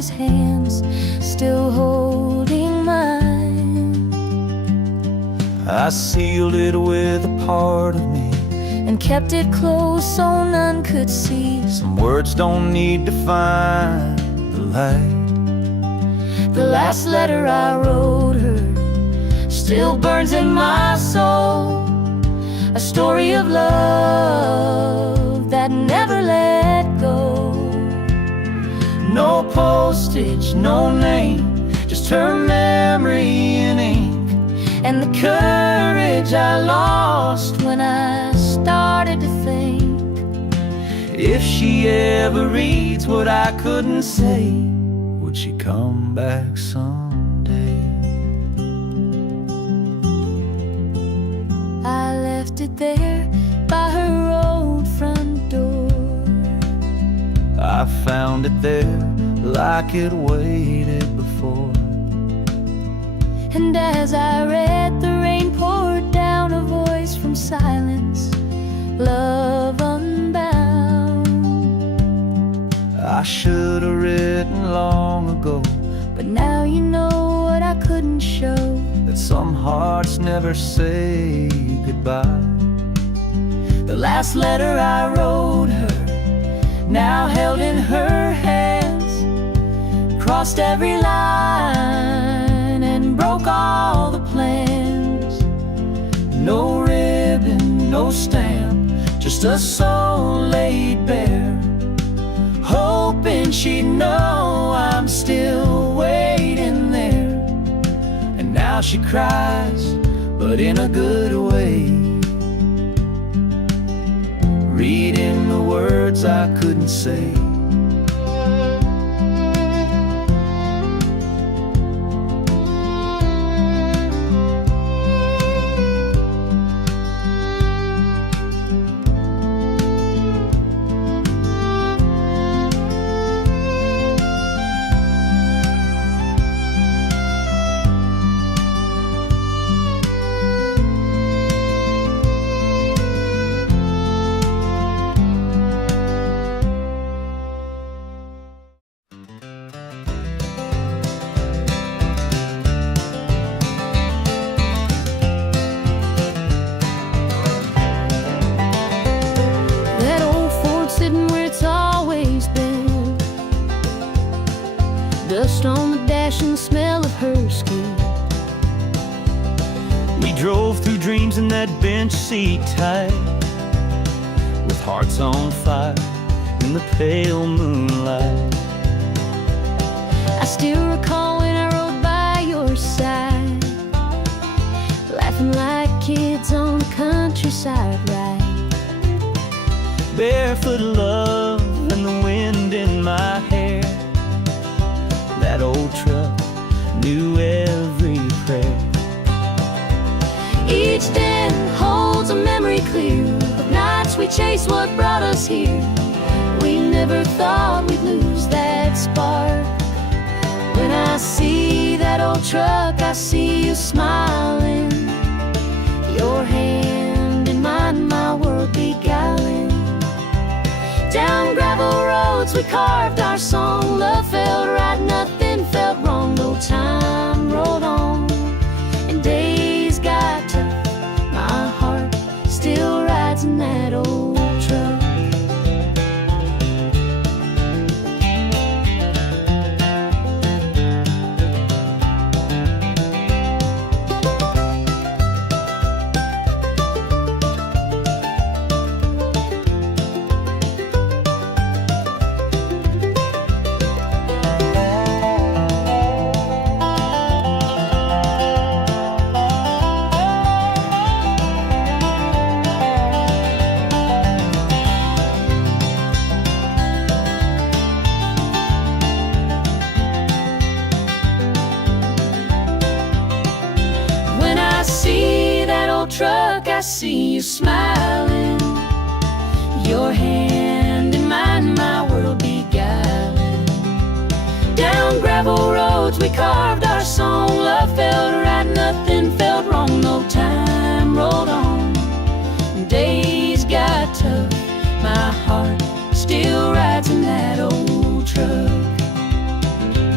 his hands still holding mine. I sealed it with a part of me And kept it close so none could see. Some words don't need to find the light. The last letter I wrote her still burns in my soul. A story of love that never let go. No postage, no name, just her memory in ink. And the courage I lost when I started to think. If she ever reads what I couldn't say, would she come back someday? I left it there by her old front door. I found it there like it waited before. And as I read, the rain poured down a voice from silence, love unbound. I should have written long ago, But now you know what I couldn't show. that some hearts never say goodbye. The last letter I wrote her, now held in her hands, crossed every line and broke all the plans. No ribbon, no stamp, just a soul laid bare, hoping she'd know I'm still waiting there. And now she cries, but in a good way, reading the words I couldn't say. That old Ford sitting where it's always been, dust on the dash and the smell of her skin. We drove through dreams in that bench seat tight, with hearts on fire in the pale moonlight. I still recall when I rode by your side, laughing like kids on the countryside ride. Barefoot love and the wind in my hair. That old truck knew every prayer. Each den holds a memory clear of nights we chased what brought us here. We never thought we'd lose that spark. When I see that old truck, I see you smiling, your hand in mine, my world beguiling. Down gravel roads we carved our song. Love felt right, nothing felt wrong. No time rolled on and days got tough. My heart still rides in that old truck. Truck, I see you smiling, your hand in mine, my world beguiling. Down gravel roads we carved our song. Love felt right, nothing felt wrong. No time rolled on, days got tough. My heart still rides in that old truck.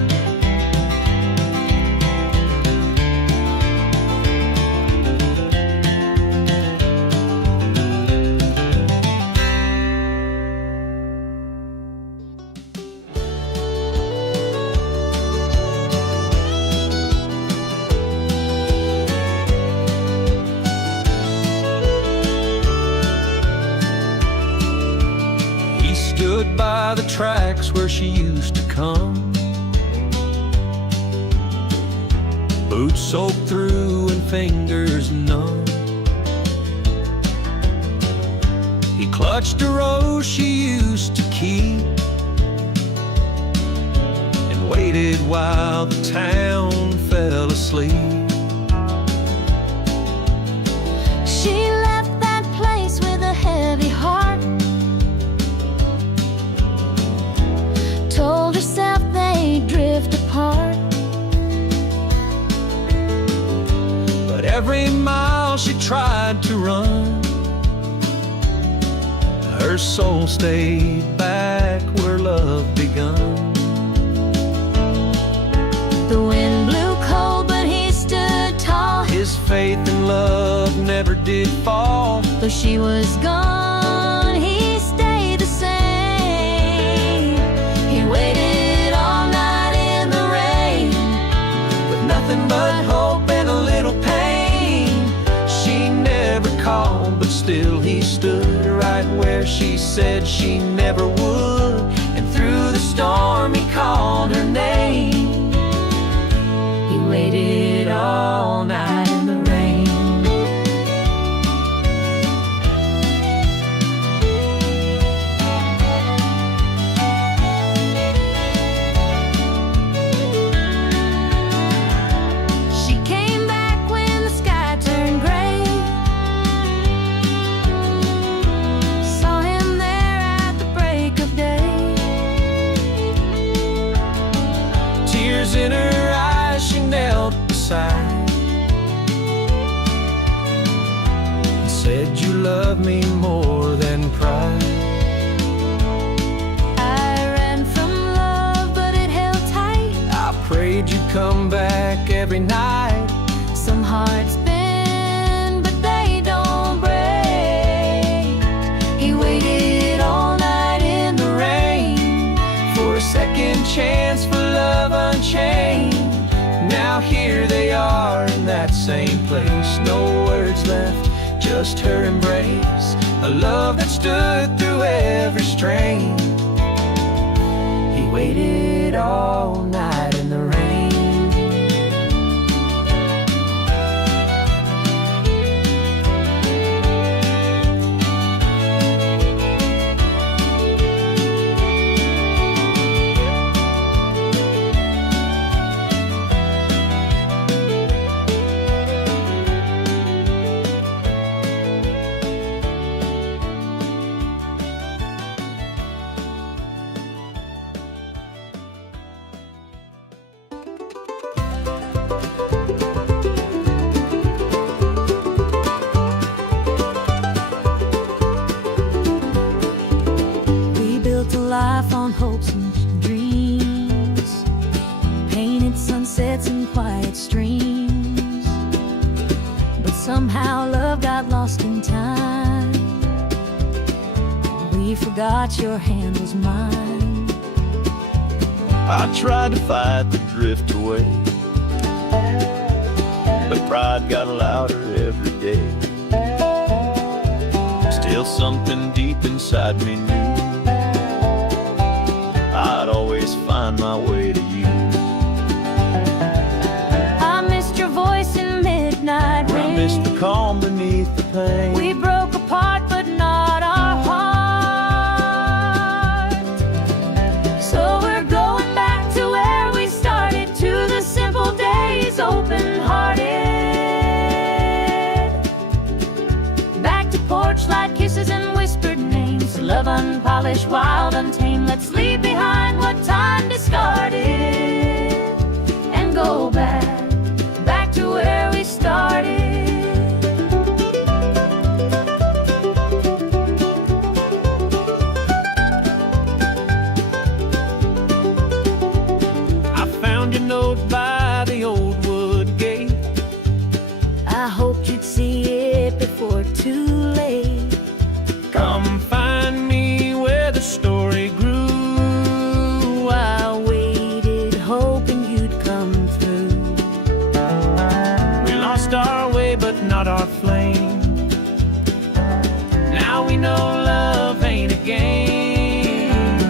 stood by the tracks where she used to come, boots soaked through and fingers numb. He clutched a rose she used to keep and waited while the town fell asleep. She left that place with a heavy heart, told herself they'd drift apart. But every mile she tried to run, her soul stayed back where love begun. The wind blew cold, but he stood tall. His faith in love never did fall. Though she was gone, he stayed the same. He waited all night in the rain, With nothing but hope and a little pain. She never called, but still he stood right where she said she never would. And through the storm he called her name. he waited all night in the rain. She came back when the sky turned gray, saw him there at the break of day. Tears in her eyes, she knelt beside and said, "You love me more than pride." I ran from love, but it held tight. I prayed you'd come back every night. Some hearts bend, but they don't break. He waited all night in the rain For a second chance for love unchained. Now here they are in that same place. No words left, just her embrace. A love that stood through every strain. He waited all night in the rain. We built a life on hopes and dreams, painted sunsets and quiet streams. But somehow love got lost in time. We forgot your hand was mine. I tried to fight the drift away, but pride got louder every day. Still something deep inside me knew I'd always find my way to you. I missed your voice in midnight I rain. missed the calm beneath the pain. We broke apart, but not our heart. So we're going back to where we started, to the simple days, open-hearted. Back to porch light kisses and whispered names. Love unpolished, wild, untamed. Let's leave behind what time discarded and go back to where we started. I found your note by the old wood gate. I hoped you'd see it before too late. Come find me where the story grew. I waited, hoping you'd come through. We lost our way, but not our flame. Now we know love ain't a game.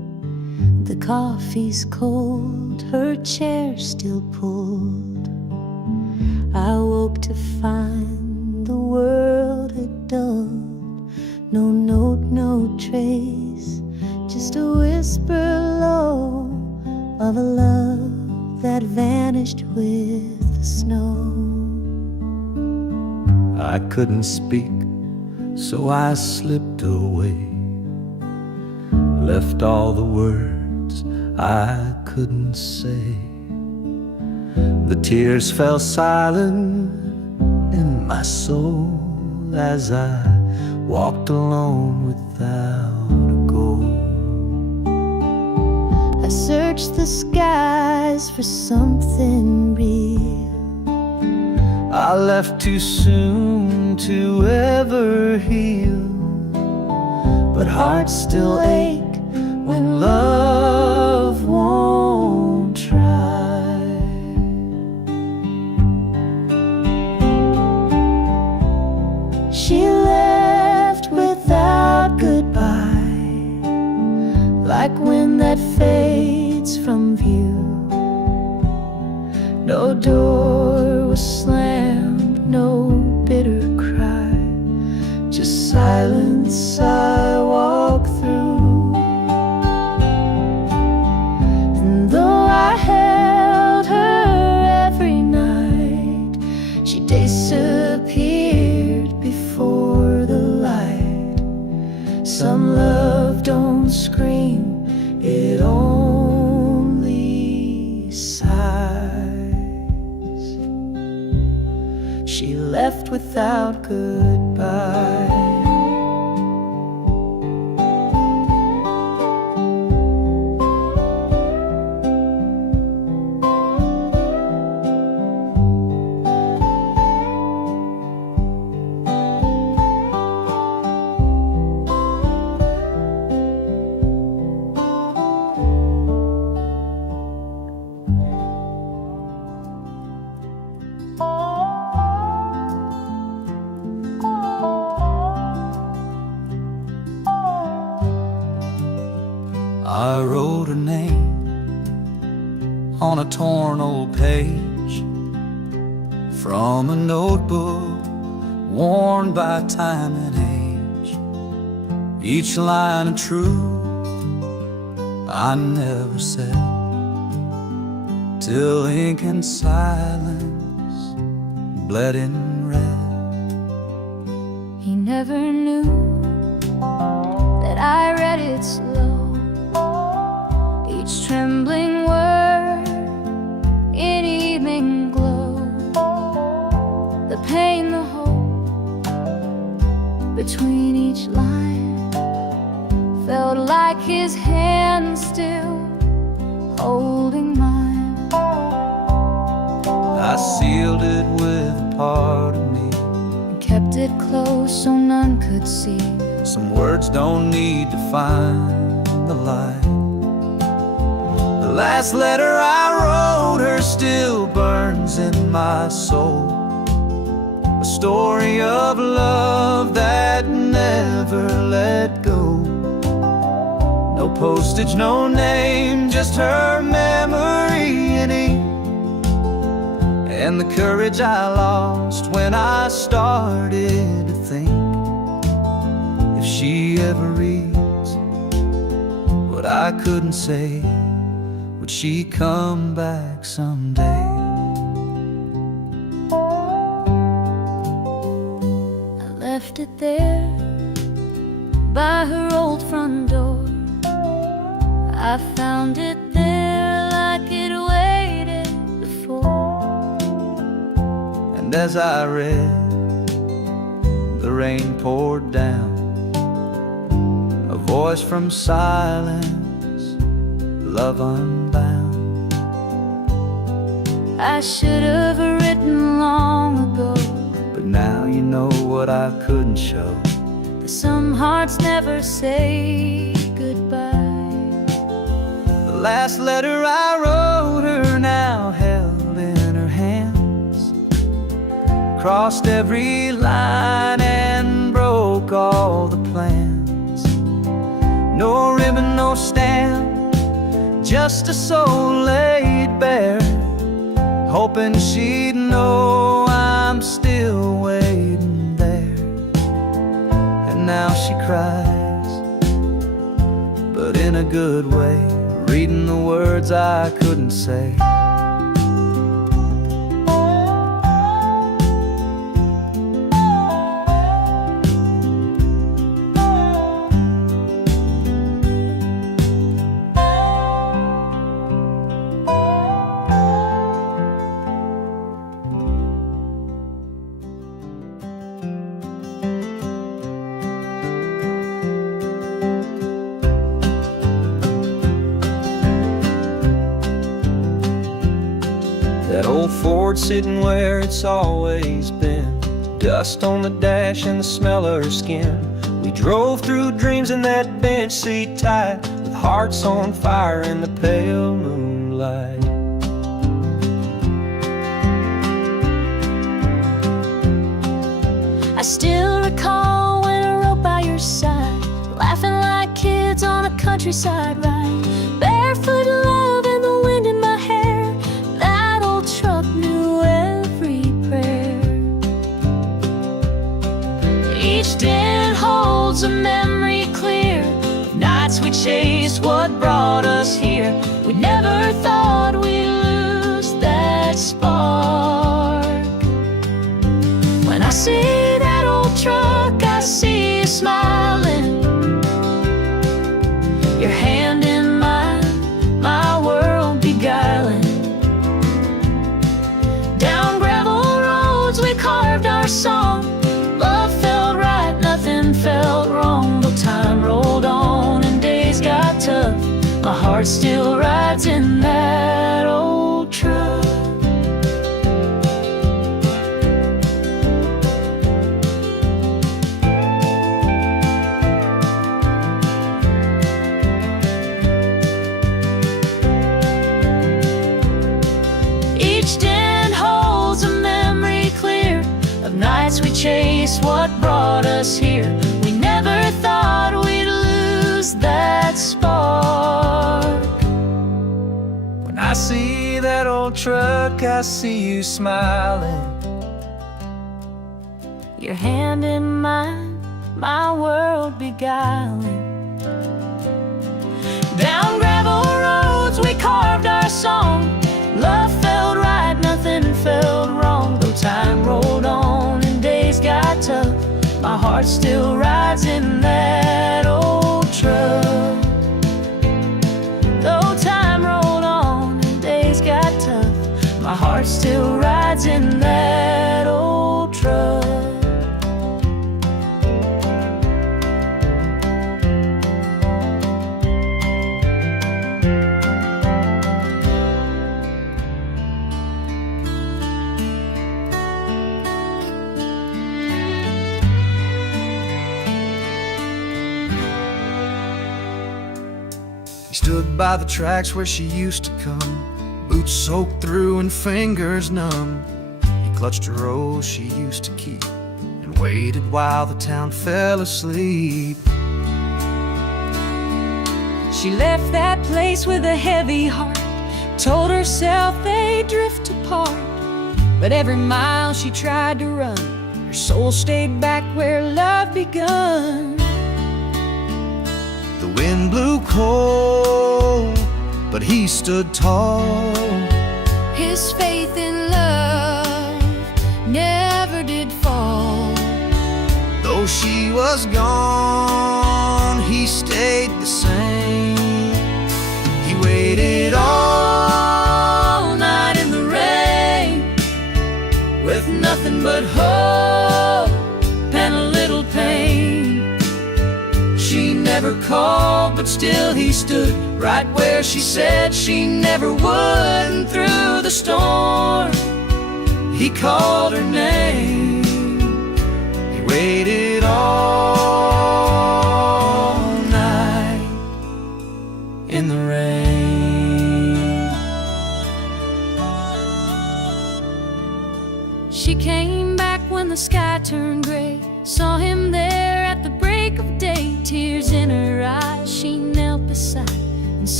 The coffee's cold, her chair still pulled. I woke to find the world had dulled. No note, no trace, just a whisper low of a love that vanished with the snow. I couldn't speak, so I slipped away, left all the words I couldn't say. The tears fell silent in my soul as I walked alone without a goal. I searched the skies for something real. I left too soon to ever heal, but hearts still ache when love won't try. She left without goodbye, like wind that fades from view. No door was slammed, no bitter cry, just silence I walk through. And though I held her every night, she disappeared before the light. Some love don't scream, it only sighs. She left without goodbye. I wrote her name on a torn old page from a notebook worn by time and age. Each line of truth I never said, till ink and silence bled in red. He never knew that I read it slow, each trembling word in evening glow. The pain, the hope between each line felt like his hand still holding mine. I sealed it with a part of me, And kept it close so none could see. some words don't need to find the light. The last letter I wrote her still burns in my soul, a story of love that never let go. No postage, no name, just her memory in ink, and the courage I lost when I started to think, if she ever reads what I couldn't say, would she come back someday? I left it there by her old front door. I found it there like it waited before. And as I read, the rain poured down, a voice from silence, love unbound. I should have written long ago, but now you know what I couldn't show. that some hearts never say goodbye. The last letter I wrote her now held in her hands, crossed every line and broke all the plans. No ribbon, no stamp, just a soul laid bare, hoping she'd know I'm still waiting there. And now she cries, but in a good way, reading the words I couldn't say. That old Ford sitting where it's always been, dust on the dash and the smell of her skin. We drove through dreams in that bench seat tight, with hearts on fire in the pale moonlight. I still recall when I rode by your side, laughing like kids on a countryside ride, barefoot love and the wind in my hair. That old truck knew every prayer. Each den holds a memory clear of nights we chased what brought us here. We never thought we'd lose that spark. When I see that old truck, I see you smiling, your hand in mine, my world beguiling. Down gravel roads we carved our song. Love felt right, nothing felt wrong. Though time rolled on and days got tough, my heart still rides in that old truck. Each den holds a memory clear of nights we chased what brought us here. We never thought we'd lose that spark. When I see that old truck, I see you smiling, Your hand in mine, my world beguiling. Down gravel roads we carved our song. Love felt right, nothing felt wrong. Though time rolled on and days got tough, my heart still rides in that old truck. Though time rolled on and days got tough, my heart still rides in that old truck. He stood by the tracks where she used to come, boots soaked through and fingers numb. He clutched a rose she used to keep and waited while the town fell asleep. She left that place with a heavy heart, told herself they'd drift apart. But every mile she tried to run, her soul stayed back where love begun. The wind blew cold, but he stood tall. His faith in love never did fall. Though she was gone, he stayed the same. He waited all night in the rain, with nothing but hope and a little pain. She never called, but still he stood right where she said she never would. And through the storm, he called her name. He waited all night in the rain. She came back when the sky turned gray, saw him there at the break of day. Tears in her eyes, she knelt beside and said,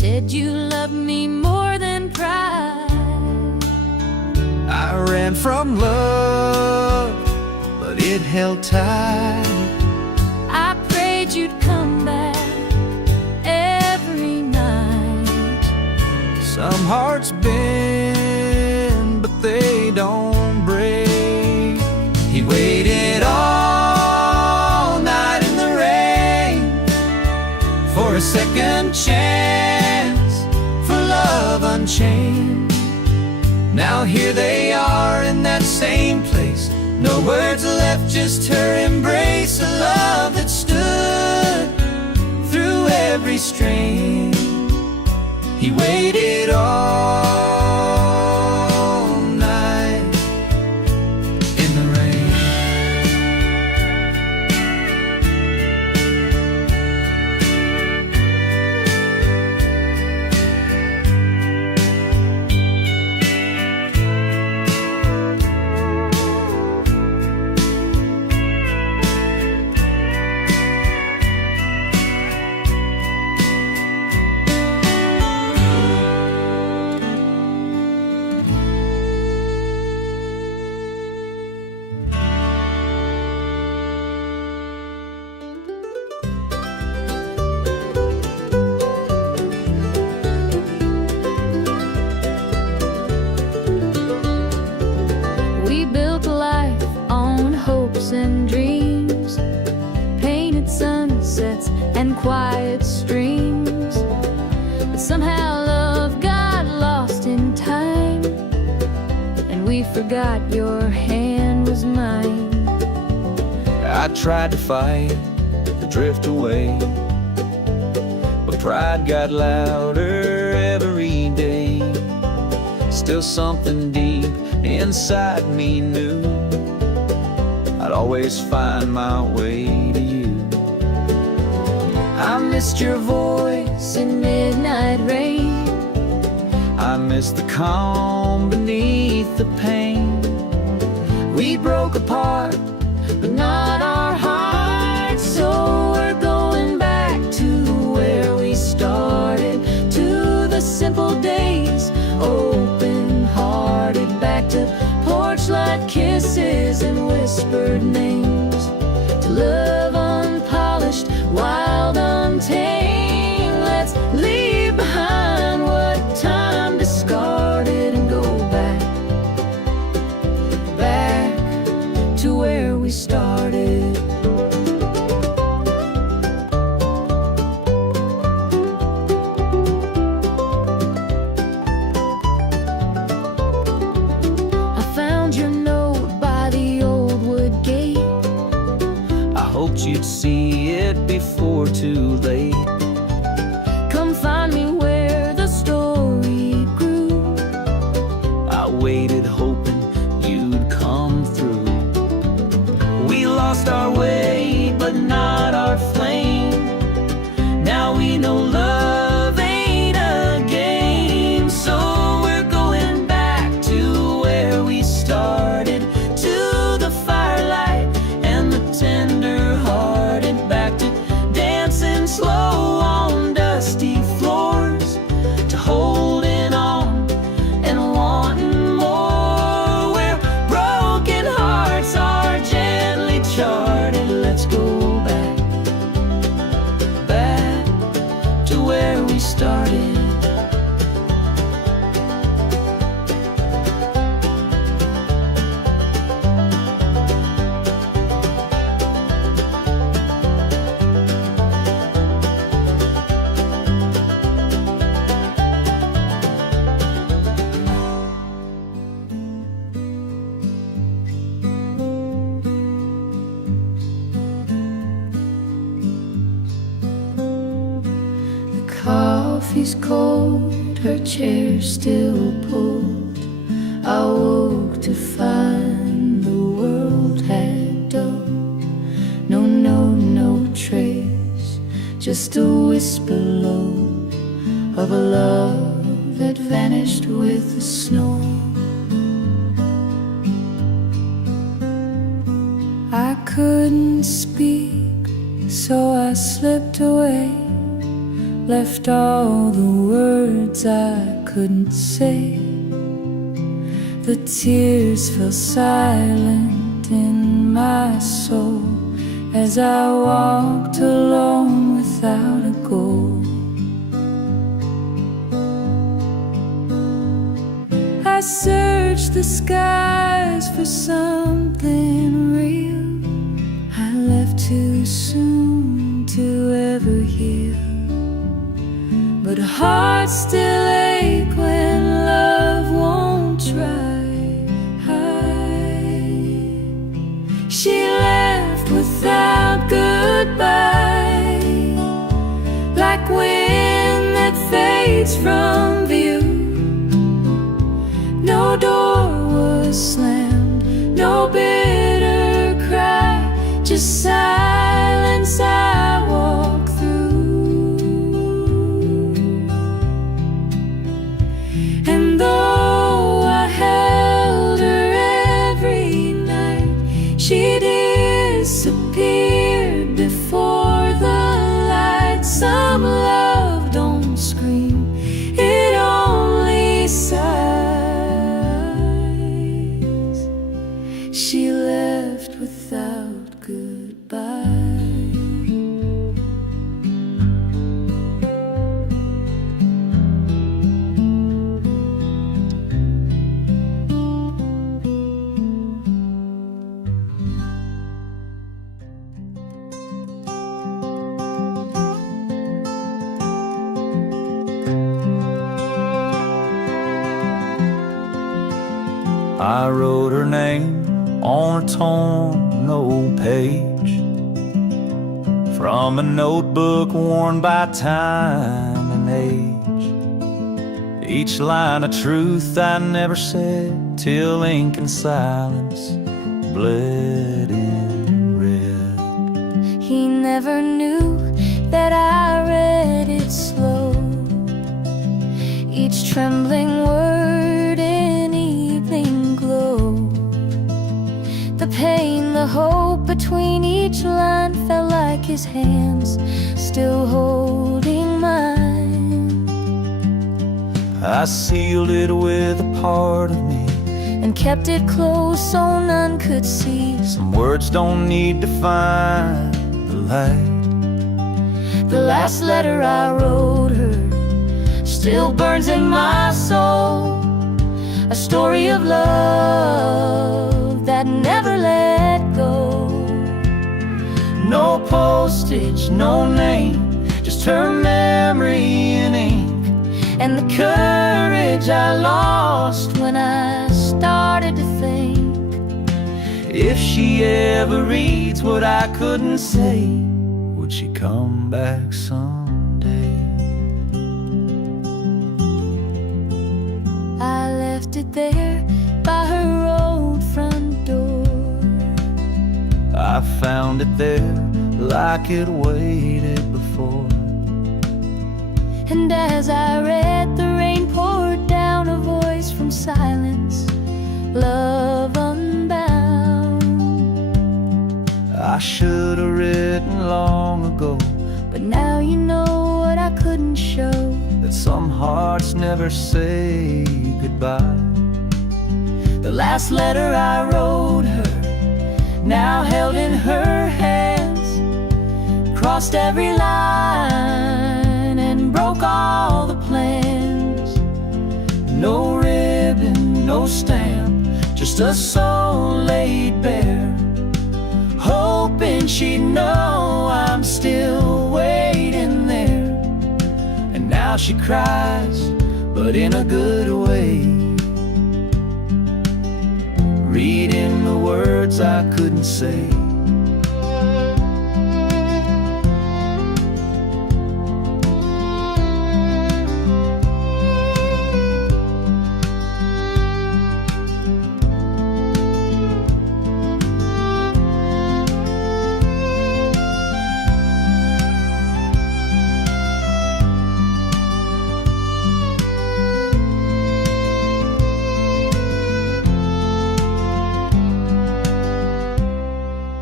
said you loved me more than pride. I ran from love, but it held tight. I prayed you'd come back every night. Some hearts bend, but they don't break. He waited all night in the rain for a second chance, for love unchained. Now here they are in that same place. No words left, just her embrace. A love that stood through every strain. He waited all night in the rain. And dreams, painted sunsets and quiet streams. But somehow love got lost in time, and we forgot your hand was mine. I tried to fight, to drift away, but pride got louder every day. Still something deep inside me knew I'd always find my way to you. I missed your voice in midnight rain. I missed the calm beneath the pain. We broke apart, but not our hearts. So we're going back to where we started, to the simple days, open-hearted, back to porch-light kisses and whispered names, to love unpolished, wild, untamed. Let's leave behind what time discarded and go back, back to where we started. You'd see it before too late. Come find me where the story grew. I waited hoping you'd come through. We lost our way, but not our flame. Now we know love ain't a game. So we're going back to where we started, to the firelight and the tender, back to dancing slow on dusty floors, to holding on and wanting more, where broken hearts are gently charted. Let's go back, back to where we started. Coffee's cold, her chair still pulled. I woke to find the world had dulled. No note, no trace, just a whisper low of a love that vanished with the snow. I couldn't speak, so I slipped away, left all the words I couldn't say. The tears fell silent in my soul as I walked alone without a goal. I searched the skies for something real. I left too soon to ever heal, but hearts still ache when love won't try. She left without goodbye, like wind that fades from view. No door was slammed, no bitter cry, just silence I walk through. And though I held her every night, she disappeared before the light. Some love don't scream, it only sighs. She left without goodbye. I wrote her name on a torn old page from a notebook worn by time and age. Each line a truth I never said till ink and silence bled in red. He never knew that I read it slow, each trembling word in evening glow. The pain, the hope between each line felt like his hands still holding mine. I sealed it with a part of me and kept it close so none could see. Some words don't need to find the light. The last letter I wrote her still burns in my soul, a story of love that never let go. No postage, no name, just her memory in ink, And the courage I lost when I started to think, if she ever reads what I couldn't say, would she come back someday? I left it there by her old front door. I found it there like it waited before. And as I read, the rain poured down, a voice from silence, love unbound. I should have written long ago, But now you know what I couldn't show, that some hearts never say goodbye. the last letter I wrote her, now held in her hands, crossed every line and broke all the plans. No ribbon, no stamp, just a soul laid bare, hoping she'd know I'm still waiting there. And now she cries, but in a good way, reading the words I couldn't say.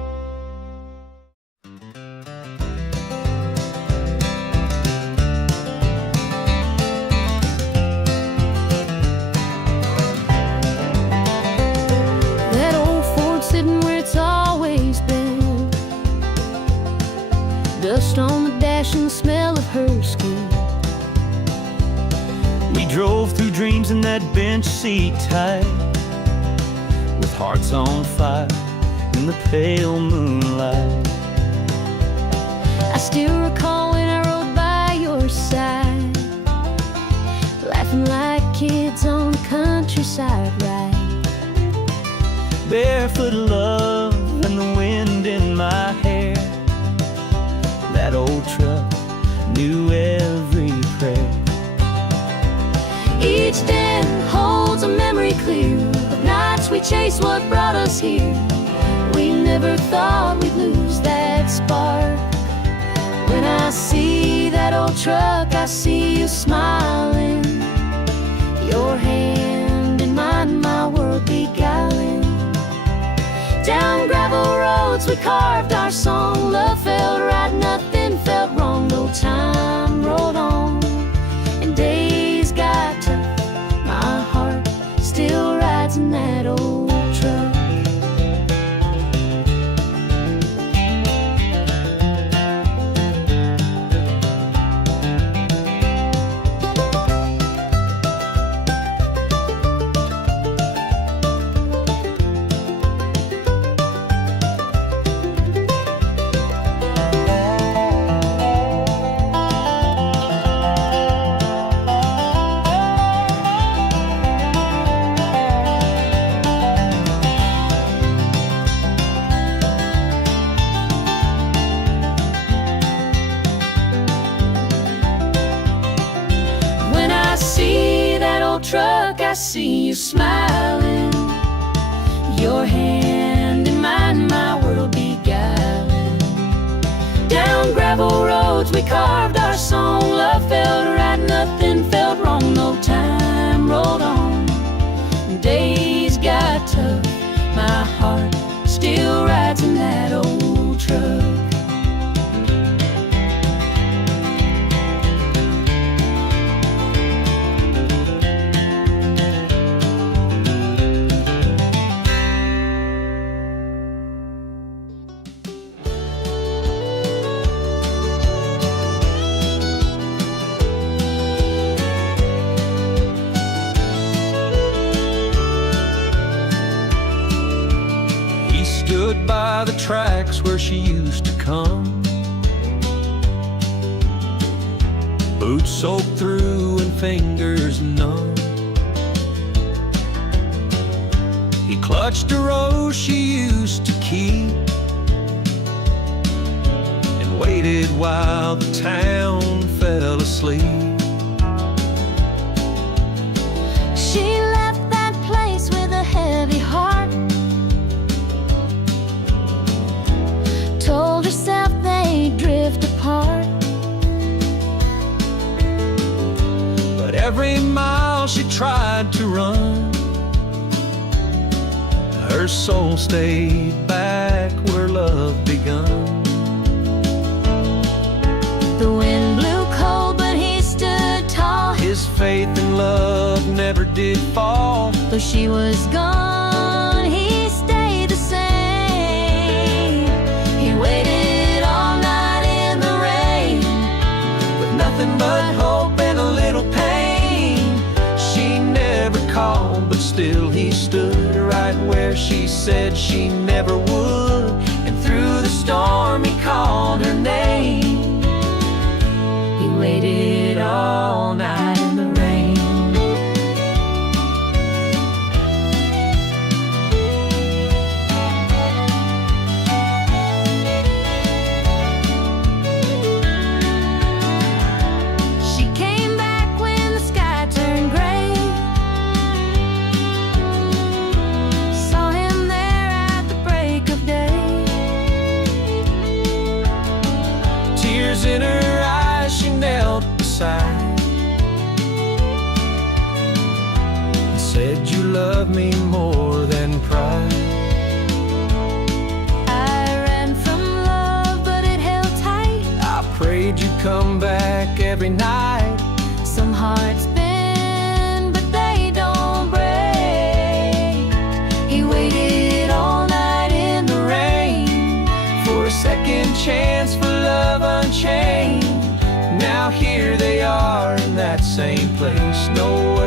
on the dash and the smell of her skin. We drove through dreams in that bench seat tight, with hearts on fire in the pale moonlight. I still recall when I rode by your side, laughing like kids on the countryside ride. Barefoot love and the wind in my hair. That old truck knew every prayer. Each day holds a memory clear of nights we chased what brought us here. We never thought we'd lose that spark. When I see that old truck, I see you smiling, your hand in mine, my world beguiling. Down gravel roads we carved our song. Love felt right, nothing felt wrong. No time rolled on and days got tough. My heart still rides in that old truck. Truck, I see you smiling, your hand in mine, my world beguiling. Down gravel roads we carved our song. Love felt right, nothing felt wrong. No time rolled on, days got tough. My heart still rides in that old truck. Stood by the tracks where she used to come, boots soaked through and fingers numb. He clutched a rose she used to keep and waited while the town fell asleep. She left that place with a heavy heart, told herself they'd drift apart. But every mile she tried to run, her soul stayed back where love begun. The wind blew cold, but he stood tall. His faith in love never did fall. Though she was gone, he stayed the same. He waited all night in the rain, With nothing but hope and a little pain. She never called, but still he stood right where she said she never would. And through the storm he called her name. he waited all night in the rain. She came back when the sky turned gray, saw him there at the break of day. Tears in her eyes, she knelt beside and said, "You love me more than pride." I ran from love, but it held tight. I prayed you'd come back every night. Some hearts bend, but they don't break. He waited all night in the rain For a second chance, for love unchained. that same place. No